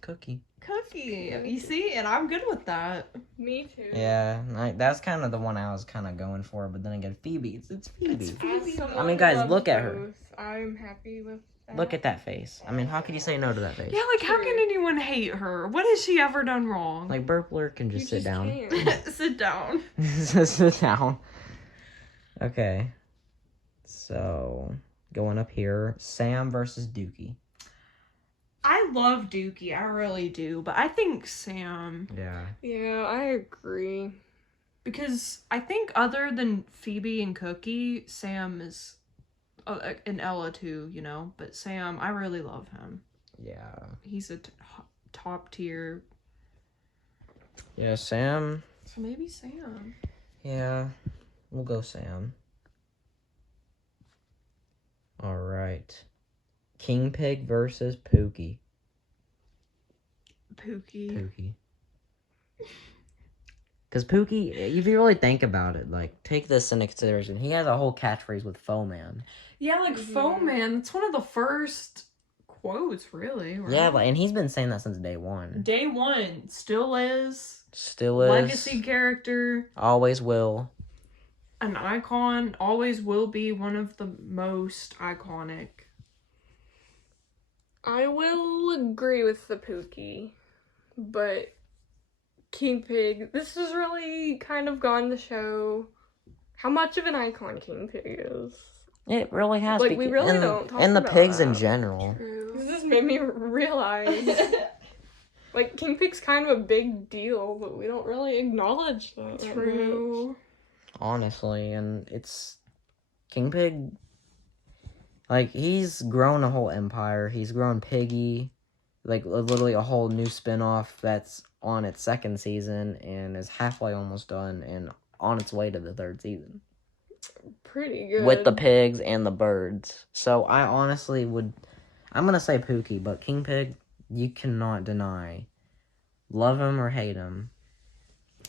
Cookie. Cookie. You see? And I'm good with that. Me too. Yeah, that's kind of the one I was kind of going for, but then again, Phoebe, it's Phoebe. As someone I mean, who guys, loves look at her. both, I'm happy with that. Look at that face. I mean, how could you say no to that face? Yeah, like, how can True. anyone hate her? What has she ever done wrong? Like, Burpler can You just sit down. can't. Sit down. Just sit down. Okay. So, going up here, Sam versus Dookie. I love Dookie, I really do, but I think Sam, Yeah. Yeah, I agree. because I think other than Phoebe and Cookie, Sam is an Ella too, you know, but Sam, I really love him. Yeah. He's a top tier, Yeah, Sam. so maybe Sam. Yeah. We'll go Sam. Alright. King Pig versus Pookie. Pookie. Because Pookie, if you really think about it, like, take this into consideration. He has a whole catchphrase with Foe Man. Yeah, like Mhm. Foam Man, it's one of the first quotes, really. Right? Yeah, and he's been saying that since day one. Day one, still is. Still is. Legacy character. Always will. An icon, always will be one of the most iconic. I will agree with the Pookie, but King Pig, this has really kind of gone to show how much of an icon King Pig is. It really has. Like, we really don't talk And the about pigs in that. general. This just made me realize, King Pig's kind of a big deal, but we don't really acknowledge that. True. Honestly, and it's King Pig. Like, he's grown a whole empire. He's grown Piggy, like literally a whole new spin-off that's on its second season and is halfway almost done and on its way to the third season Pretty good. with the pigs and the birds. So I honestly I'm gonna say Pookie, but King Pig, you cannot deny. Love him or hate him,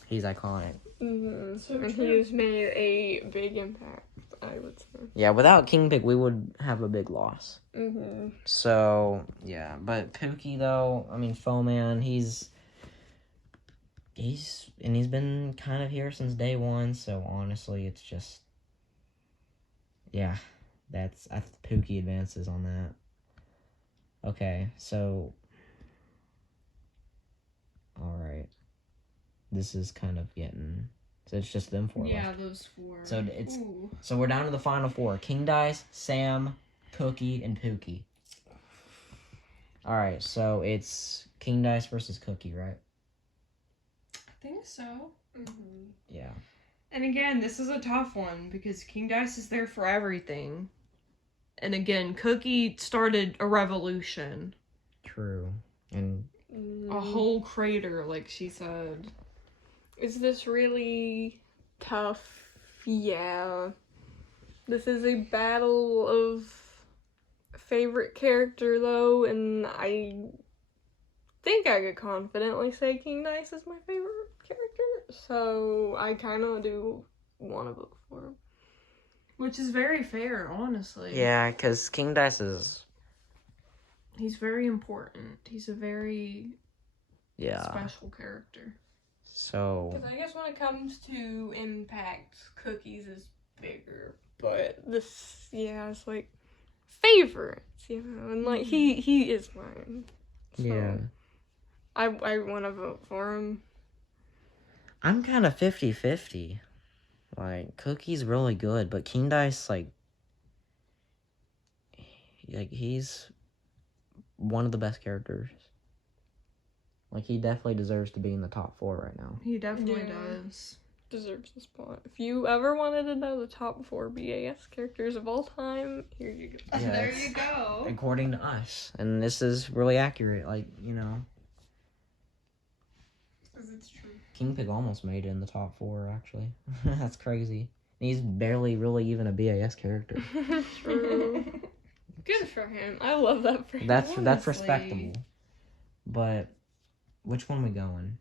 he's iconic. Mm-hmm. So And true. he has made a big impact, I would say. Yeah, without King Pig, we would have a big loss. Mm-hmm. So, yeah. But Pookie, though, I mean, Foeman, he's been kind of here since day one, so honestly, it's just, yeah, Pookie advances on that. Okay, so, alright. This is kind of getting So it's just them 4 Yeah, left. those 4. So we're down to the final 4. King Dice, Sam, Cookie, and Pookie. Alright, so it's King Dice versus Cookie, right? I think so. Yeah. And again, this is a tough one because King Dice is there for everything. And again, Cookie started a revolution. True. And a whole crater, like she said. Is this really tough? Yeah. This is a battle of favorite character, though, and I think I could confidently say King Dice is my favorite character, so I kind of do want to vote for him. Which is very fair, honestly. yeah, because King Dice is... He's very important. He's a very special character. So... Because I guess when it comes to impact, Cookies is bigger, but this, it's like favorites, and like he is mine. So Yeah. I want to vote for him. I'm kind of 50-50. Like, Cookie's really good, but King Dice, like, he's one of the best characters. Like, he definitely deserves to be in the top 4 right now. He definitely does. Deserves the spot. If you ever wanted to know the top 4 BAS characters of all time, here you go. Yeah, there you go. According to us. And this is really accurate, like, Because it's true. King Pig almost made it in the top 4, actually. That's crazy. He's barely really even a BAS character. True. Good for him. I love that for him. That's Honestly. respectable. But which one we going?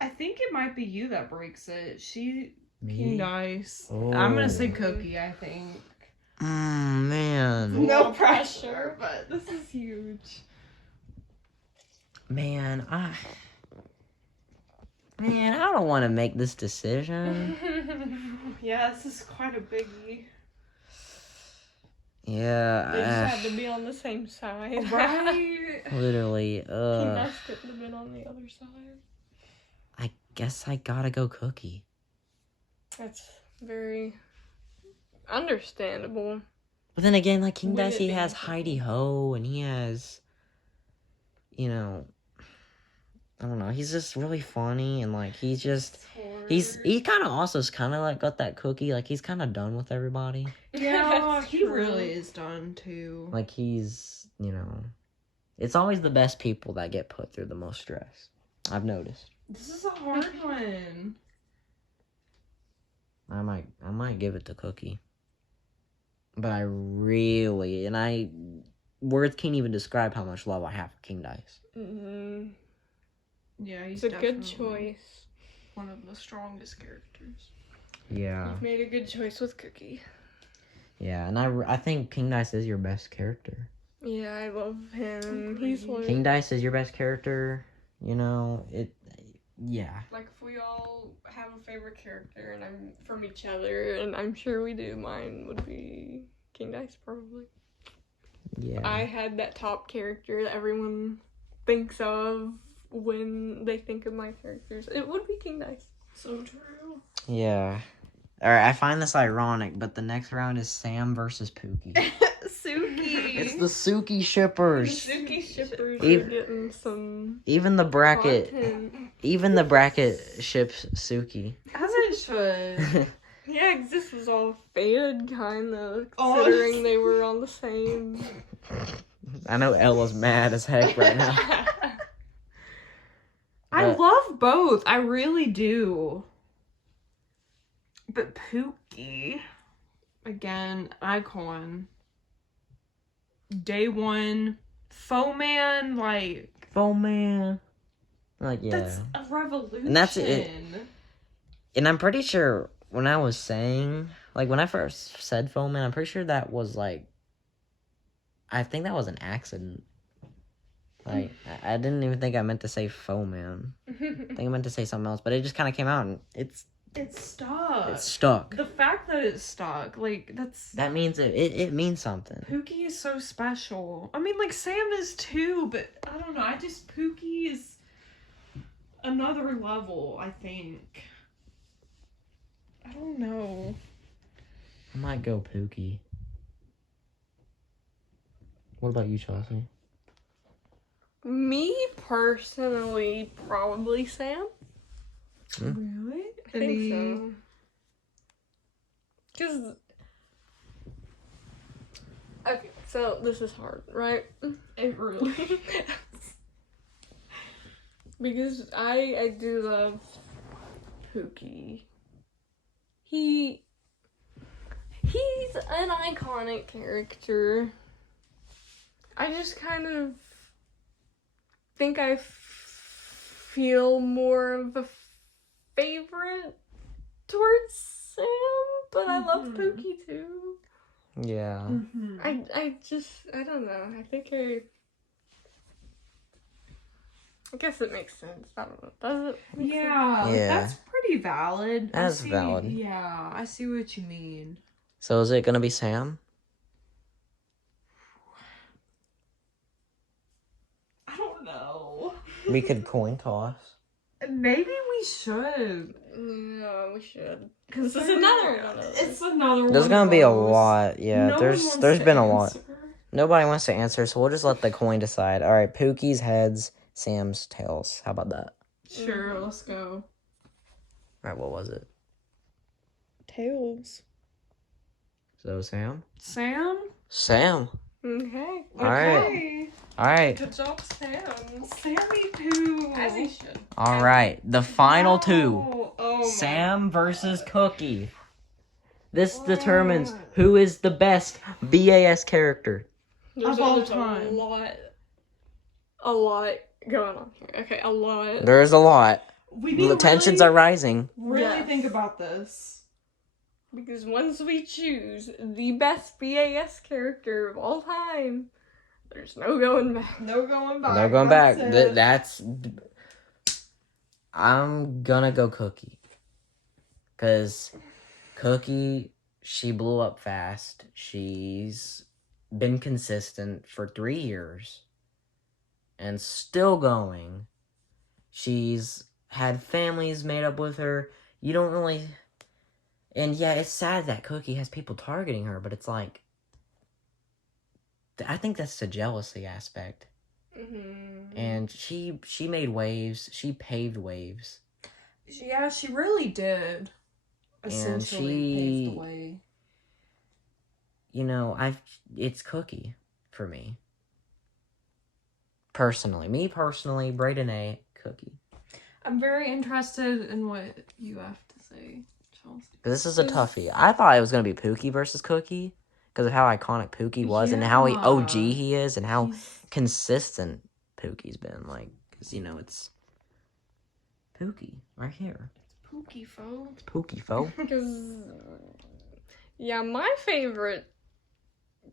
I think it might be you that breaks it. Me? King Dice. Oh. I'm gonna say Cookie, I think. Man. No pressure, but this is huge. Man, I don't want to make this decision. Yeah, this is quite a biggie. Yeah. They just had to be on the same side. Right? Literally. King Dice couldn't have been on the other side. I guess I gotta go Cookie. That's very understandable. But then again, like King Would Dice, it he be has understandable? Heidi Ho, and he has, I don't know. He's just really funny, and like he kind of also is kind of like got that Cookie. Like he's kind of done with everybody. Yeah, That's he true. really is done too. Like he's, it's always the best people that get put through the most stress. I've noticed. This is a hard one. I might give it to Cookie. But I really, words can't even describe how much love I have for King Dice. Mm-hmm. Yeah, he's It's a good definitely choice. one of the strongest characters. Yeah. You've made a good choice with Cookie. Yeah, and I think King Dice is your best character. Yeah, I love him. He's like... King Dice is your best character. Yeah. Like, if we all have a favorite character and I'm from each other, and I'm sure we do, mine would be King Dice, probably. Yeah. I had that top character that everyone thinks of when they think of my characters. It would be King Dice. So true. Yeah. Alright, I find this ironic, but the next round is Sam versus Pookie. Suki. It's the Suki shippers. Suki shippers Eve- are getting some Even the bracket ships Suki. As it should. Yeah, 'cause this was all faded, kind of, considering they were on the same... I know Ella's mad as heck right now. I But- love both. I really do. But Pookie, again, icon. Day one, Foeman, like... Foeman. Like, yeah. That's a revolution. And that's it. And I'm pretty sure when I was saying, like, when I first said Foeman, I'm pretty sure that was, like, I think that was an accident. Like, I didn't even think I meant to say Foeman. I think I meant to say something else, but it just kind of came out, and it's stuck. It's stuck. The fact that it's stuck, like, that's... That means it means something. Pookie is so special. I mean, like, Sam is too, but I don't know. Pookie is... another level, I think. I don't know. I might go Pookie. What about you, Chelsea? Me personally, probably Sam. Really? I think so. Because, okay, so this is hard, right? It really Because I do love Pookie. He's an iconic character. I just kind of think I feel more of a favorite towards Sam, but I love Pookie too. Yeah. Mm-hmm. I don't know. I think I guess it makes sense. I don't know. Does it make sense? Yeah, Yeah. that's pretty valid. That's valid. Yeah, I see what you mean. So is it gonna be Sam? I don't know. We could coin toss. Maybe we should. No, we should. Because it's another one. It's another one. There's gonna be a lot. Yeah, No one there's wants been to a lot. answer. Nobody wants to answer, so we'll just let the coin decide. All right, Pookie's heads, Sam's tails. How about that? Sure, let's go. All right, what was it? Tails. So Sam? Sam? Sam. Okay. All right. Okay. All right. Good job, Sam. Sammy Poo. As he should. All right. The final two. Oh my. Sam versus Cookie. This determines who is the best BAS character. Of all time. A lot going on here. Okay, a lot. There's a lot. We need The to tensions are rising. really Yes. think about this. Because once we choose the best BAS character of all time, there's no going back. No going back. No going back. That's it. That's. I'm gonna go Cookie. Because Cookie, she blew up fast. She's been consistent for 3 years. And still going. She's had families made up with her. You don't really... And yeah, it's sad that Cookie has people targeting her, but it's like... I think that's the jealousy aspect. Mm-hmm. And she made waves. She paved waves. Yeah, she really did. Essentially paved the way. You know, it's Cookie for me. Me personally, Brayden A, Cookie. I'm very interested in what you have to say, Chelsea. Because this is a toughie. I thought it was going to be Pookie versus Cookie because of how iconic Pookie was and how OG he is and how consistent Pookie's been. Like, because, you know, it's Pookie right here. It's Pookie, fo. It's Pookie, fo. Because, yeah, my favorite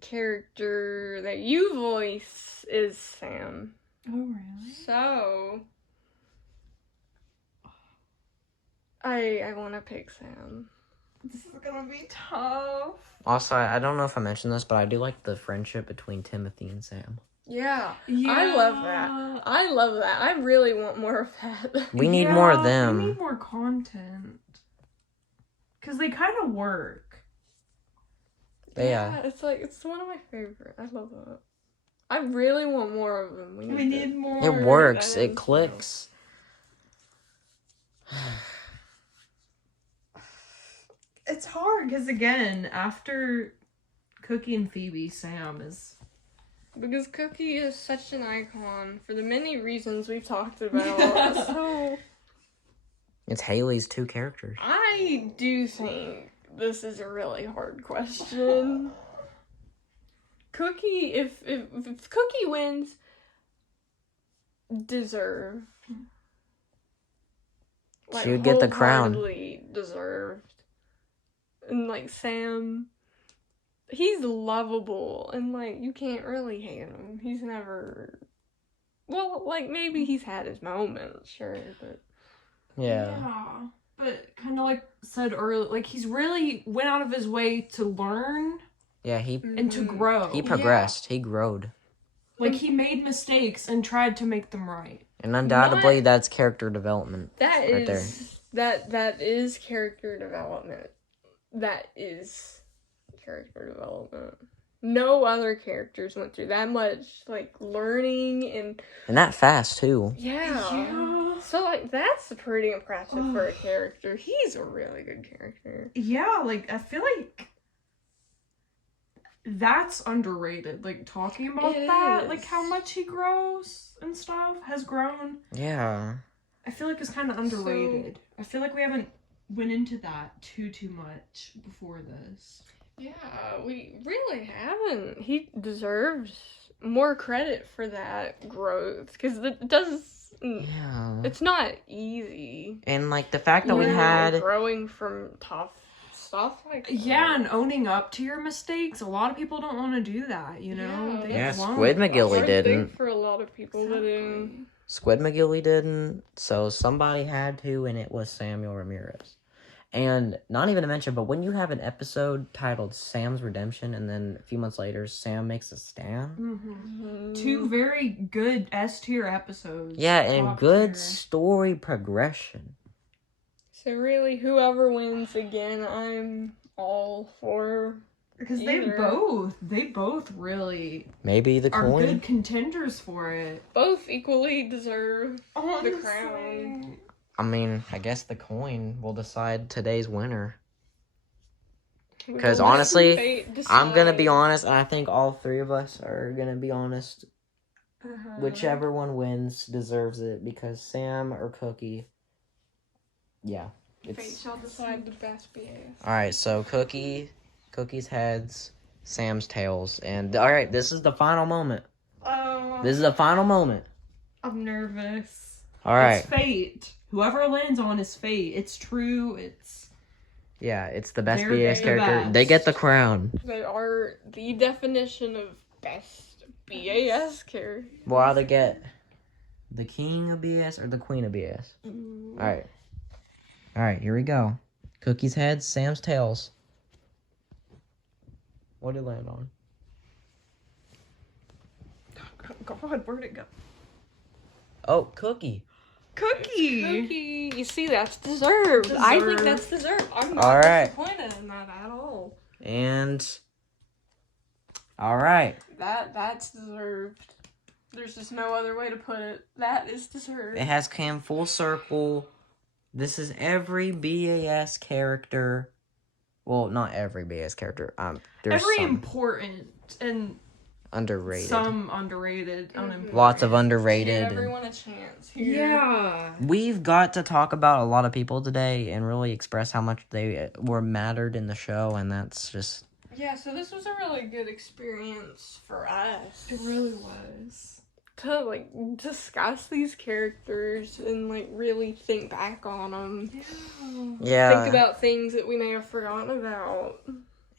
character that you voice is Sam. Oh, really? So, I want to pick Sam. This is gonna be tough. Also, I don't know if I mentioned this, but I do like the friendship between Timothy and Sam. Yeah, I love that. I really want more of that. We need more of them. We need more content. Because they kind of work. Yeah. It's one of my favorite. I love that. I really want more of them. We need more. It works. It clicks. It's hard because, again, after Cookie and Phoebe, Sam is... Because Cookie is such an icon for the many reasons we've talked about. So, It's Haley's two characters. I do think this is a really hard question. Cookie, if Cookie wins, deserved. She would get the crown. Wholeheartedly deserved. And, like, Sam, he's lovable, and, like, you can't really hate him. He's never... Well, like, maybe he's had his moments, sure, but... Yeah. But kind of like said earlier, like, he's really went out of his way to learn Yeah, and to grow. he progressed. He growed. Like, he made mistakes and tried to make them right. And undoubtedly, that's character development. That right is that is character development. That is character development. No other characters went through that much like learning And that fast too. yeah. So like that's pretty impressive for a character. He's a really good character. Yeah, like, I feel like that's underrated. Like, talking about It that, is. like, how much he grows and stuff, has grown. Yeah. I feel like it's kind of underrated. I feel like we haven't went into that too much before this. Yeah, we really haven't. He deserves more credit for that growth because it does. Yeah. It's not easy. And like the fact that we Yeah, had growing from tough stuff like that. Yeah, and owning up to your mistakes. A lot of people don't want to do that, you know? Yeah. They Yeah, won't. SquidMcGillie I didn't. think for a lot of people that do. SquidMcGillie didn't. So somebody had to, and it was Samuel Ramirez. And not even to mention, but when you have an episode titled Sam's Redemption, and then a few months later, Sam makes a stand. Mm-hmm. Two very good S-tier episodes. Yeah, and Top good tier. story progression. So really, whoever wins again, I'm all for. Because either. they both really Maybe the are coin. good contenders for it. Both equally deserve Honestly. the crown. I mean, I guess the coin will decide today's winner. Because We'll let honestly, fate I'm gonna decide. be honest, and I think all three of us are gonna be honest. Uh-huh. Whichever one wins deserves it, because Sam or Cookie. Yeah. Fate shall decide the best BAS. Alright, so Cookie's heads, Sam's tails. And alright, this is the final moment. Oh. This is the final moment. I'm nervous. Alright. It's fate. Whoever it lands on is fate. It's true. It's Yeah, it's the best They're BAS the character. best. They get the crown. They are the definition of best BAS character. We'll either get the king of BAS or the queen of BAS. Alright. Alright, here we go. Cookie's heads, Sam's tails. What did it land on? God, where'd it go? Oh, Cookie. Cookie. Cookie, you see, that's deserved. I think that's deserved. I'm not All right. disappointed in that at all. And alright. That's deserved. There's just no other way to put it. That is deserved. It has come full circle. This is every BAS character. Well, not every BAS character. There's Every some important and underrated. some underrated, unimportant. Lots of Give underrated. everyone a chance. Here. Yeah. We've got to talk about a lot of people today and really express how much they were mattered in the show, and that's just... Yeah, so this was a really good experience for us. It really was. To, like, discuss these characters and, like, really think back on them. Yeah. Think about things that we may have forgotten about.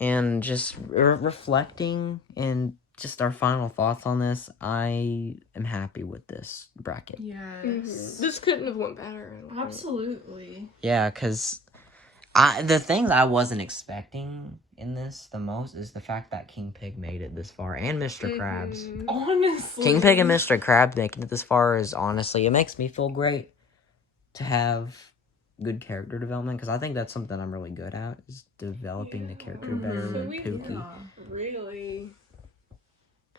And just reflecting and just our final thoughts on this, I am happy with this bracket. Yes. This couldn't have went better. I don't think. Absolutely. Yeah, because the things I wasn't expecting in this the most is the fact that King Pig made it this far, and Mr. Krabs. Honestly. King Pig and Mr. Krabs making it this far is honestly, it makes me feel great to have good character development, because I think that's something I'm really good at, is developing the character better So with we Pookie. really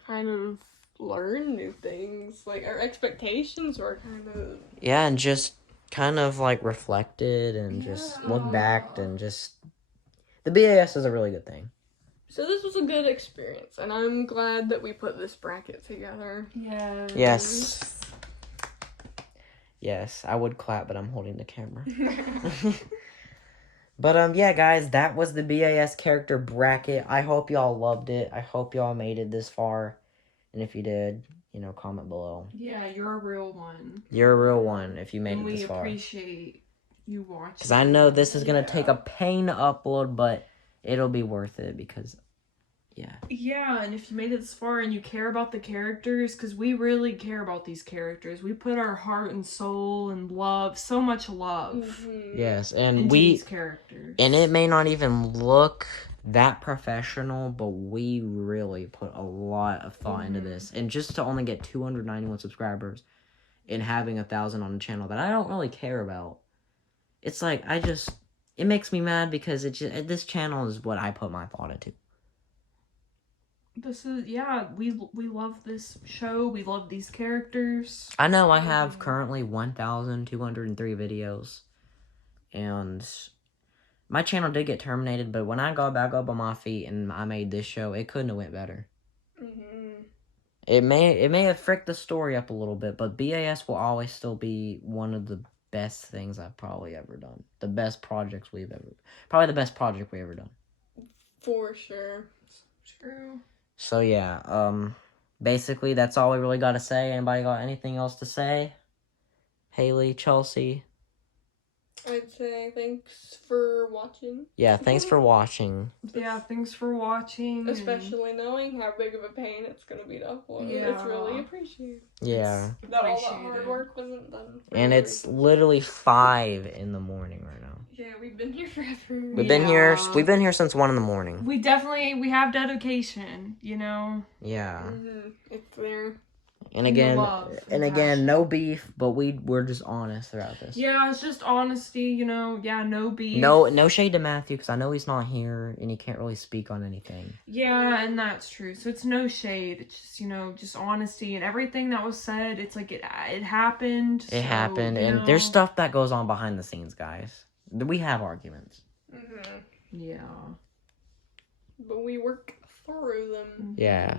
kind of learn new things. Like, our expectations were kind of... Yeah, and just kind of like reflected and just look back and just... The BAS is a really good thing. So this was a good experience, and I'm glad that we put this bracket together. Yes. Yes. Yes, I would clap, but I'm holding the camera. But yeah, guys, that was the BAS character bracket. I hope y'all loved it. I hope y'all made it this far. And if you did, comment below. Yeah, you're a real one. You're a real one if you made And it this far. we appreciate you watching. Because I know this is going to take a pain to upload, but it'll be worth it because, yeah. Yeah, and if you made it this far and you care about the characters, because we really care about these characters. We put our heart and soul and love, so much love Yes, and into these characters. and it may not even look that professional, but we really put a lot of thought into this. And just to only get 291 subscribers and having 1,000 on a channel that I don't really care about, it's like, it makes me mad because this channel is what I put my thought into. This is, we love this show. We love these characters. I know I have currently 1,203 videos, and my channel did get terminated, but when I got back up on my feet and I made this show, it couldn't have went better. It may have fricked the story up a little bit, but BAS will always still be one of the best things I've probably ever done. The best project we ever done. For sure. True. So yeah, basically that's all we really got to say. Anybody got anything else to say? Haley, Chelsea? I'd say thanks for watching. Yeah, thanks for watching. Yeah, thanks for watching. Especially knowing how big of a pain it's going to be to upload. Yeah. It's really appreciated. Yeah. That all that hard work wasn't done. And it's literally 5 in the morning right now. Yeah, we've been here forever. We've been here since 1 in the morning. We have dedication, you know? Yeah. It's there. And again, no beef, but we're just honest throughout this. Yeah, it's just honesty, you know? Yeah, no beef. No shade to Matthew, because I know he's not here, and he can't really speak on anything. Yeah, and that's true. So it's no shade. It's just, you know, just honesty. And everything that was said, it's like it happened. It happened, and there's stuff that goes on behind the scenes, guys. We have arguments. Yeah. But we work through them. Yeah.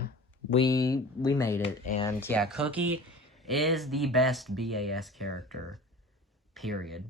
We made it, and yeah, Cookie is the best BAS character, period.